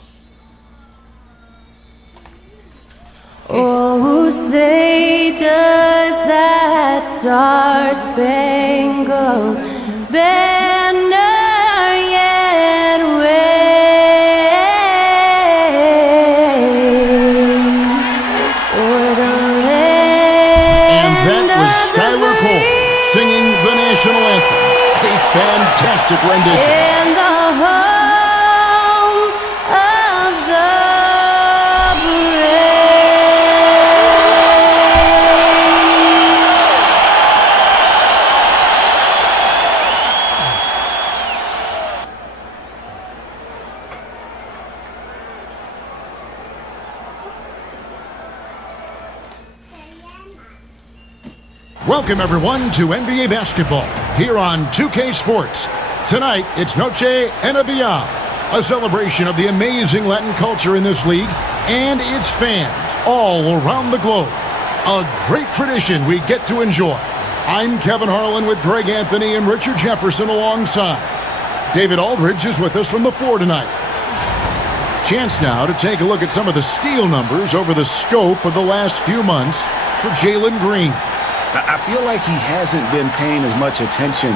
Oh, say does that star-spangled banner yet wave o'er the land? And that was Skylar Cole singing the national anthem. A fantastic rendition. In the home of the brave. Welcome, everyone, to NBA basketball here on 2K Sports. Tonight, it's Noche NBA, a celebration of the amazing Latin culture in this league and its fans all around the globe. A great tradition we get to enjoy. I'm Kevin Harlan with Greg Anthony and Richard Jefferson alongside. David Aldridge is with us from the floor tonight. Chance now to take a look at some of the steal numbers over the scope of the last few months for Jalen Green. I feel like he hasn't been paying as much attention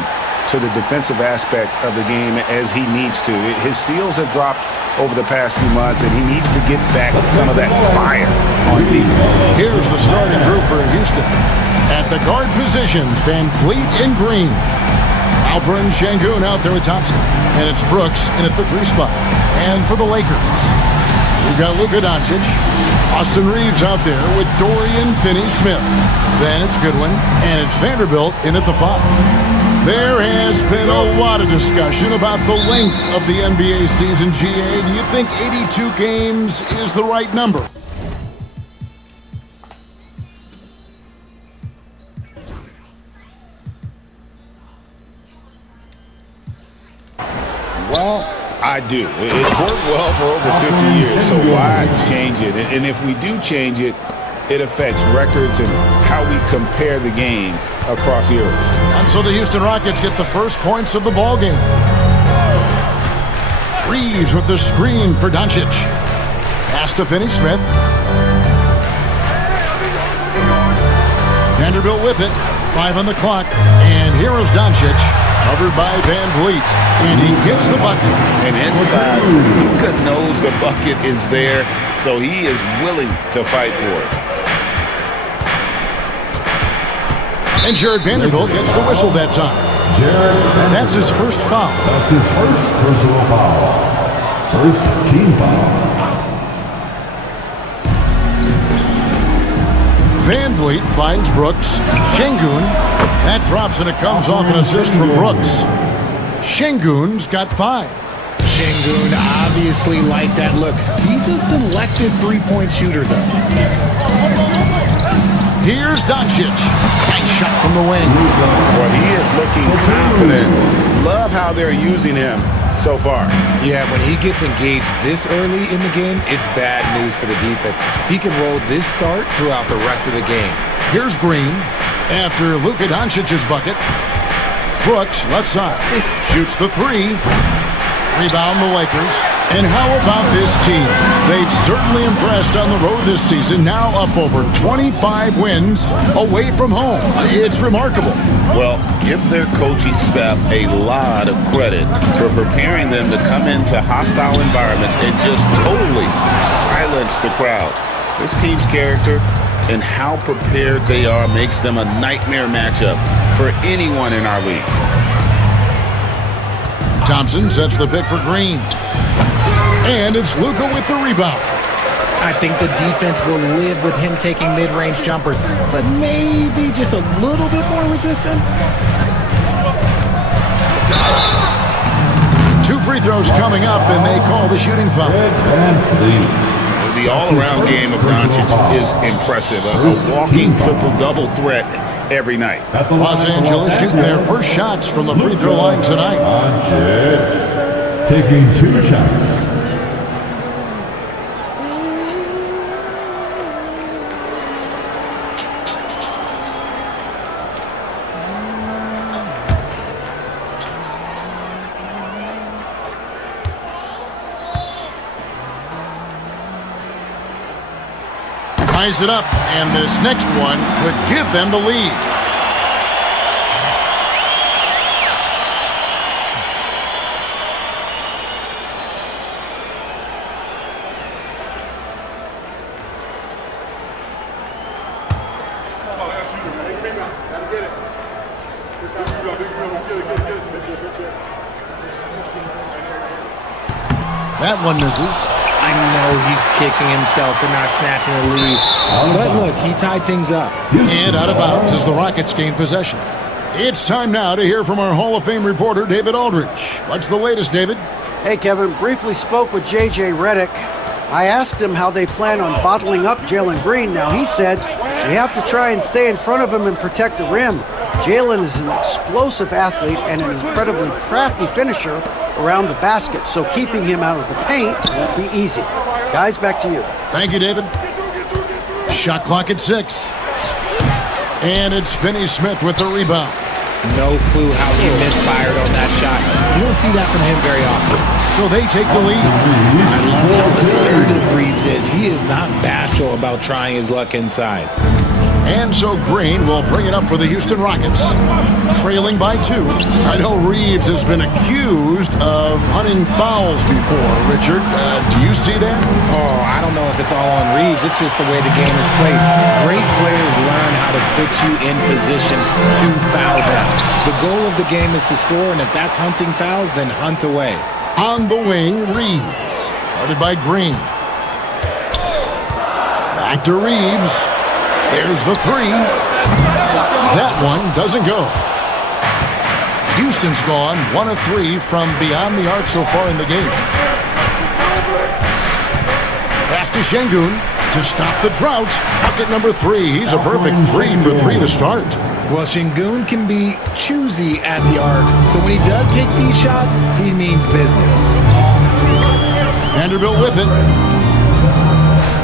to the defensive aspect of the game as he needs to. His steals have dropped over the past few months, and he needs to get back some of that fire on deep. Here's the starting group for Houston. At the guard positions, Van Fleet and Green. Alperen Şengün out there with Thompson. And it's Brooks in at the 3 spot. And for the Lakers, we've got Luka Doncic. Austin Reeves out there with Dorian Finney-Smith. Then it's Goodwin, and it's Vanderbilt in at the 5. There has been a lot of discussion about the length of the NBA season, GA. Do you think 82 games is the right number? Well, I do. It's worked well for over 50 years, so why change it? And if we do change it, it affects records and how we compare the game across eras. And so the Houston Rockets get the first points of the ball game. Reeves with the screen for Doncic. Pass to Finney-Smith. Vanderbilt with it. 5 on the clock. And here is Doncic, covered by Van Vliet. And he gets the bucket. And inside, Luka knows the bucket is there, so he is willing to fight for it. And Jared Vanderbilt gets the whistle that time. And that's his first foul. That's his first personal foul. First team foul. Van Vliet finds Brooks. Şengün. That drops and it comes off an assist from Brooks. Şengün's got 5. Şengün obviously liked that look. He's a selective three-point shooter, though. Here's Doncic. Nice shot from the wing. Well, he is looking confident. Love how they're using him so far. Yeah, when he gets engaged this early in the game, it's bad news for the defense. He can roll this start throughout the rest of the game. Here's Green after Luka Doncic's bucket. Brooks, left side, shoots the 3. Rebound the Lakers. And how about this team? They've certainly impressed on the road this season, now up over 25 wins away from home. It's remarkable. Well, give their coaching staff a lot of credit for preparing them to come into hostile environments and just totally silence the crowd. This team's character and how prepared they are makes them a nightmare matchup for anyone in our league. Thompson sets the pick for Green. And it's Luka with the rebound. I think the defense will live with him taking mid-range jumpers, but maybe just a little bit more resistance. 2 free throws coming up, and they call the shooting foul. The all-around game of Doncic is impressive. A walking triple-double threat every night. Los Angeles shooting their first shots from the free throw line tonight. Doncic taking 2 shots. Ties it up, and this next one could give them the lead. That one misses. I know he's kicking himself for not snatching the lead. But look, he tied things up. And out of bounds as the Rockets gain possession. It's time now to hear from our Hall of Fame reporter, David Aldridge. What's the latest, David? Hey, Kevin. Briefly spoke with J.J. Redick. I asked him how they plan on bottling up Jalen Green. Now, he said, we have to try and stay in front of him and protect the rim. Jalen is an explosive athlete and an incredibly crafty finisher around the basket, so keeping him out of the paint won't be easy. Guys, back to you. Thank you, David. Shot clock at 6. And it's Finney Smith with the rebound. No clue how he misfired on that shot. You don't see that from him very often. So they take the lead. I love how assertive Reeves is. He is not bashful about trying his luck inside. And so Green will bring it up for the Houston Rockets, trailing by 2. I know Reeves has been accused of hunting fouls before. Richard, do you see that? Oh, I don't know if it's all on Reeves. It's just the way the game is played. Great players learn how to put you in position to foul them. The goal of the game is to score, and if that's hunting fouls, then hunt away. On the wing, Reeves, guarded by Green. Back to Reeves. There's the 3. That one doesn't go. Houston's gone 1 of 3 from beyond the arc so far in the game. Pass to Şengün to stop the drought. Bucket number 3. He's a perfect 3 for 3 to start. Well, Şengün can be choosy at the arc, so when he does take these shots, he means business. Vanderbilt with it.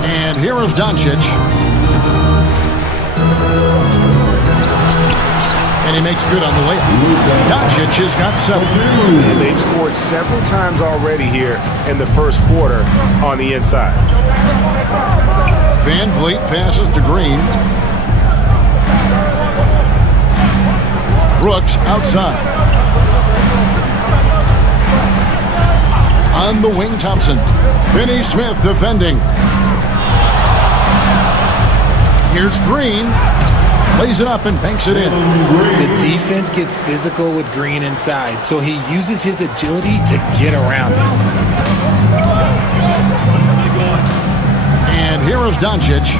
And here is Doncic. And he makes good on the layup. Doncic has got 7. And they've scored several times already here in the first quarter on the inside. Van Vliet passes to Green. Brooks outside. On the wing, Thompson. Finney Smith defending. Here's Green. Plays it up and banks it in. The defense gets physical with Green inside, so he uses his agility to get around him. And here is Doncic.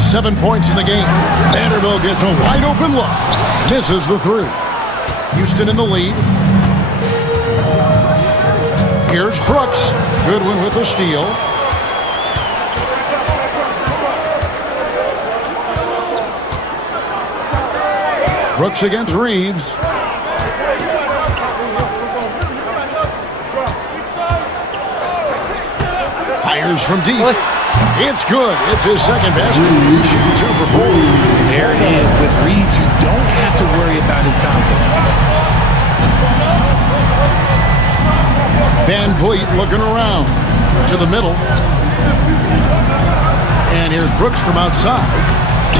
7 points in the game. Vanderbilt gets a wide open look. Misses the 3. Houston in the lead. Here's Brooks. Goodwin with a steal. Brooks against Reeves. Fires from deep. It's good. It's his second basket. He's shooting 2 for 4. There it is. With Reeves, you don't have to worry about his confidence. Van Vliet looking around to the middle. And here's Brooks from outside.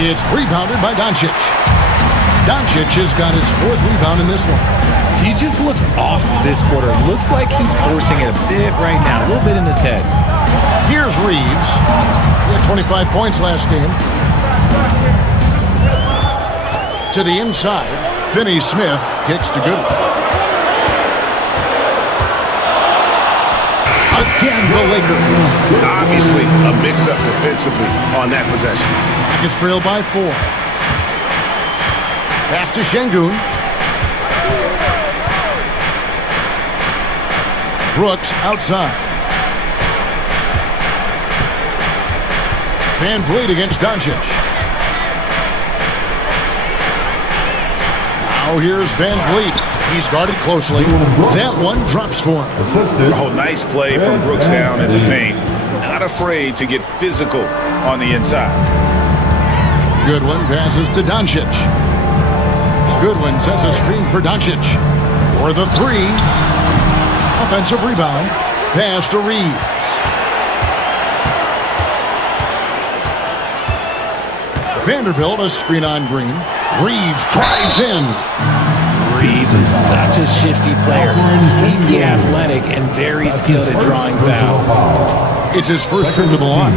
It's rebounded by Doncic. Doncic has got his 4th rebound in this one. He just looks off this quarter. Looks like he's forcing it a bit right now, a little bit in his head. Here's Reeves. He had 25 points last game. To the inside, Finney-Smith kicks to Goodwin. Again, the Lakers. Obviously, a mix-up defensively on that possession. Rockets trail by 4. Pass to Şengün. Brooks outside. Van Vliet against Doncic. Now here's Van Vliet. He's guarded closely. That one drops for him. Oh, nice play from Brooks down in the paint. Not afraid to get physical on the inside. Goodwin passes to Doncic. Goodwin sets a screen for Doncic. For the 3. Offensive rebound. Pass to Reeves. Vanderbilt, a screen on Green. Reeves drives in. Reeves is such a shifty player. Sneaky, athletic, and very skilled at drawing fouls. It's his first trip to the line.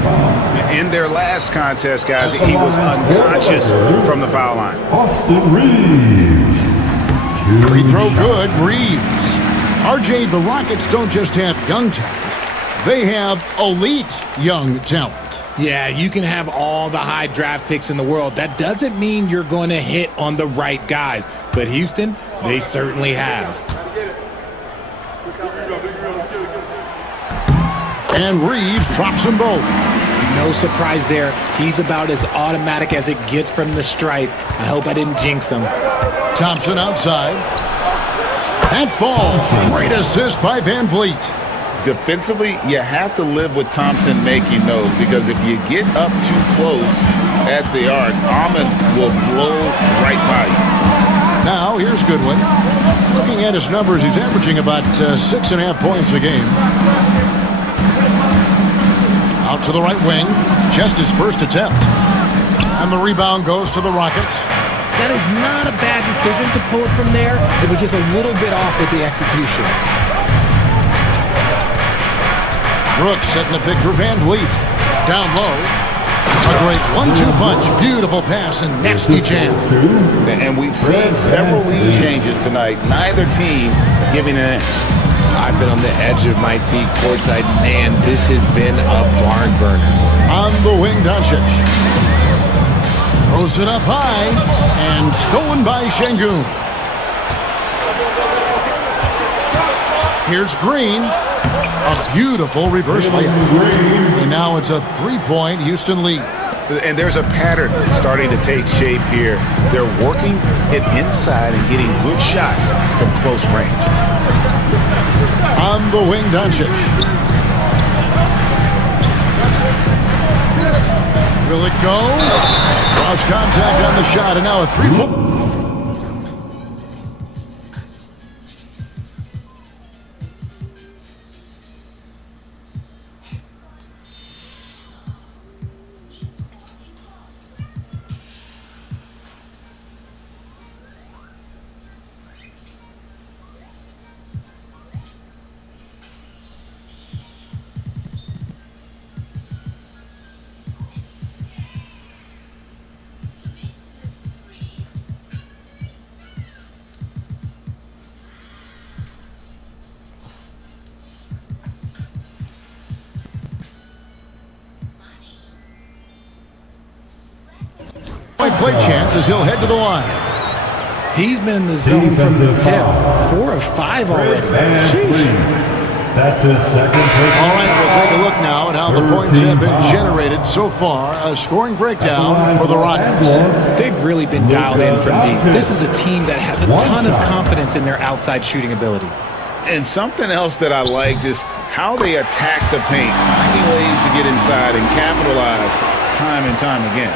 In their last contest, guys, he was unconscious from the foul line. Austin Reeves. Free throw good, Reeves. RJ, the Rockets don't just have young talent. They have elite young talent. Yeah, you can have all the high draft picks in the world. That doesn't mean you're going to hit on the right guys. But Houston, they certainly have. And Reeves drops them both. No surprise there. He's about as automatic as it gets from the stripe. I hope I didn't jinx him. Thompson outside. And falls. Great assist by Van Vliet. Defensively, you have to live with Thompson making those, because if you get up too close at the arc, Ahmed will blow right by you. Now, here's Goodwin. Looking at his numbers, he's averaging about 6.5 points a game. Out to the right wing. Just his first attempt. And the rebound goes to the Rockets. That is not a bad decision to pull it from there. It was just a little bit off with the execution. Brooks setting a pick for Van Vliet. Down low. A great 1-2 punch. Beautiful pass and nasty jam. And we've seen several lead changes tonight. Neither team giving an inch. I've been on the edge of my seat courtside. Man, this has been a barn burner. On the wing, Doncic. Throws it up high. And stolen by Şengün. Here's Green. A beautiful reverse layup. And now it's a 3-point Houston lead. And there's a pattern starting to take shape here. They're working it inside and getting good shots from close range. On the wing, Doncic. Will it go? Cross contact on the shot, and now a 3-point. Play chance as he'll head to the line. He's been in the zone from the tip. 4 of 5 already. That's his second pick. All right, we'll take a look now at how the points have been generated so far. A scoring breakdown for the Rockets. They've really been dialed in from deep. This is a team that has a ton of confidence in their outside shooting ability. And something else that I liked is how they attack the paint, finding ways to get inside and capitalize time and time again.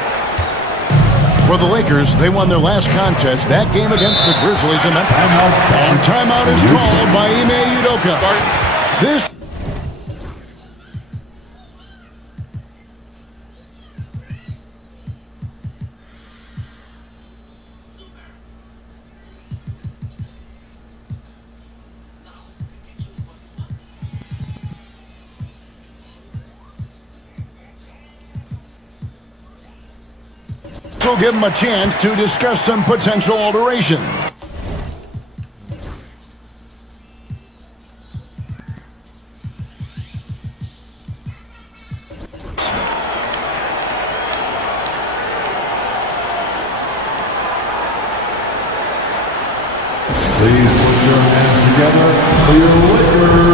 For the Lakers, they won their last contest, that game against the Grizzlies in Memphis. And timeout is called by Ime Udoka. This will give him a chance to discuss some potential alteration. Please put your hands together for your Lakers.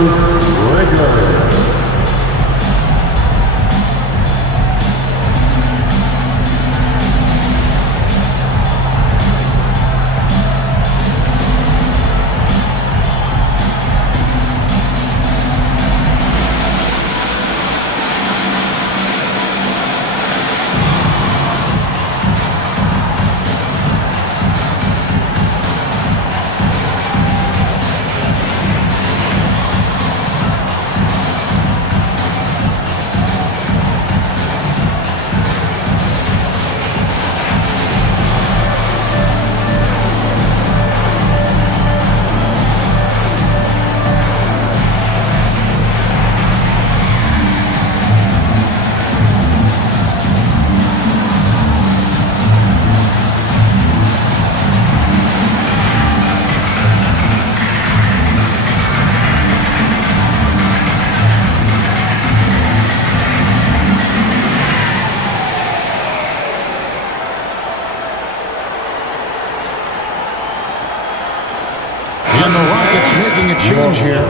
And the Rockets making a change here.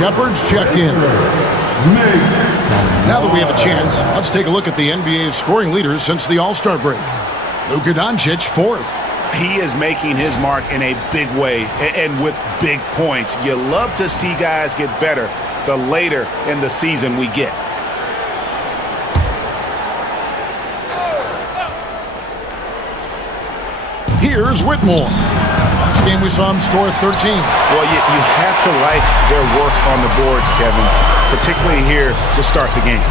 Shepard's checked in. Now that we have a chance, let's take a look at the NBA's scoring leaders since the All-Star break. Luka Doncic, 4th. He is making his mark in a big way and with big points. You love to see guys get better the later in the season we get. Here's Whitmore. Last game we saw him score 13. Well, you have to like their work on the boards, Kevin, particularly here to start the game.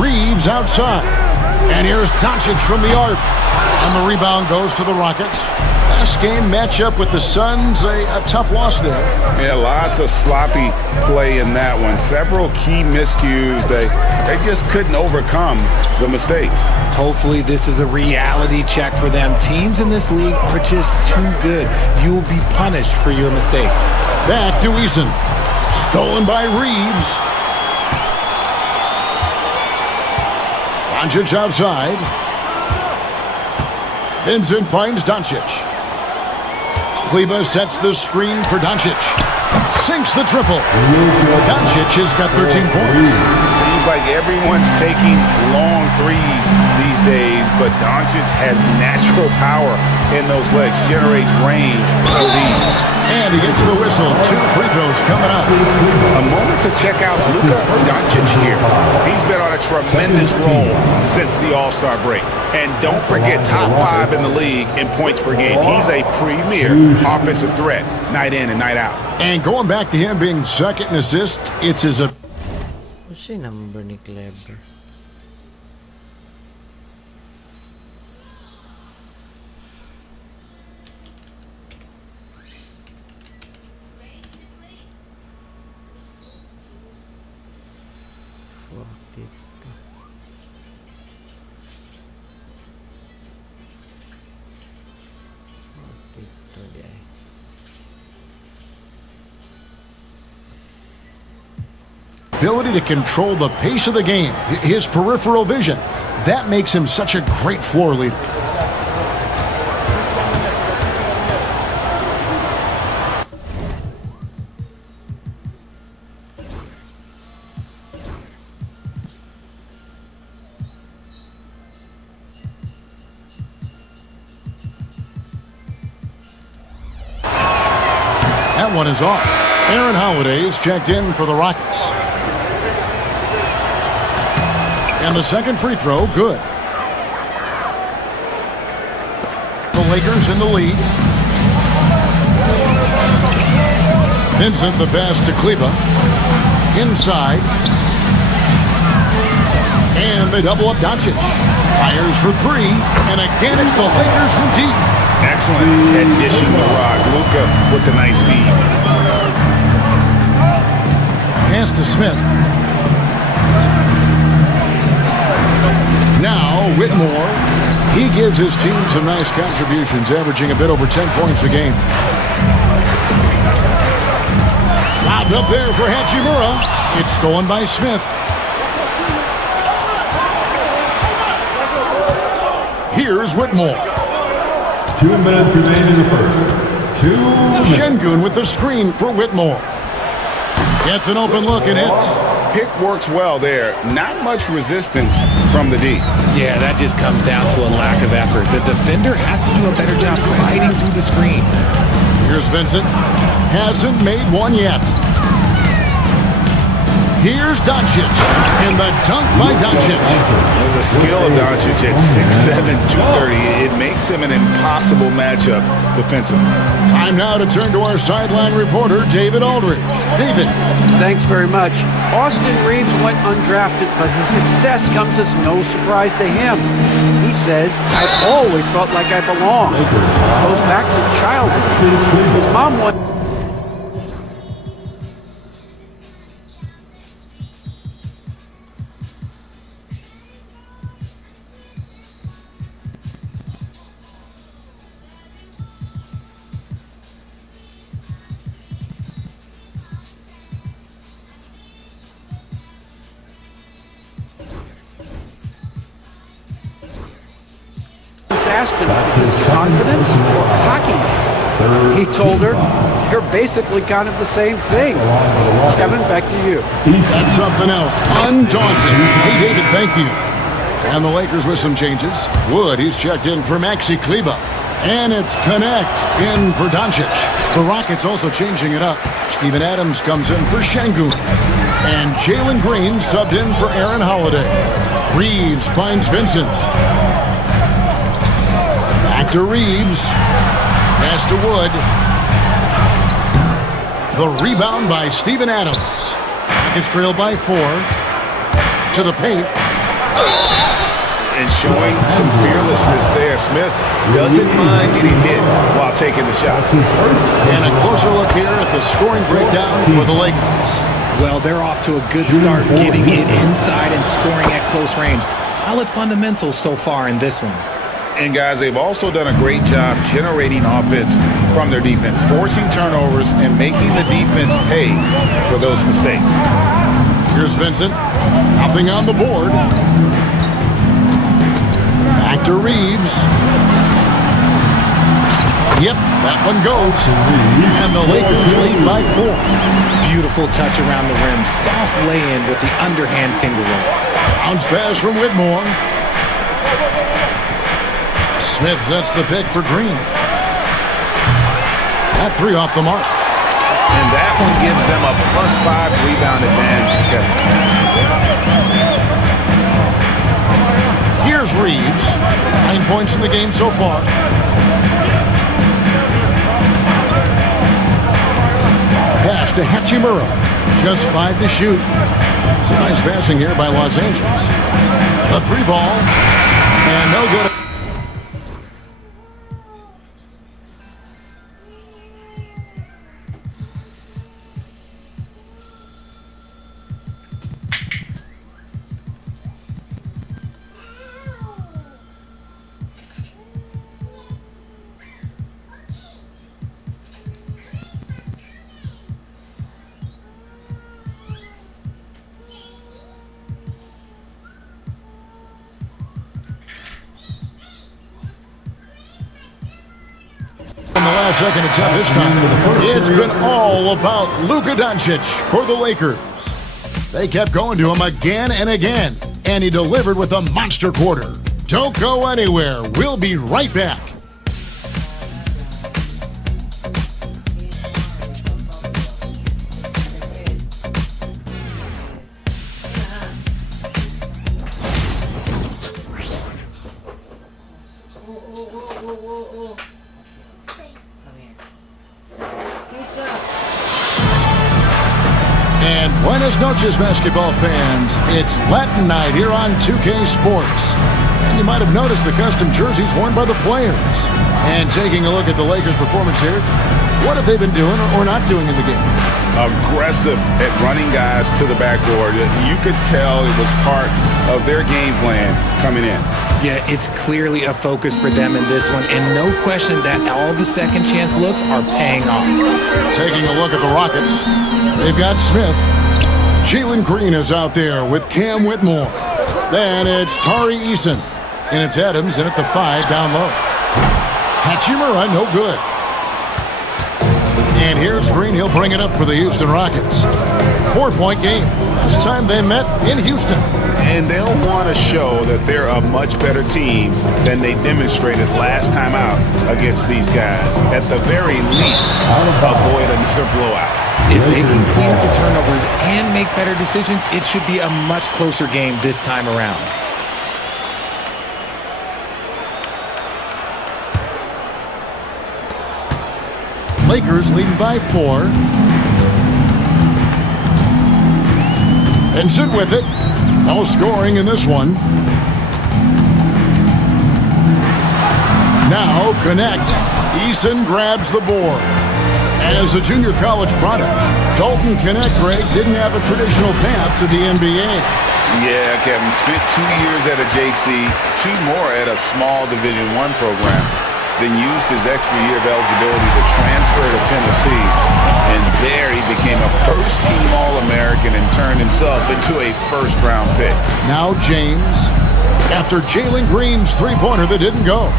Reeves outside. And here's Doncic from the arc. And the rebound goes to the Rockets. Last game matchup with the Suns, a tough loss there. Yeah, lots of sloppy play in that one. Several key miscues. They just couldn't overcome the mistakes. Hopefully this is a reality check for them. Teams in this league are just too good. You will be punished for your mistakes. Back to Eason. Stolen by Reeves. Doncic outside. Vincent finds Doncic. Kleba sets the screen for Doncic. Sinks the triple. Doncic has got 13 points. Seems like everyone's taking long threes these days, but Doncic has natural power in those legs, generates range for these. And he gets the whistle. 2 free throws coming up. A moment to check out Luka Doncic here. He's been on a tremendous roll since the All-Star break. And don't forget, top 5 in the league in points per game. He's a premier offensive threat night in and night out. And going back to him being second in assists, it's his... What's your number, ni Clever? Ability to control the pace of the game, his peripheral vision, that makes him such a great floor leader. That one is off. Aaron Holiday's checked in for the Rockets. And the second free throw, good. The Lakers in the lead. Vincent the pass to Kleba. Inside. And they double up Doncic. Fires for three. And again, it's the Lakers from deep. Excellent addition to Rock. Luka with the nice feed. Pass to Smith. Now, Whitmore. He gives his team some nice contributions, averaging a bit over 10 points a game. Lobbed up there for Hachimura. It's stolen by Smith. Here's Whitmore. 2 minutes remain in the first. 2 minutes. Şengün with the screen for Whitmore. Gets an open look and hits. Pick works well there. Not much resistance from the D. Yeah, that just comes down to a lack of effort. The defender has to do a better job fighting through the screen. Here's Vincent. Hasn't made one yet. Here's Doncic. And the dunk by Doncic. The skill of Doncic at 6'7", 230, it makes him an impossible matchup defensively. Time now to turn to our sideline reporter, David Aldridge. David. Thanks very much. Austin Reeves went undrafted, but his success comes as no surprise to him. He says, "I've always felt like I belong." Goes back to childhood. His mom went. Asked him, is this confidence or cockiness? He told her, "You're basically kind of the same thing." Kevin, back to you. That's something else. Undaunted. Hey, David, thank you. And the Lakers with some changes. Wood, he's checked in for Maxi Kleba. And it's Connect in for Doncic. The Rockets also changing it up. Steven Adams comes in for Şengün. And Jalen Green subbed in for Aaron Holiday. Reeves finds Vincent. Back to Reeves. Pass to Wood. The rebound by Steven Adams. Rockets trail by 4. To the paint. And showing some fearlessness there. Smith doesn't mind getting hit while taking the shot. And a closer look here at the scoring breakdown for the Lakers. Well, they're off to a good start, getting it inside and scoring at close range. Solid fundamentals so far in this one. And guys, they've also done a great job generating offense from their defense, forcing turnovers and making the defense pay for those mistakes. Here's Vincent. Nothing on the board. Back to Reeves. Yep, that one goes. And the Lakers lead by 4. Beautiful touch around the rim. Soft lay-in with the underhand finger roll. Bounce pass from Whitmore. Smith sets the pick for Green. That 3 off the mark. And that one gives them a +5 rebound advantage, Kevin. Here's Reeves. 9 points in the game so far. Pass to Hachimura. Just 5 to shoot. Some nice passing here by Los Angeles. A 3 ball. And no good. In the last second attempt this time, it's been all about Luka Doncic for the Lakers. They kept going to him again and again, and he delivered with a monster quarter. Don't go anywhere. We'll be right back. And buenas noches, basketball fans. It's Latin night here on 2K Sports. And you might have noticed the custom jerseys worn by the players. And taking a look at the Lakers' performance here, what have they been doing or not doing in the game? Aggressive at running guys to the backboard. You could tell it was part of their game plan coming in. Yeah, it's clearly a focus for them in this one, and no question that all the second chance looks are paying off. Taking a look at the Rockets, they've got Smith. Jalen Green is out there with Cam Whitmore. Then it's Tari Eason, and it's Adams in at the 5 down low. Hachimura, no good. And here's Green. He'll bring it up for the Houston Rockets. 4-point game. Last time they met in Houston. And they'll want to show that they're a much better team than they demonstrated last time out against these guys. At the very least, avoid another blowout. If they can clean up the turnovers and make better decisions, it should be a much closer game this time around. Lakers leading by 4. And sit with it. No scoring in this one. Now connect. Eason grabs the board. As a junior college product, Dalton Connect, Greg, didn't have a traditional path to the NBA. Yeah, Kevin, spent 2 years at a JC, 2 more at a small Division I program, then used his extra year of eligibility to transfer to Tennessee. And there he became a first-team All-American and turned himself into a first-round pick. Now James, after Jalen Green's three-pointer that didn't go.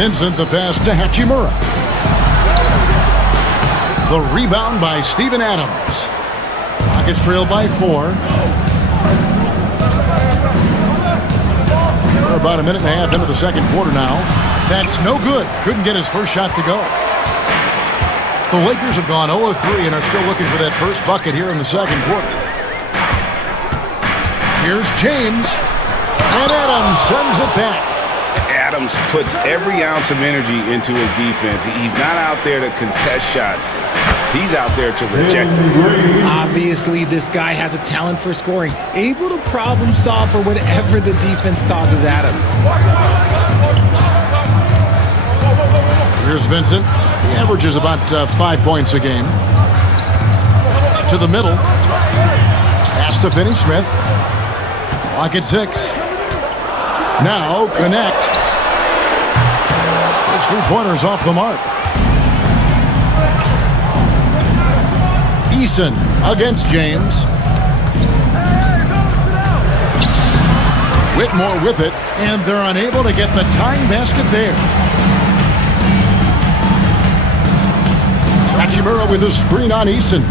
Vincent the pass to Hachimura. The rebound by Steven Adams. Rockets trail by 4. We're about a minute and a half into the second quarter now. That's no good. Couldn't get his first shot to go. The Lakers have gone 0 of 3 and are still looking for that first bucket here in the second quarter. Here's James. And Adams sends it back. Adams puts every ounce of energy into his defense. He's not out there to contest shots. He's out there to reject them. Obviously, this guy has a talent for scoring, able to problem solve for whatever the defense tosses at him. Here's Vincent. He averages about 5 points a game. To the middle. Pass to Finney-Smith. Clock at 6. Now connect. His three-pointers off the mark. Eason against James. Whitmore with it, and they're unable to get the tying basket there. Hachimura with a screen on Eason.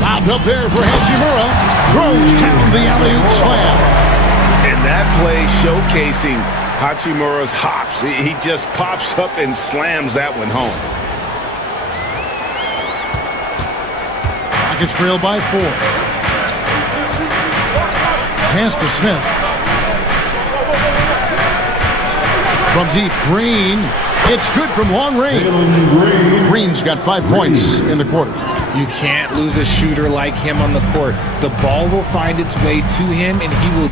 Lobbed up there for Hachimura. Throws down the alley-oop slam. And that play showcasing Hachimura's hops. He just pops up and slams that one home. Rockets trail by 4. Pass to Smith. From deep, Green. It's good from long range. Green's got 5 points in the quarter. You can't lose a shooter like him on the court. The ball will find its way to him, and he will...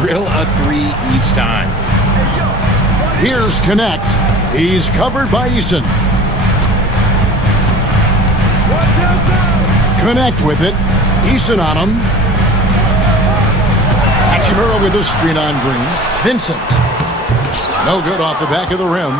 drill a 3 each time. Here's Connect. He's covered by Eason. Connect with it. Eason on him. Hachimura with a screen on Green. Vincent. No good off the back of the rim.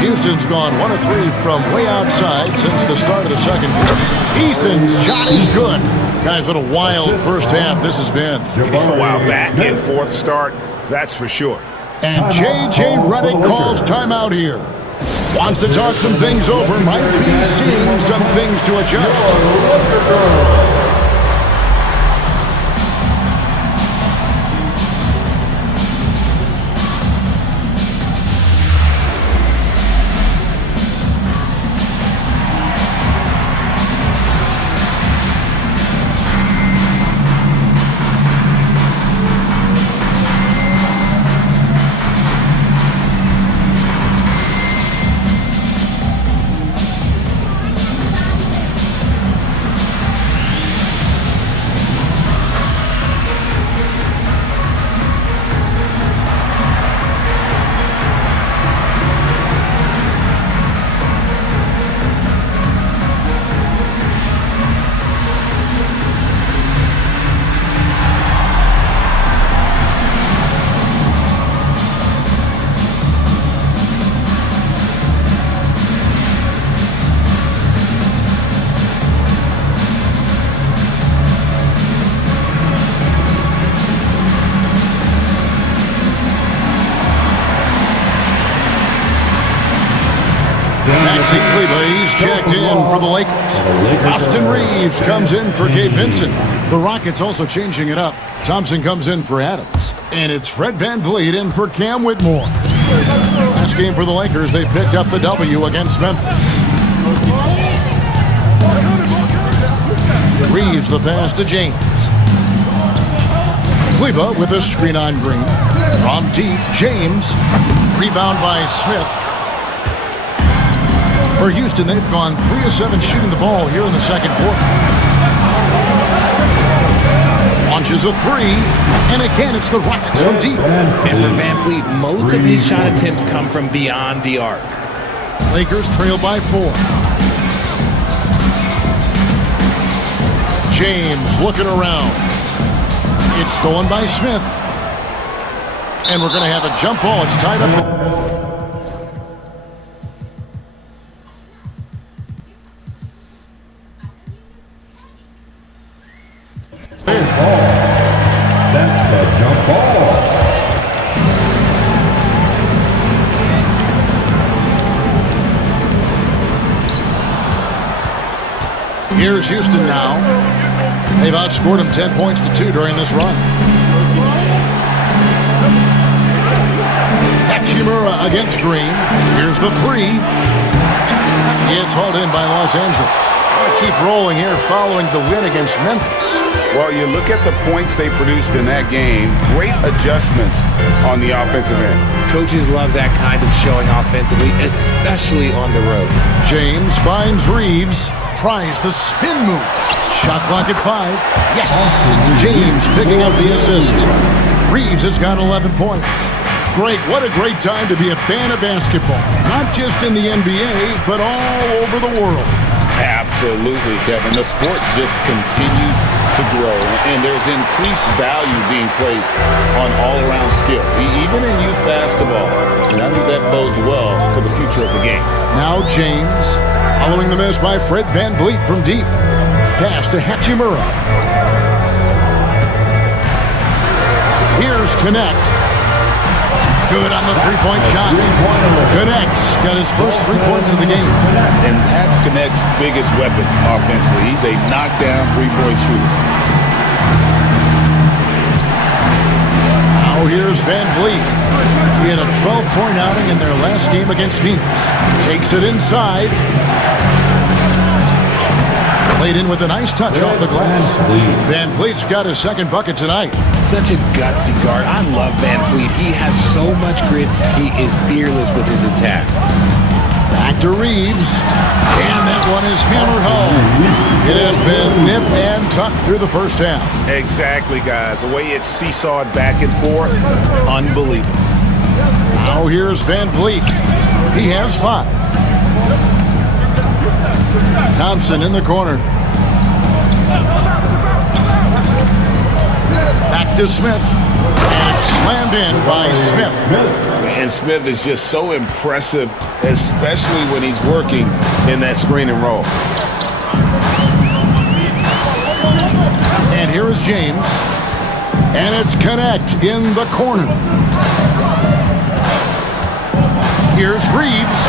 Houston's gone 1 of 3 from way outside since the start of the second quarter. Eason's shot is good. Guys, what a wild first half this has been. Wow, back and forth start, that's for sure. And J.J. Redick calls timeout here. Wants to talk some things over, might be seeing some things to adjust. Maxi Kleber, he's checked in for the Lakers. Austin Reeves comes in for Gabe Vincent. The Rockets also changing it up. Thompson comes in for Adams. And it's Fred VanVleet in for Cam Whitmore. Last game for the Lakers, they picked up the W against Memphis. Reeves the pass to James. Kleber with a screen on Green. From deep, James. Rebound by Smith. For Houston, they've gone 3 of 7 shooting the ball here in the second quarter. Launches a 3, and again it's the Rockets from deep. And for VanVleet, most of his shot attempts come from beyond the arc. Lakers trail by 4. James looking around. It's stolen by Smith. And we're going to have a jump ball. It's tied up. That's a jump ball. Here's Houston now. They've outscored him 10 points to 2 during this run. Hachimura against Green. Here's the 3. It's hauled in by Los Angeles. Keep rolling here following the win against Memphis. Well, you look at the points they produced in that game. Great adjustments on the offensive end. Coaches love that kind of showing offensively, especially on the road. James finds Reeves. Tries the spin move. Shot clock at 5. Yes, it's James picking up the assist. Reeves has got 11 points. Greg, what a great time to be a fan of basketball. Not just in the NBA, but all over the world. Absolutely, Kevin. The sport just continues to grow, and there's increased value being placed on all-around skill, even in youth basketball. And I think that bodes well for the future of the game. Now James, following the miss by Fred VanVleet from deep. Pass to Hachimura. Here's Connect. Good on the three-point shot. Connect's got his first 3 points of the game. And that's Connect's biggest weapon offensively. He's a knockdown three-point shooter. Now here's VanVleet. He had a 12-point outing in their last game against Phoenix. Takes it inside. Played in with a nice touch off the glass. VanVleet's got his second bucket tonight. Such a gutsy guard. I love VanVleet. He has so much grit. He is fearless with his attack. Back to Reeves. And that one is hammered home. It has been nip and tuck through the first half. Exactly, guys. The way it's seesawed back and forth, unbelievable. Now here's VanVleet. He has 5. Thompson in the corner. Back to Smith. And slammed in by Smith. And Smith is just so impressive, especially when he's working in that screen and roll. And here is James. And it's Connect in the corner. Here's Reeves.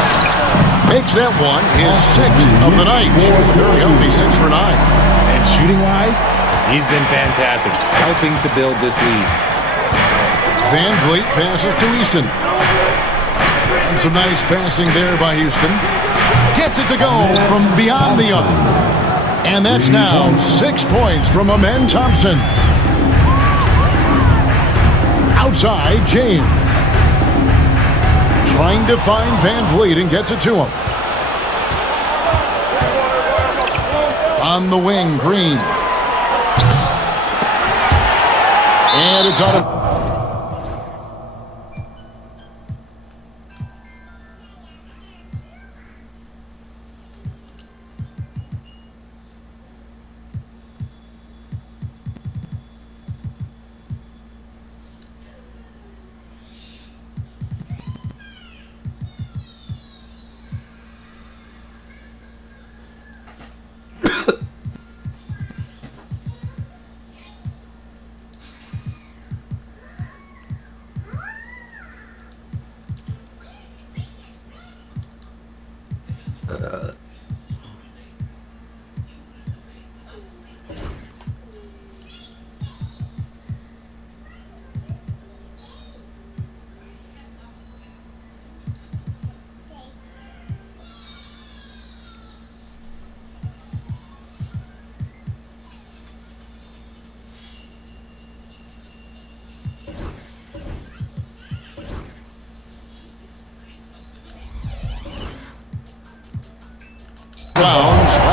Makes that one his 6th of the night. Very healthy, 6 for 9. And shooting-wise, he's been fantastic, helping to build this lead. VanVleet passes to Easton. And some nice passing there by Houston. Gets it to go from beyond the arc. And that's now 6 points from Amen Thompson. Outside, James. Trying to find VanVleet and gets it to him. On the wing, Green. And it's out of...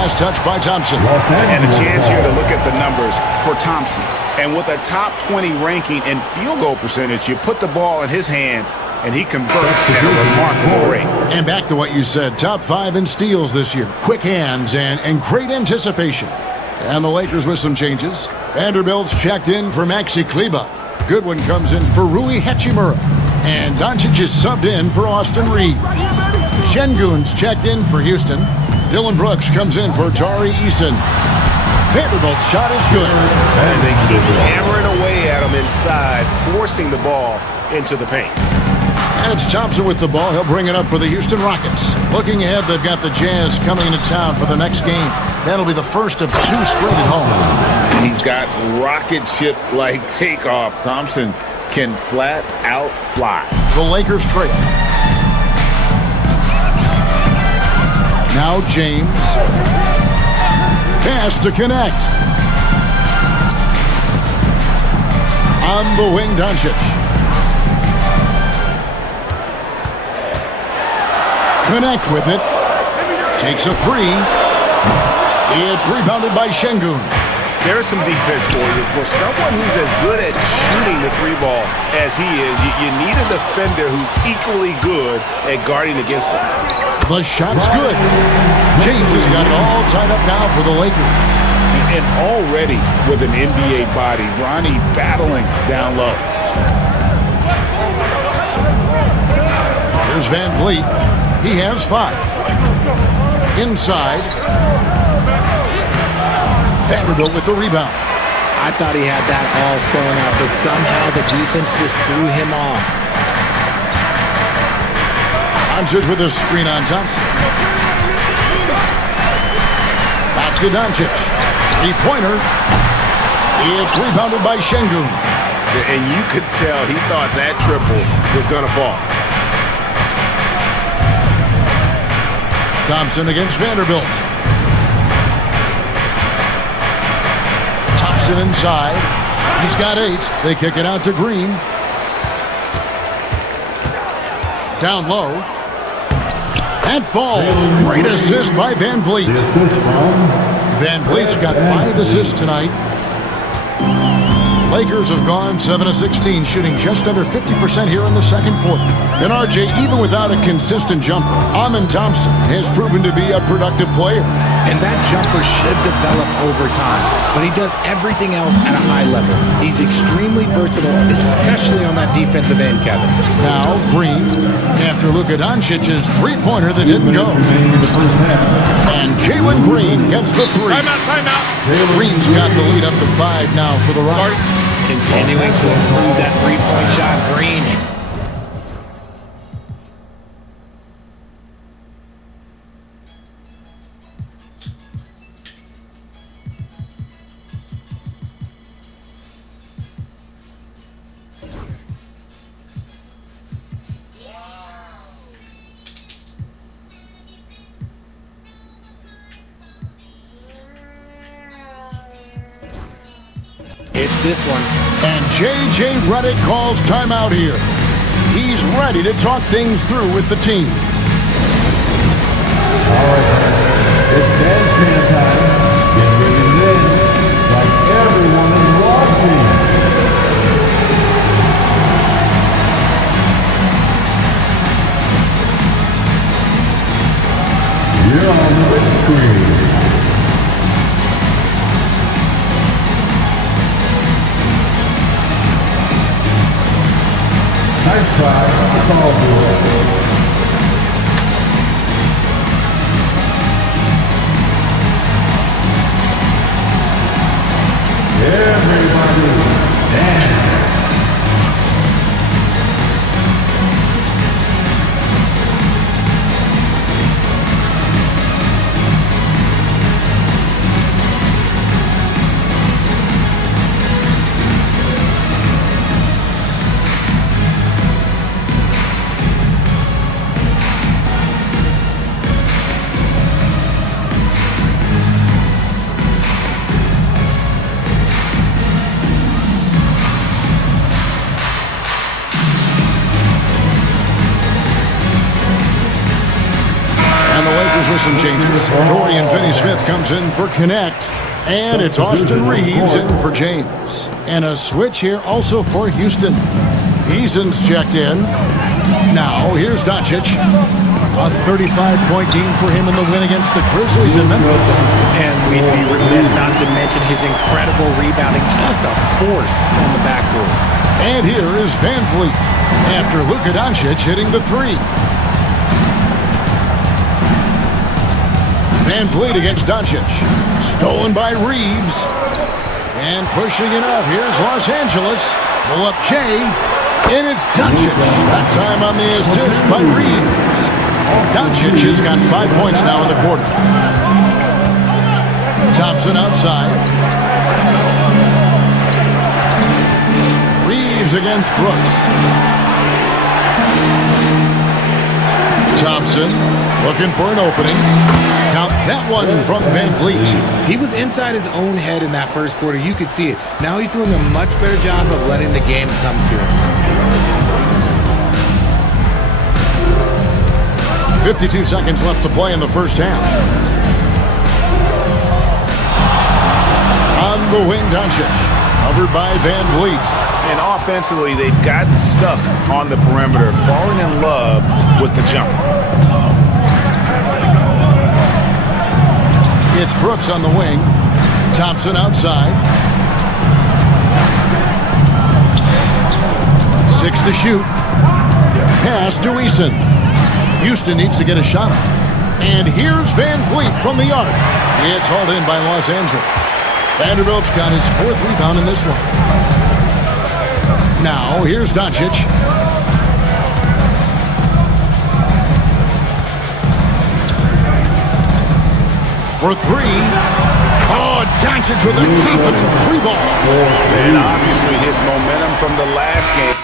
Last touch by Thompson. And a chance here to look at the numbers for Thompson. And with a top 20 ranking in field goal percentage, you put the ball in his hands, and he converts at a remarkable rate. And back to what you said, top 5 in steals this year. Quick hands and great anticipation. And the Lakers with some changes. Vanderbilt's checked in for Maxi Kleba. Goodwin comes in for Rui Hachimura. And Doncic is subbed in for Austin Reeves. Şengün's checked in for Houston. Dylan Brooks comes in for Tari Eason. Vanderbilt's shot is good. And they keep hammering away at him inside, forcing the ball into the paint. And it's Thompson with the ball. He'll bring it up for the Houston Rockets. Looking ahead, they've got the Jazz coming into town for the next game. That'll be the first of 2 straight at home. He's got rocket ship-like takeoff. Thompson can flat out fly. The Lakers trail. Now James. Pass to connect. On the wing, Doncic. Connect with it. Takes a 3. It's rebounded by Şengün. There's some defense for you. For someone who's as good at shooting the 3-ball as he is, you need a defender who's equally good at guarding against him. The shot's good. James has got it all tied up now for the Lakers. And already with an NBA body, Ronnie battling down low. Here's Van Vliet. He has 5. Inside. Vanderbilt with the rebound. I thought he had that all sewn out, but somehow the defense just threw him off. Doncic with a screen on Thompson. Back to Doncic. 3-pointer. It's rebounded by Şengün. And you could tell he thought that triple was going to fall. Thompson against Vanderbilt. Thompson inside. He's got 8. They kick it out to Green. Down low. And falls. Great assist by Van Vliet. Van Vliet's got 5 assists tonight. Lakers have gone 7 of 16, shooting just under 50% here in the second quarter. And RJ, even without a consistent jumper, Amen Thompson has proven to be a productive player. And that jumper should develop over time, but he does everything else at a high level. He's extremely versatile, especially on that defensive end, Kevin. Now Green, after Luka Doncic's 3-pointer that didn't go. And Jalen Green gets the 3. Timeout. Green's got the lead up to 5 now for the Rockets. Continuing to improve that 3-point shot, Green. It's this one. And J.J. Redick calls timeout here. He's ready to talk things through with the team. All right, it's bandstand time. Get ready to win like everyone is watching. You're on the big screen. Nice try. It's all good. Lakers with some changes. Dorian Finney-Smith comes in for Connect. And it's Austin Reeves in for James. And a switch here also for Houston. Eason's checked in. Now, here's Doncic. A 35-point game for him in the win against the Grizzlies in Memphis. And we'd be remiss not to mention his incredible rebounding, just a force on the backboards. And here is Van Vliet after Luka Doncic hitting the three. Van Vliet against Doncic. Stolen by Reeves. And pushing it up. Here's Los Angeles. Pull up Jay. And it's Doncic. That time on the assist by Reeves. Doncic has got 5 points now in the quarter. Thompson outside. Reeves against Brooks. Thompson looking for an opening. Count that one from Van Vliet. He was inside his own head in that first quarter. You could see it. Now he's doing a much better job of letting the game come to him. 52 seconds left to play in the first half. On the wing, Doncic. Covered by Van Vliet. And offensively, they've gotten stuck on the perimeter, falling in love with the jump. It's Brooks on the wing. Thompson outside. 6 to shoot. Pass to Eason. Houston needs to get a shot up. And here's Van Vliet from the arc. It's hauled in by Los Angeles. Vanderbilt's got his 4th rebound in this one. Now, here's Doncic. For 3. Oh, Doncic with a confident 3 ball. And obviously his momentum from the last game.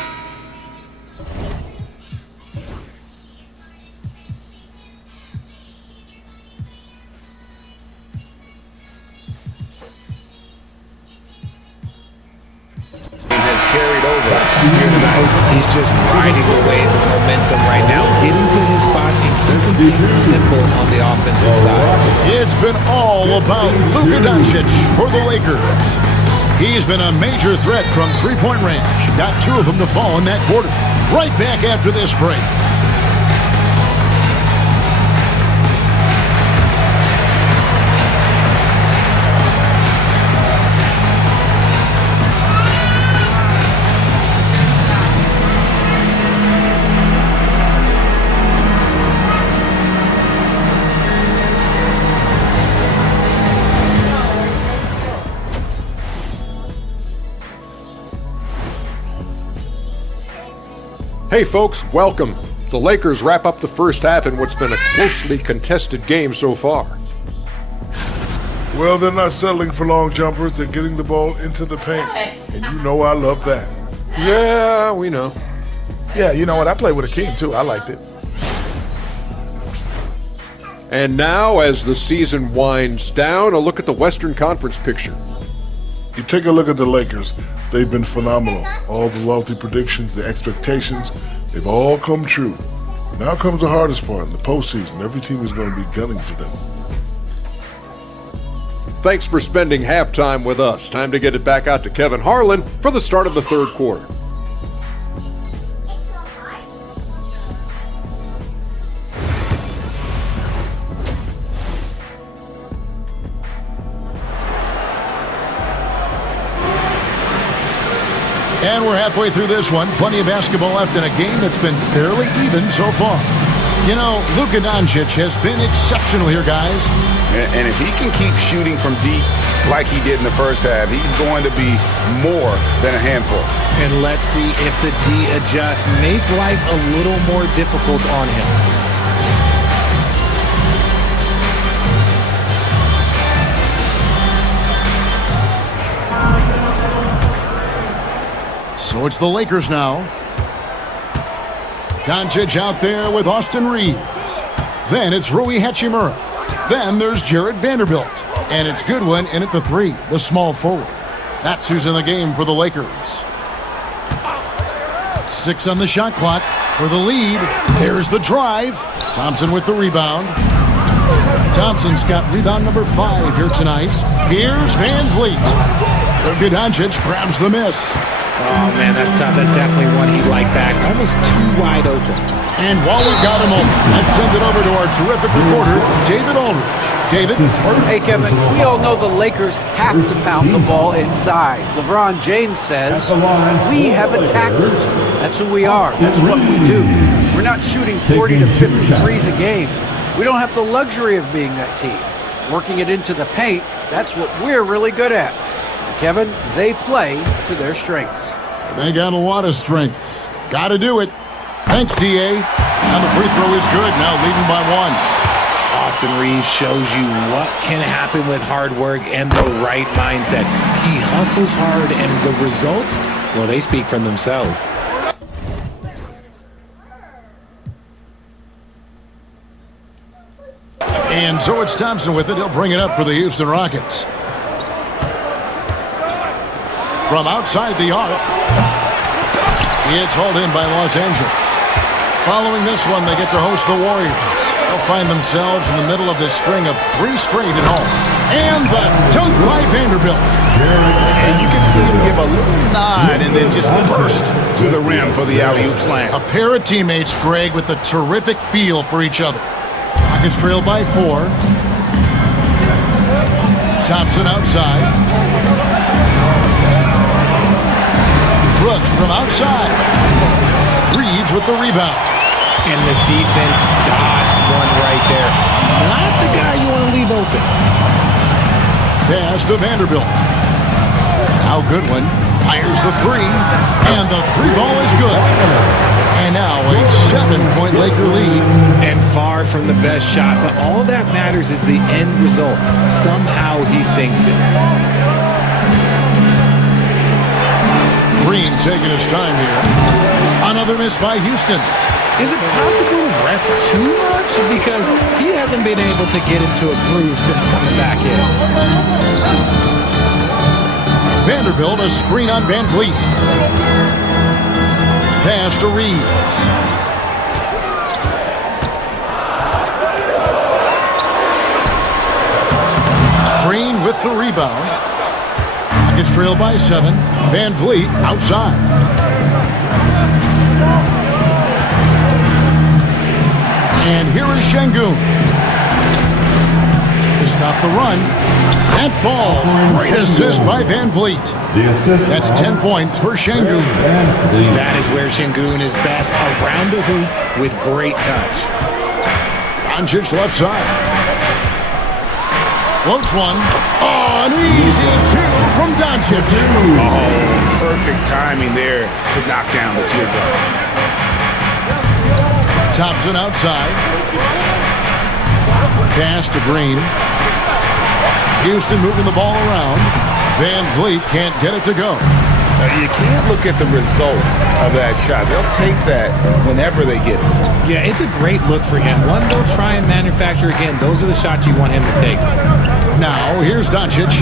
He's just riding away the momentum right now, getting to his spots and keeping things simple on the offensive side. It's been all about Luka Doncic for the Lakers. He's been a major threat from three-point range. Got 2 of them to fall in that quarter. Right back after this break. Hey folks, welcome. The Lakers wrap up the first half in what's been a closely contested game so far. Well, they're not settling for long jumpers. They're getting the ball into the paint. And you know I love that. Yeah, we know. Yeah, you know what? I played with a king too. I liked it. And now, as the season winds down, a look at the Western Conference picture. You take a look at the Lakers. They've been phenomenal. All the lofty predictions, the expectations, they've all come true. Now comes the hardest part in the postseason. Every team is going to be gunning for them. Thanks for spending halftime with us. Time to get it back out to Kevin Harlan for the start of the third quarter. And we're halfway through this one. Plenty of basketball left in a game that's been fairly even so far. You know, Luka Doncic has been exceptional here, guys. And if he can keep shooting from deep like he did in the first half, he's going to be more than a handful. And let's see if the D adjusts, make life a little more difficult on him. So it's the Lakers now. Doncic out there with Austin Reeves. Then it's Rui Hachimura. Then there's Jared Vanderbilt. And it's Goodwin in at the 3, the small forward. That's who's in the game for the Lakers. 6 on the shot clock for the lead. There's the drive. Thompson with the rebound. Thompson's got rebound number 5 here tonight. Here's Van Vliet. Doncic grabs the miss. Oh, man, that's tough. That's definitely one he'd like back. Almost too wide open. And while we got him open, let's send it over to our terrific reporter, David Aldridge. David? Hey, Kevin, we all know the Lakers have to pound the ball inside. LeBron James says, we have attackers. That's who we are. That's what we do. We're not shooting 40 to 50 threes a game. We don't have the luxury of being that team. Working it into the paint, that's what we're really good at. Kevin, they play to their strengths. They got a lot of strengths. Got to do it. Thanks, D.A. And the free throw is good, now leading by 1. Austin Reeves shows you what can happen with hard work and the right mindset. He hustles hard, and the results, well, they speak for themselves. And so it's Thompson with it. He'll bring it up for the Houston Rockets. From outside the arc, it's hauled in by Los Angeles. Following this one, they get to host the Warriors. They'll find themselves in the middle of this string of 3 straight at home. And the dunk by Vanderbilt. And you can see him give a little nod and then just burst to the rim for the alley-oop slam. A pair of teammates, Greg, with a terrific feel for each other. Rockets trail by 4. Thompson outside. Brooks from outside. Reeves with the rebound. And the defense dodged one right there. Not the guy you want to leave open. Pass to Vanderbilt. Now Goodwin fires the 3. And the 3 ball is good. And now a 7-point Laker lead. And far from the best shot, but all that matters is the end result. Somehow he sinks it. Green taking his time here. Another miss by Houston. Is it possible to rest too much? Because he hasn't been able to get into a groove since coming back in. Vanderbilt, a screen on Van Vliet. Pass to Reeves. Green with the rebound. Rockets trail by 7. Van Vliet outside. And here is Şengün. To stop the run. That falls. Great assist by Van Vliet. That's 10 points for Şengün. That is where Şengün is best, around the hoop with great touch. Doncic left side. Floats one. Oh, an easy 2 from Doncic. Oh, perfect timing there to knock down the teardrop. Thompson outside. Pass to Green. Houston moving the ball around. Van Vliet can't get it to go. You can't look at the result of that shot. They'll take that whenever they get it. Yeah, it's a great look for him. One they'll try and manufacture again. Those are the shots you want him to take. Now, here's Doncic.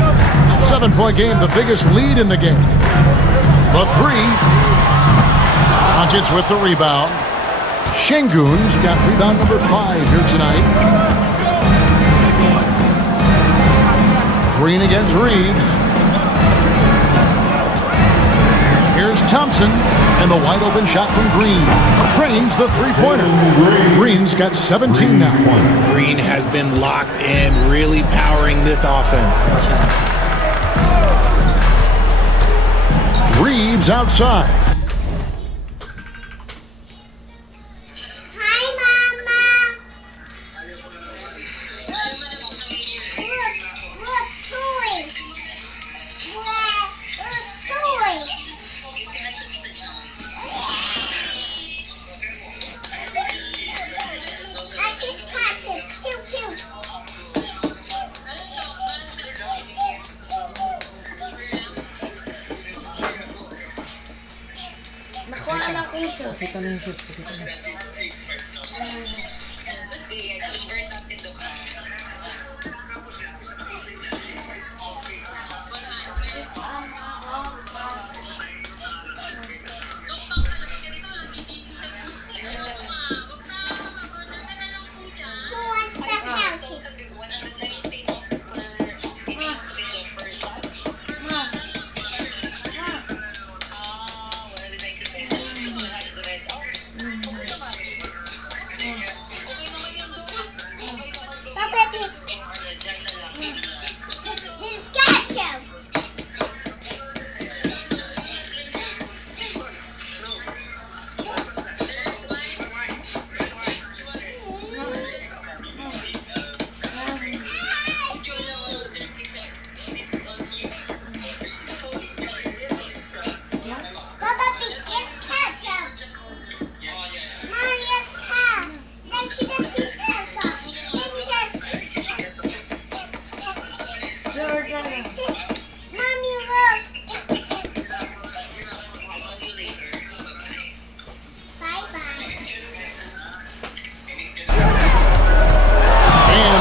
7-point game, the biggest lead in the game. The 3. Doncic with the rebound. Şengün's got rebound number 5 here tonight. Green against Reeves. Here's Thompson, and the wide open shot from Green. Trains the 3-pointer. Green's got 17 now. Green has been locked in, really powering this offense. Reeves outside.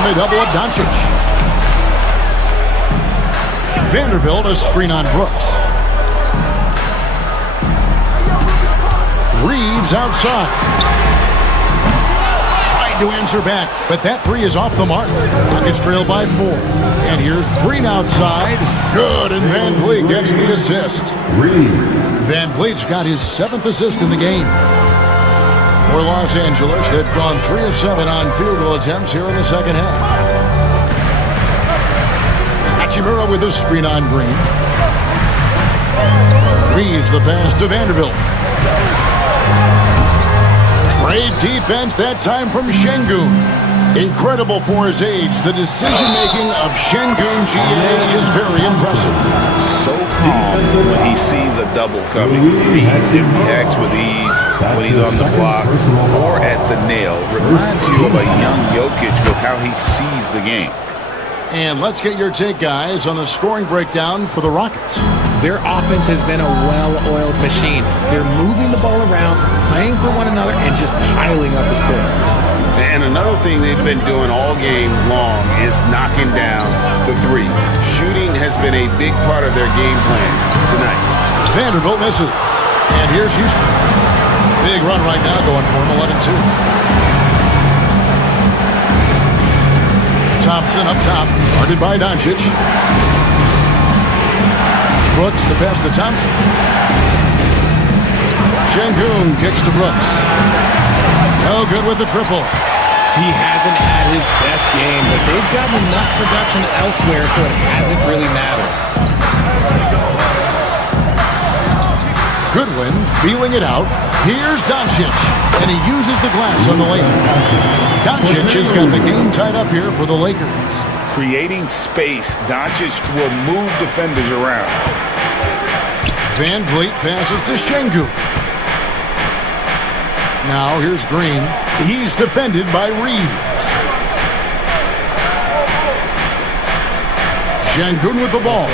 they double up Doncic. Vanderbilt a screen on Brooks. Reeves outside. Tried to answer back, but that three is off the mark. Rockets trail by 4. And here's Green outside. Good, and Van Vliet gets the assist. Van Vliet's got his 7th assist in the game. For Los Angeles, they've gone 3 of 7 on field goal attempts here in the second half. Hachimura with a screen on Green. Reeves the pass to Vanderbilt. Great defense that time from Şengün. Incredible for his age. The decision-making of Şengün GA is very impressive. So calm when he sees a double coming. He reacts with ease when he's on the block or at the nail. Reminds you of a young Jokic with how he sees the game. And let's get your take, guys, on the scoring breakdown for the Rockets. Their offense has been a well-oiled machine. They're moving the ball around, playing for one another, and just piling up assists. And another thing they've been doing all game long is knocking down the three. Shooting has been a big part of their game plan tonight. Vanderbilt misses. And here's Houston. Big run right now going for him, 11-2. Thompson up top, guarded by Doncic. Brooks, the pass to Thompson. Şengün kicks to Brooks. No good with the triple. He hasn't had his best game, but they've gotten enough production elsewhere, so it hasn't really mattered. Goodwin feeling it out. Here's Doncic, and he uses the glass on the layup. Doncic has got the game tied up here for the Lakers. Creating space, Doncic will move defenders around. Van Vliet passes to Şengün. Now here's Green. He's defended by Reeves. Şengün with the ball.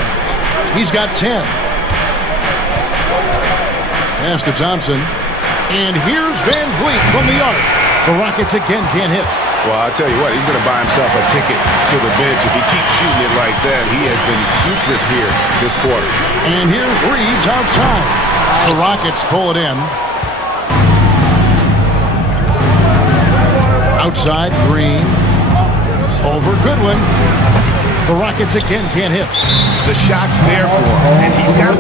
He's got 10. Pass to Thompson. And here's Van Vliet from the arc. The Rockets again can't hit. Well, I'll tell you what, he's going to buy himself a ticket to the bench. If he keeps shooting it like that, he has been putrid here this quarter. And here's Reeves outside. The Rockets pull it in. Outside, Green. Over Goodwin. The Rockets again can't hit. The shot's there for him, and he's got...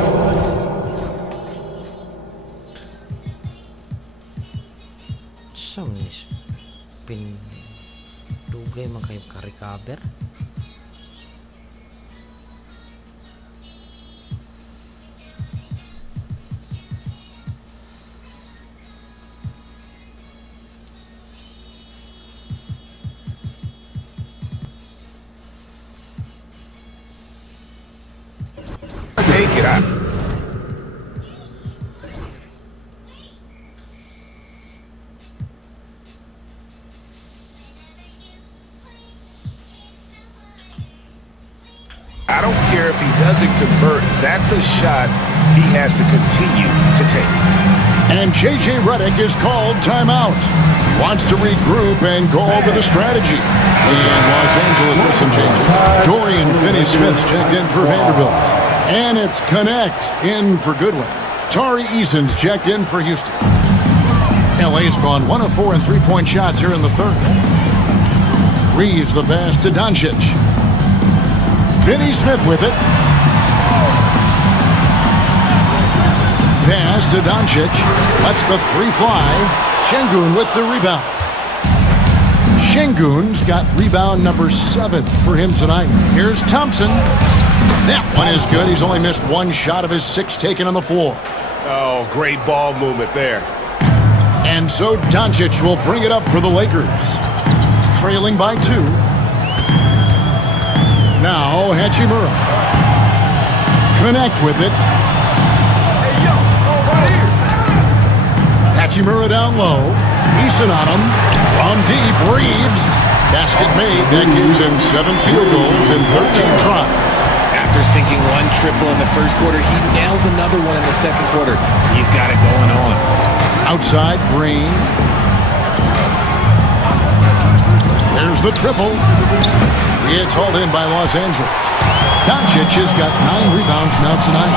Somnis pin dugay man kayo ka-recover. Take it out. I don't care if he doesn't convert. That's a shot he has to continue to take. And J.J. Redick is called timeout. He wants to regroup and go over the strategy. And Los Angeles with some changes. Dorian Finney-Smith checked in for Vanderbilt. And it's Connect in for Goodwin. Tari Eason's checked in for Houston. LA's gone 1 of 4 in three-point shots here in the third. Reeves the pass to Doncic. Finney-Smith with it. Pass to Doncic. Lets the three fly. Şengün with the rebound. Şengün's got rebound number 7 for him tonight. Here's Thompson. That one is good. He's only missed 1 shot of his 6 taken on the floor. Oh, great ball movement there. And so Doncic will bring it up for the Lakers. Trailing by 2. Now Hachimura. Connect with it. Hachimura down low. Eason on him. From deep, Reeves. Basket made. That gives him 7 field goals in 13 tries. After sinking 1 triple in the first quarter, he nails another one in the second quarter. He's got it going on. Outside, Green. There's the triple. It's hauled in by Los Angeles. Doncic has got 9 rebounds now tonight.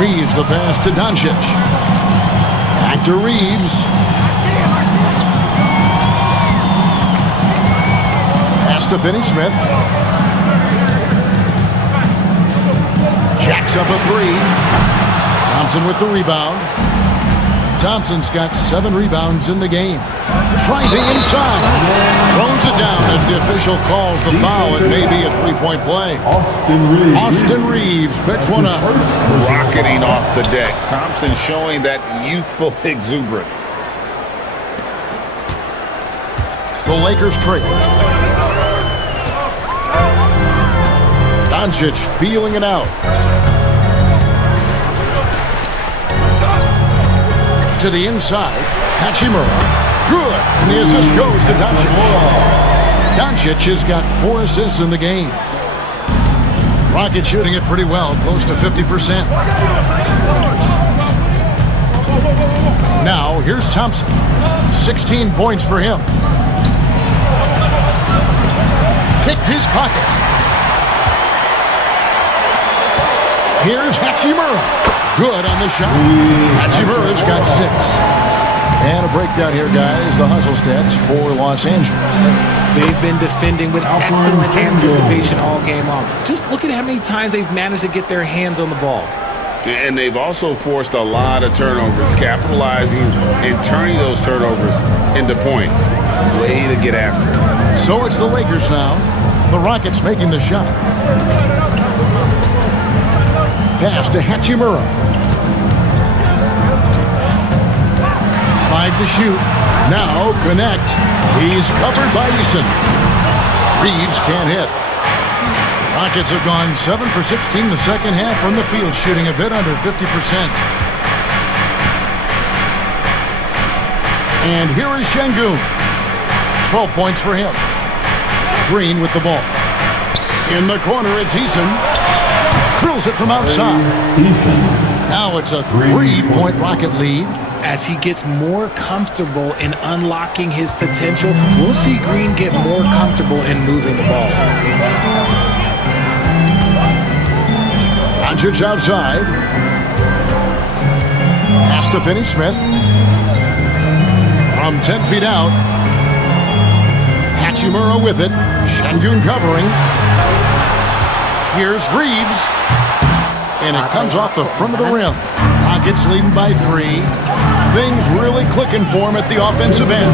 Reeves the pass to Doncic. Back to Reeves. Pass to Finney-Smith. Jacks up a 3. Thompson with the rebound. Thompson's got 7 rebounds in the game. Driving inside. Throws it down as the official calls the foul. It may be a 3-point play. Austin Reeves picks one up. Rocketing off the deck. Thompson showing that youthful exuberance. The Lakers trail. Doncic feeling it out. To the inside. Hachimura. Good. And the assist goes to Doncic. Doncic has got 4 assists in the game. Rockets shooting it pretty well, close to 50%. Now, here's Thompson. 16 points for him. Picked his pocket. Here's Hachimura. Good on the shot. Hachimura's got 6. And a breakdown here, guys. The hustle stats for Los Angeles. They've been defending with excellent anticipation all game long. Just look at how many times they've managed to get their hands on the ball. And they've also forced a lot of turnovers, capitalizing and turning those turnovers into points. Way to get after it. So it's the Lakers now. The Rockets making the shot. Pass to Hachimura. 5 to shoot. Now connect. He's covered by Eason. Reeves can't hit. Rockets have gone 7 for 16 the second half from the field, shooting a bit under 50%. And here is Şengün. 12 points for him. Green with the ball. In the corner, it's Eason. Drills it from outside. Now it's a 3-point Rocket lead. As he gets more comfortable in unlocking his potential, we'll see Green get more comfortable in moving the ball. Doncic outside. Pass to Finney-Smith. From 10 feet out. Hachimura with it. Şengün covering. Here's Reeves. And it comes off the front of the rim. Rockets leading by 3. Things really clicking for him at the offensive end.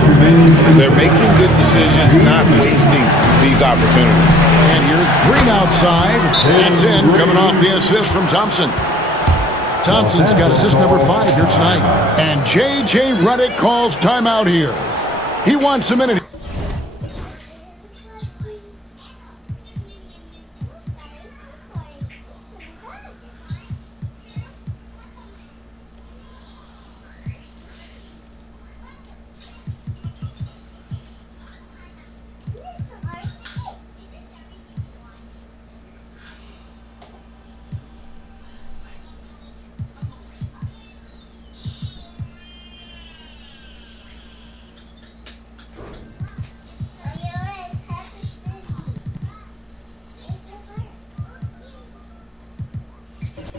They're making good decisions, not wasting these opportunities. And here's Green outside. That's in, coming off the assist from Thompson. Thompson's got assist number 5 here tonight. And J.J. Redick calls timeout here. He wants a minute.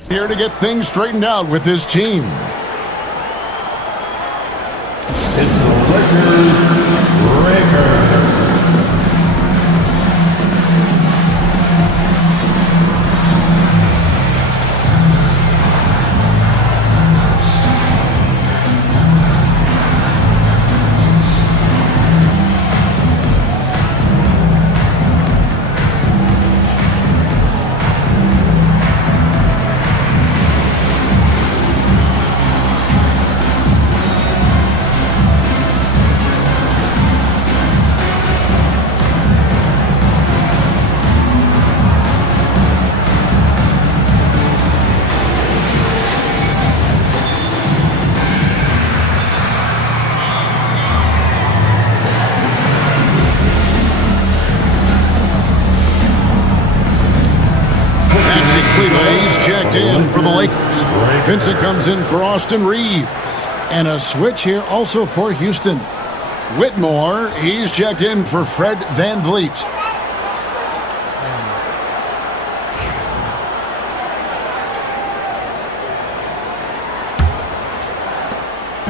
Here to get things straightened out with his team. It's the Lakers. He's checked in for the Lakers. Vincent comes in for Austin Reeves. And a switch here also for Houston. Whitmore, he's checked in for Fred VanVleet.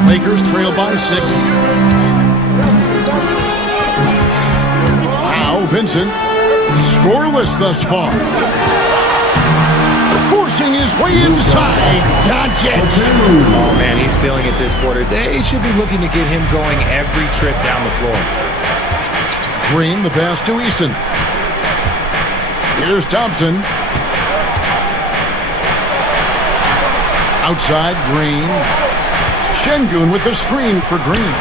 Lakers trail by 6. Now Vincent, scoreless thus far. Forcing his way inside. Doncic. Oh, man, he's feeling it this quarter. They should be looking to get him going every trip down the floor. Green, the pass to Eason. Here's Thompson. Outside, Green. Şengün with the screen for Green.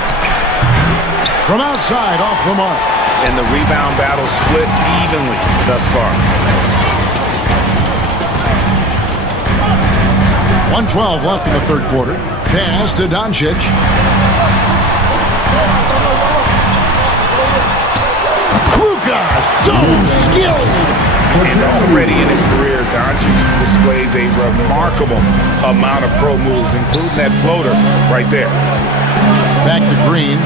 From outside, off the mark. And the rebound battle split evenly thus far. 1:12 left in the third quarter. Pass to Doncic. Luka, so skilled. And already in his career, Doncic displays a remarkable amount of pro moves, including that floater right there. Back to Green.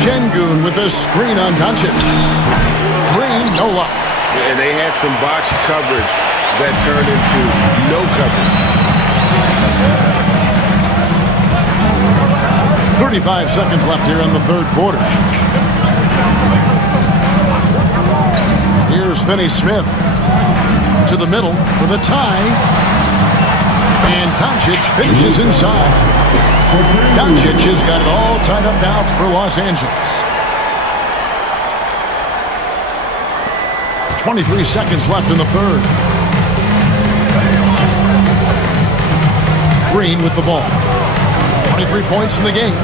Şengün with a screen on Doncic. Green, no luck. And they had some botched coverage that turned into no coverage. 35 seconds left here in the third quarter. Here's Finney-Smith to the middle for the tie. And Doncic finishes inside. Doncic has got it all tied up now for Los Angeles. 23 seconds left in the third. Green with the ball. 23 points in the game.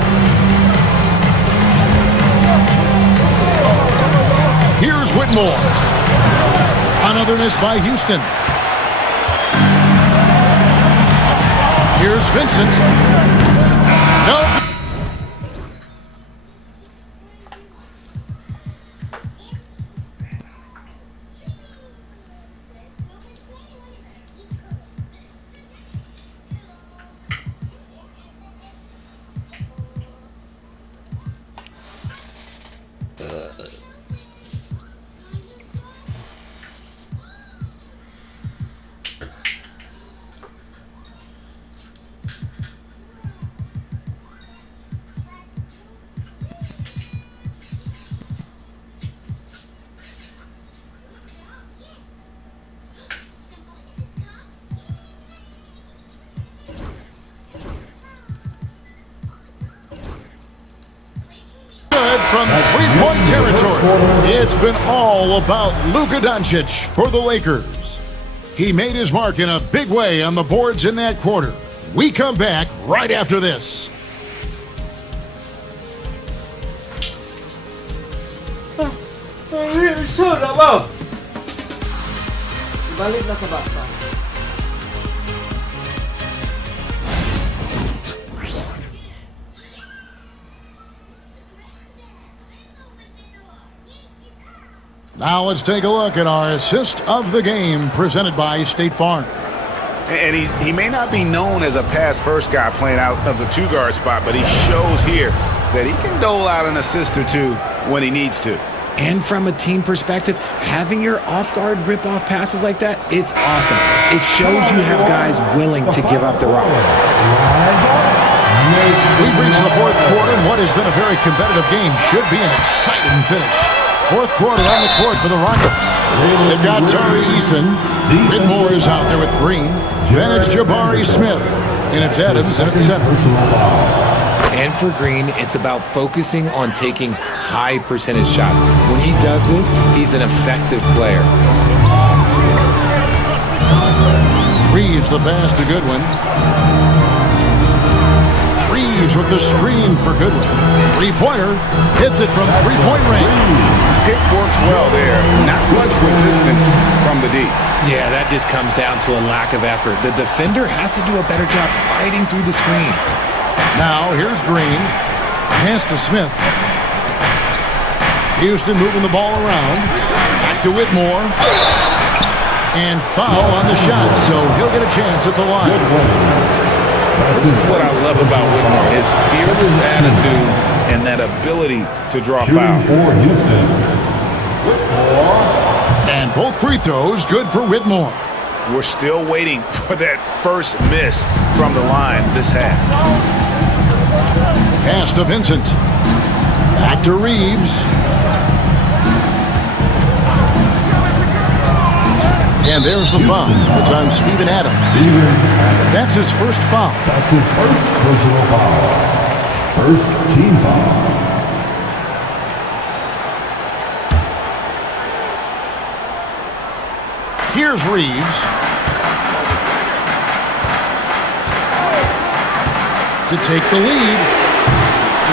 Here's Whitmore. Another miss by Houston. Here's Vincent. No. From three-point territory, it's been all about Luka Doncic for the Lakers. He made his mark in a big way on the boards in that quarter. We come back right after this. Balik na sa bata. Now let's take a look at our assist of the game presented by State Farm. And he may not be known as a pass-first guy playing out of the two-guard spot, but he shows here that he can dole out an assist or two when he needs to. And from a team perspective, having your off-guard rip-off passes like that, it's awesome. It shows you have guys willing to give up the rock. We've reached the fourth quarter, and what has been a very competitive game should be an exciting finish. Fourth quarter on the court for the Rockets. They've got Tari Eason. Whitmore is out there with Green. Then it's Jabari Smith. And it's Adams at center. And for Green, it's about focusing on taking high percentage shots. When he does this, he's an effective player. Reeves the pass to Goodwin. Reeves with the screen for Goodwin. Three-pointer. Hits it from three-point range. Pick works well there. Not much resistance from the D. Yeah, that just comes down to a lack of effort. The defender has to do a better job fighting through the screen. Now, here's Green. Pass to Smith. Houston moving the ball around. Back to Whitmore. And foul on the shot, so he'll get a chance at the line. This is what I love about Whitmore, his fearless attitude and that ability to draw foul. For Houston, Whitmore. And both free throws good for Whitmore. We're still waiting for that first miss from the line this half. Pass to Vincent. Back to Reeves. And there's the foul. It's on Steven Adams. That's his first foul. That's his first personal foul. First team foul. Here's Reeves. To take the lead.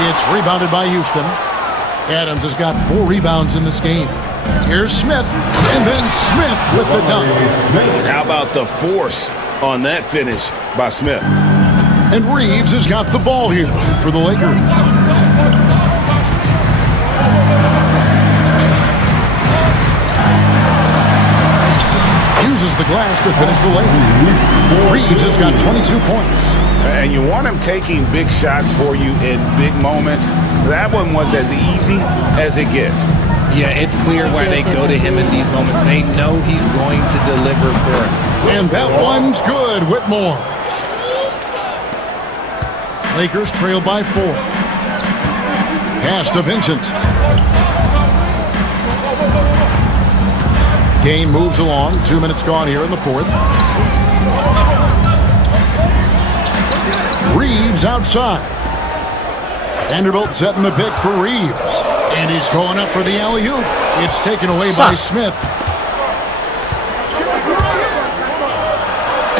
It's rebounded by Houston. Adams has got 4 rebounds in this game. Here's Smith, and then Smith with the dunk. How about the force on that finish by Smith? And Reeves has got the ball here for the Lakers. Uses the glass to finish the layup. Reeves has got 22 points. And you want him taking big shots for you in big moments. That one was as easy as it gets. Yeah, it's clear why they go to him in these moments. They know he's going to deliver for him. And that one's good, Whitmore. Lakers trail by 4. Pass to Vincent. Game moves along. 2 minutes gone here in the 4th. Reeves outside. Vanderbilt setting the pick for Reeves. And he's going up for the alley-oop. It's taken away by Smith.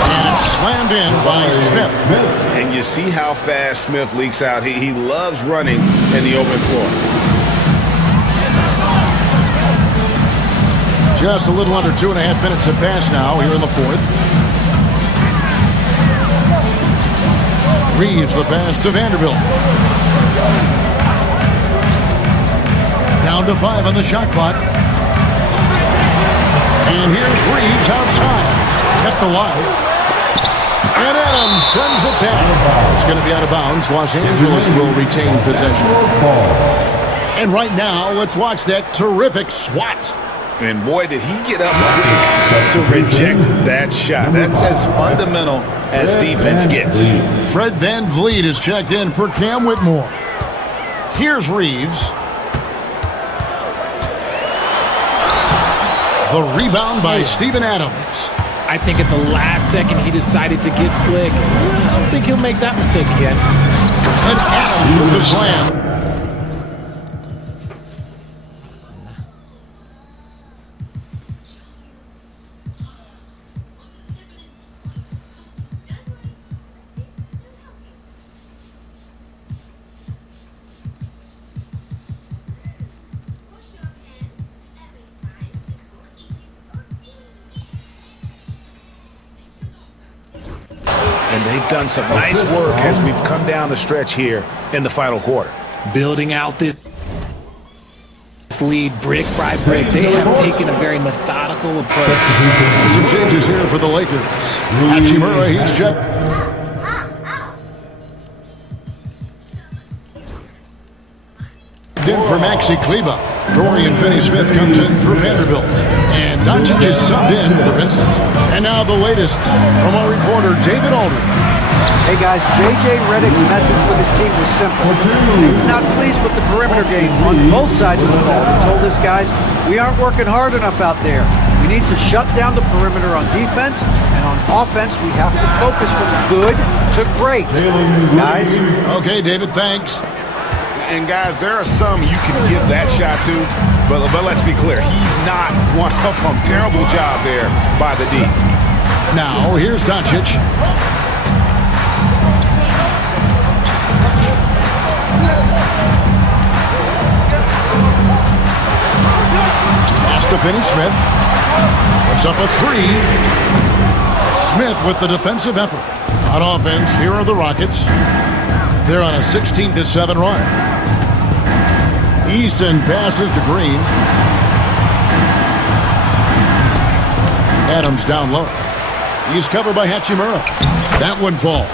And it's slammed in by Smith. And you see how fast Smith leaks out. He loves running in the open floor. Just a little under 2.5 minutes have passed now here in the 4th. Reeves the pass to Vanderbilt. Down to 5 on the shot clock. And here's Reeves outside. Kept alive. And Adams sends it down. It's going to be out of bounds. Los Angeles will retain possession. And right now, let's watch that terrific swat. And boy, did he get up quick to reject that shot. That's as fundamental as defense gets. Fred Van Vliet is checked in for Cam Whitmore. Here's Reeves. The rebound by Steven Adams. I think at the last second he decided to get slick. I don't think he'll make that mistake again. And Adams with the slam. And they've done some nice work as we've come down the stretch here in the final quarter. Building out this lead brick by brick. They have taken a very methodical approach. Some changes here for the Lakers. Hachimura, he's checked. In for Maxi Kleba. Dorian Finney-Smith comes in for Vanderbilt. And Doncic is subbed in for Vincent. And now the latest from our reporter, David Aldridge. Hey guys, J.J. Redick's message with his team was simple. He's not pleased with the perimeter game on both sides of the ball. He told his guys, we aren't working hard enough out there. We need to shut down the perimeter on defense, and on offense, we have to focus from good to great. Guys? Okay, David, thanks. And guys, there are some you can give that shot to, but let's be clear, he's not one of them. Terrible job there by the D. Now, here's Doncic. Pass to Finney-Smith. Puts up a 3. Smith with the defensive effort. On offense, here are the Rockets. They're on a 16-7 run. Easton passes to Green. Adams down low. He's covered by Hachimura. That one falls.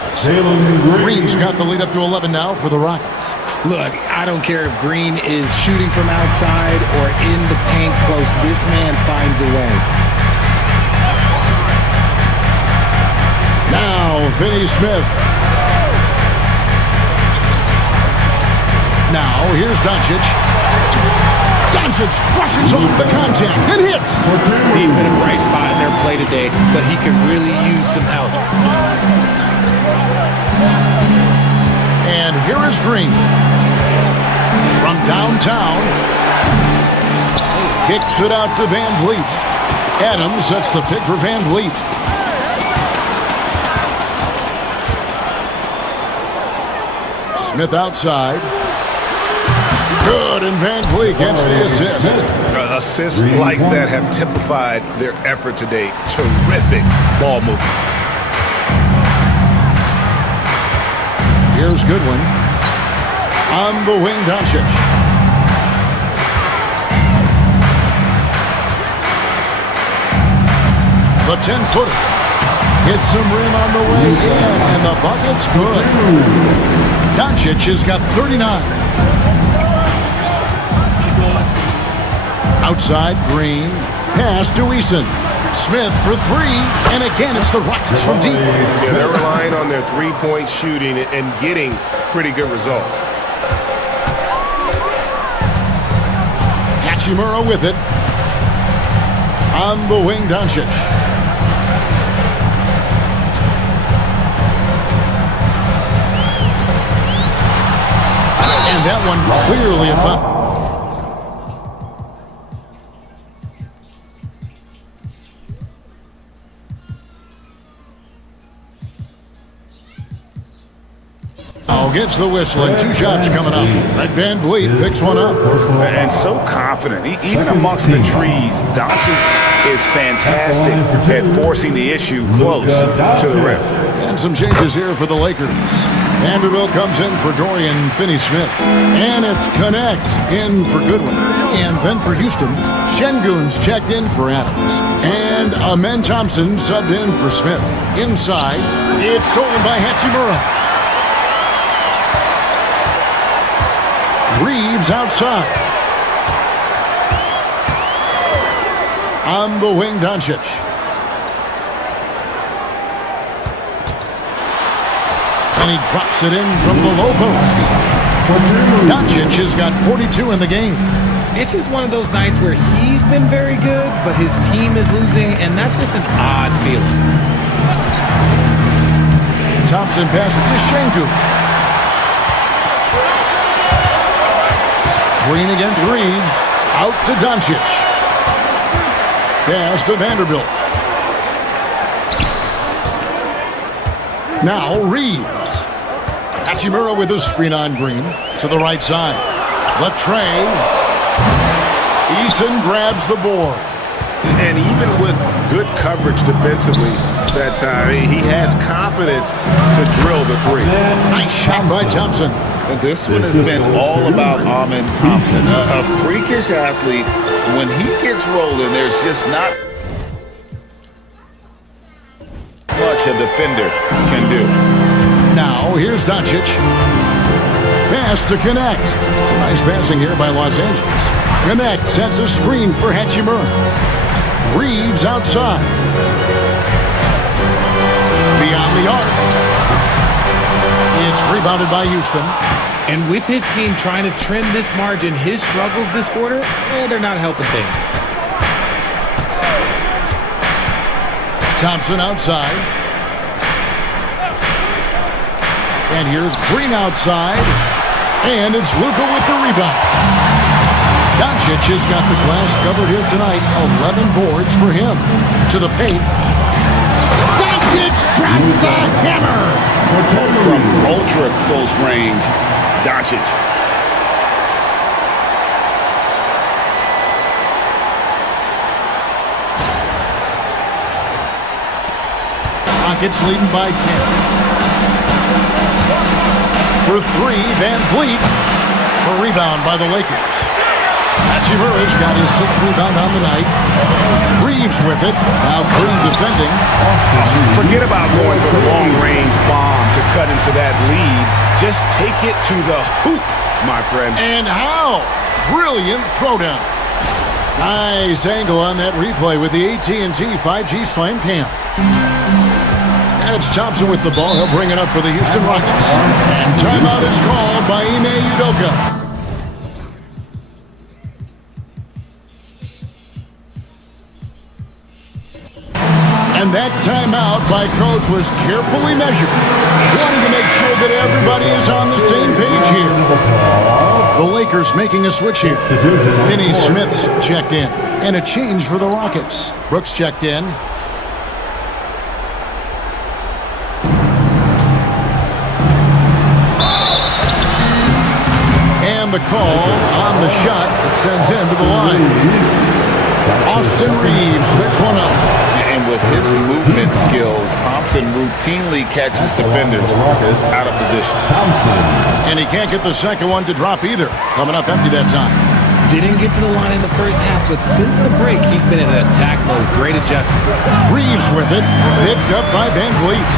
Green's got the lead up to 11 now for the Rockets. Look, I don't care if Green is shooting from outside or in the paint close. This man finds a way. Now, Finney Smith. Now, here's Doncic. Doncic brushes off the contact and hits. He's been a bright spot in their play today, but he could really use some help. And here is Green. From downtown. Kicks it out to Van Vliet. Adams sets the pick for Van Vliet. Smith outside. Good, and Van Vliet gets the assist. Assists like that have typified their effort today. Terrific ball movement. Here's Goodwin. On the wing, Doncic. The 10-footer. Hits some rim on the way in, and the bucket's good. Doncic has got 39. Outside, Green. Pass to Eason. Smith for three, and again it's the Rockets from deep. Yeah, they're relying on their three-point shooting and getting pretty good results. Hachimura with it. On the wing, Doncic. And that one clearly a foul. Gets the whistle, and two shots coming up. Van Vliet picks one up. And so confident. Even amongst the trees, Doncic is fantastic at forcing the issue close to the rim. And some changes here for the Lakers. Vanderbilt comes in for Dorian Finney-Smith. And it's Connect in for Goodwin. And then for Houston, Şengün's checked in for Adams. And Amen Thompson subbed in for Smith. Inside, it's stolen by Hachimura. Reeves outside. On the wing, Doncic. And he drops it in from the low post. Doncic has got 42 in the game. It's just one of those nights where he's been very good, but his team is losing, and that's just an odd feeling. Thompson passes to Şengün. Green against Reeves. Out to Doncic. Pass to Vanderbilt. Now Reeves. Hachimura with a screen on Green. To the right side. Latrey. Eason grabs the board. And even with good coverage defensively that time, he has confidence to drill the three. Nice shot by Thompson. This one has been all about Amen Thompson, a freakish athlete. When he gets rolling, there's just not much a defender can do. Now, here's Doncic. Pass to Connect. Nice passing here by Los Angeles. Connect sets a screen for Hachimura. Reeves outside. Beyond the arc. It's rebounded by Houston. And with his team trying to trim this margin, his struggles this quarter, they're not helping things. Thompson outside. And here's Green outside. And it's Luka with the rebound. Doncic has got the glass covered here tonight. 11 boards for him. To the paint. Doncic drops the hammer. From ultra close range, Doncic. Rockets leading by 10. For three, Van Vliet. A rebound by the Lakers. Hachimura's got his 6th rebound on the night. Reeves with it. Now Green defending. Forget about going for the long-range bomb to cut into that lead. Just take it to the hoop, my friend. And how? Brilliant throwdown. Nice angle on that replay with the AT&T 5G Slam Cam. And it's Thompson with the ball. He'll bring it up for the Houston Rockets. And timeout is called by Ime Udoka. And that timeout by Coach was carefully measured, wanting to make sure that everybody is on the same page here. The Lakers making a switch here. Finney Smith's checked in. And a change for the Rockets. Brooks checked in. And the call on the shot that sends him to the line. Austin Reeves picks one up. And with his movement skills, Thompson routinely catches defenders out of position. And he can't get the second one to drop either. Coming up empty that time. Didn't get to the line in the first half, but since the break, he's been in attack mode. Great adjustment. Reeves with it. Picked up by Van Vliet.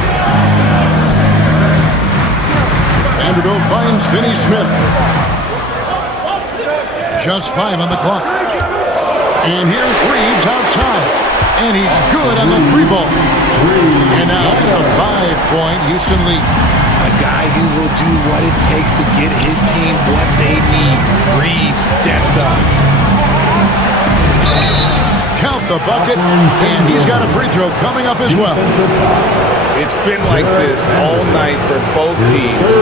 Vanderbilt finds Finney Smith. Just 5 on the clock. And here's Reeves outside. And he's good on the 3 ball. And now it's a 5-point Houston lead. A guy who will do what it takes to get his team what they need. Reeves steps up. Count the bucket. And he's got a free throw coming up as well. It's been like this all night for both teams.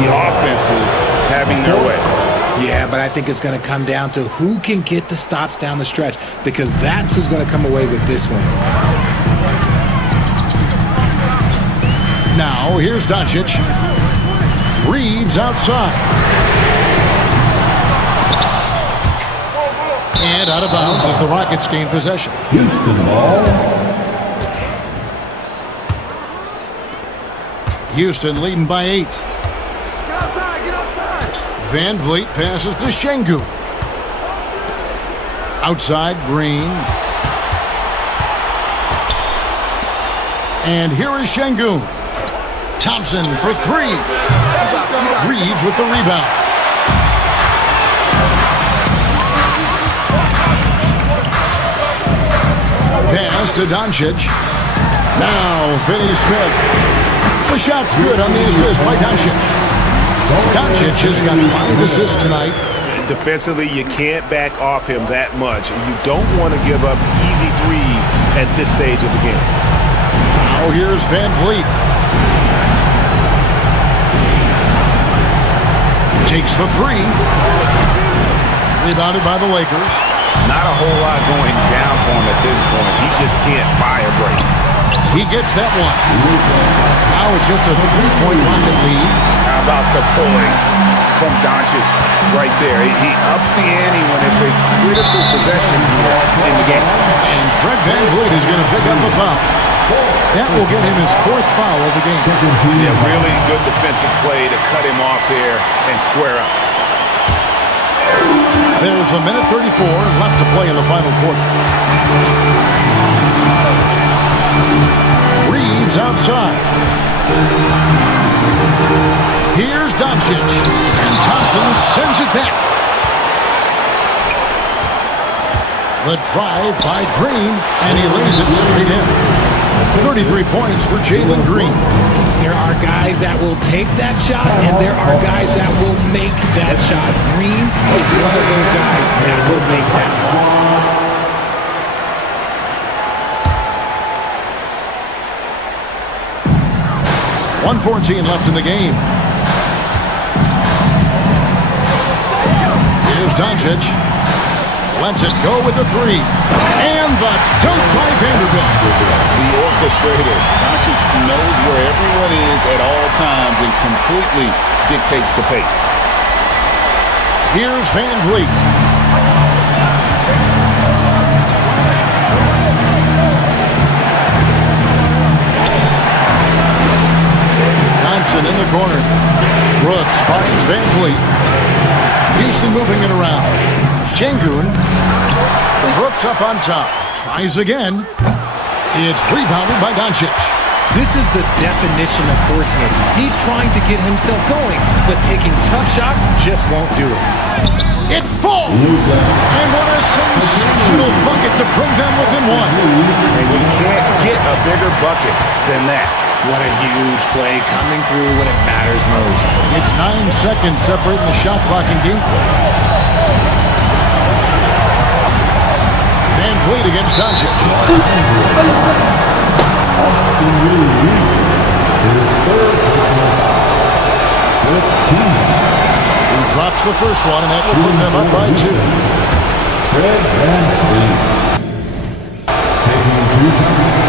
The offenses having their way. Yeah, but I think it's going to come down to who can get the stops down the stretch, because that's who's going to come away with this one. Now, here's Doncic. Reeves outside. And out of bounds as the Rockets gain possession. Houston ball. Houston leading by 8. Van Vliet passes to Şengün. Outside, Green. And here is Şengün. Thompson for 3. Reeves with the rebound. Pass to Doncic. Now, Finney Smith. The shot's good on the assist by Doncic. Doncic has got 5 assists tonight. Defensively, you can't back off him that much. You don't want to give up easy threes at this stage of the game. Now here's Van Vliet. Takes the 3. Rebounded by the Lakers. Not a whole lot going down for him at this point. He just can't buy a break. He gets that one. Now it's just a 3-point Rocket lead. How about the poise from Doncic right there? He ups the ante when it's a critical possession in the game. And Fred Van Vliet is going to pick up the foul. That will get him his 4th foul of the game. Yeah, really good defensive play to cut him off there and square up. There's a minute 34 left to play in the final quarter. Reeves outside. Here's Doncic. And Thompson sends it back. The drive by Green, and he lays it straight in. 33 points for Jalen Green. There are guys that will take that shot, and there are guys that will make that shot. Green is one of those guys that will make that one. 1:14 left in the game. Here's Doncic. Lets it go with the 3. And the dunk by Vanderbilt. The orchestrator. Doncic knows where everyone is at all times and completely dictates the pace. Here's Van Vliet. Thompson in the corner. Brooks finds Van Vliet. Houston moving it around. Şengün. Brooks up on top. Tries again. It's rebounded by Doncic. This is the definition of forcing it. He's trying to get himself going, but taking tough shots just won't do it. It falls! And what a sensational bucket to bring them within one. And you can't get a bigger bucket than that. What a huge play coming through when it matters most. It's 9 seconds separating the shot clock and game play. Van Vliet against Doncic. Austin Reeves, his third personal foul. 15. He drops the first one, and that will put them up by 2. Fred Van Vliet, taking 2 shots.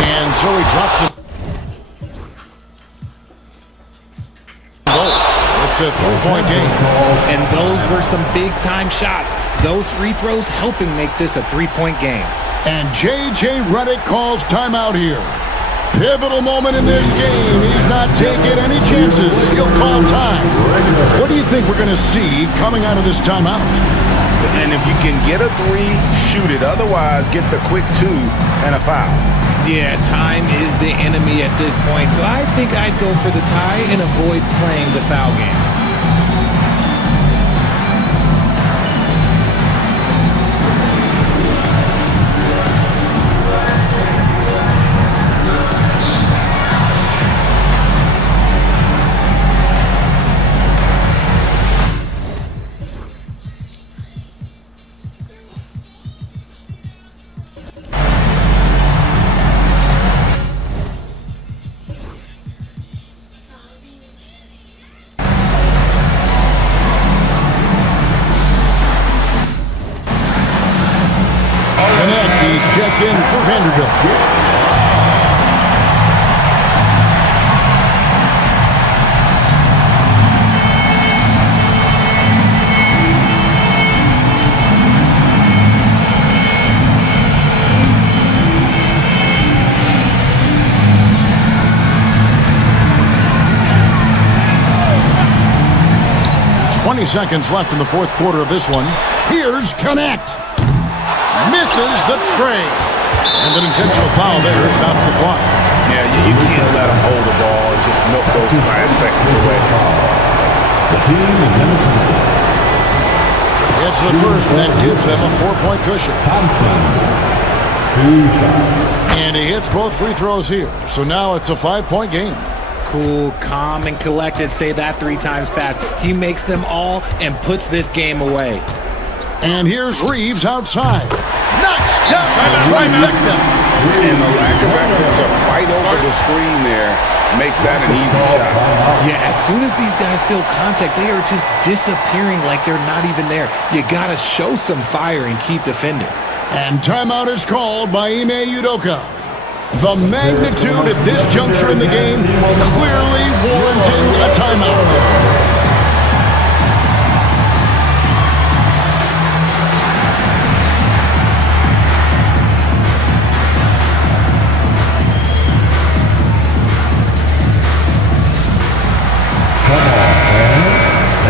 And so he drops it. Both. It's a 3-point game. And those were some big-time shots. Those free throws helping make this a 3-point game. And J.J. Redick calls timeout here. Pivotal moment in this game. He's not taking any chances. He'll call time. What do you think we're going to see coming out of this timeout? And if you can get a 3, shoot it. Otherwise, get the quick 2 and a foul. Yeah, time is the enemy at this point, so I think I'd go for the tie and avoid playing the foul game. Checked in for Vanderbilt. 20 seconds left in the fourth quarter of this one. Here's Connect. Misses the tray. And an intentional foul there stops the clock. Yeah, you can't let them hold the ball and just milk those last seconds away. The team is in the contest. It's the first that gives them a 4-point cushion. Thompson, 2 shots. And he hits both free throws here. So now it's a 5-point game. Cool, calm, and collected. Say that 3 times fast. He makes them all and puts this game away. And here's Reeves outside. Knocks down the trifecta. And the lack of effort to fight over the screen there makes that an easy shot. Yeah, as soon as these guys feel contact, they are just disappearing like they're not even there. You gotta show some fire and keep defending. And timeout is called by Ime Udoka. The magnitude at this juncture in the game clearly warranting a timeout.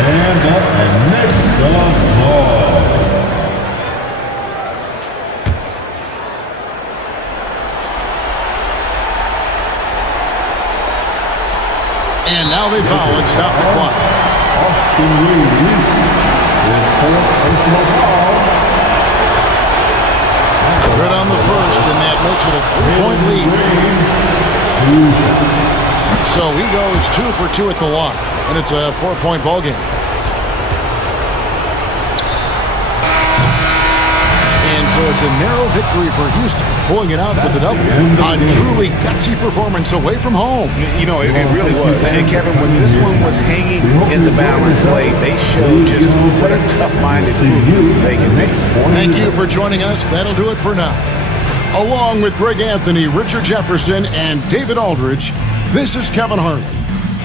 Stand up and make some noise. And now they foul and stop the clock. Austin Reeves, his 4th personal foul. Good on the first, and that makes it a 3-point lead. So he goes 2 for 2 at the line, and it's a 4-point ball game. And so it's a narrow victory for Houston, pulling it out for the double. A truly gutsy performance away from home. You know, it really was. And Kevin, when this one was hanging in the balance late, they showed just what a tough-minded move they can make. Thank you for joining us. That'll do it for now. Along with Greg Anthony, Richard Jefferson, and David Aldridge, this is Kevin Harlan.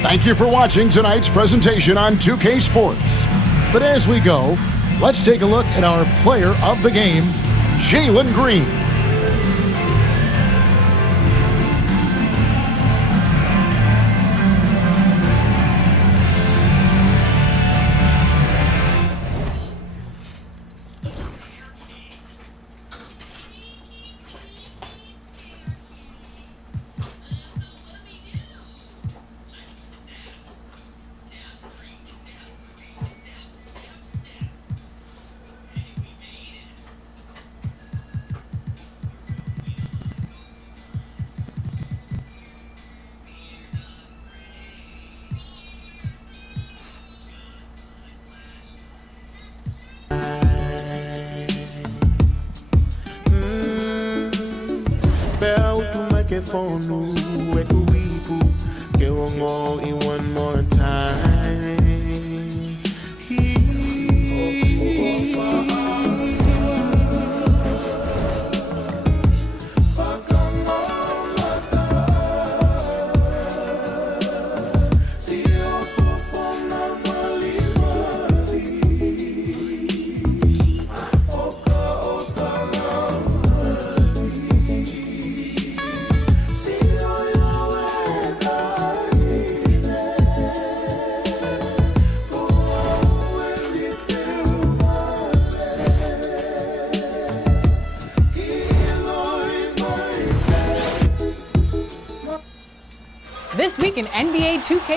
Thank you for watching tonight's presentation on 2K Sports. But as we go, let's take a look at our player of the game, Jalen Green. telefono é comigo que eu amo e one more time. This week in NBA 2K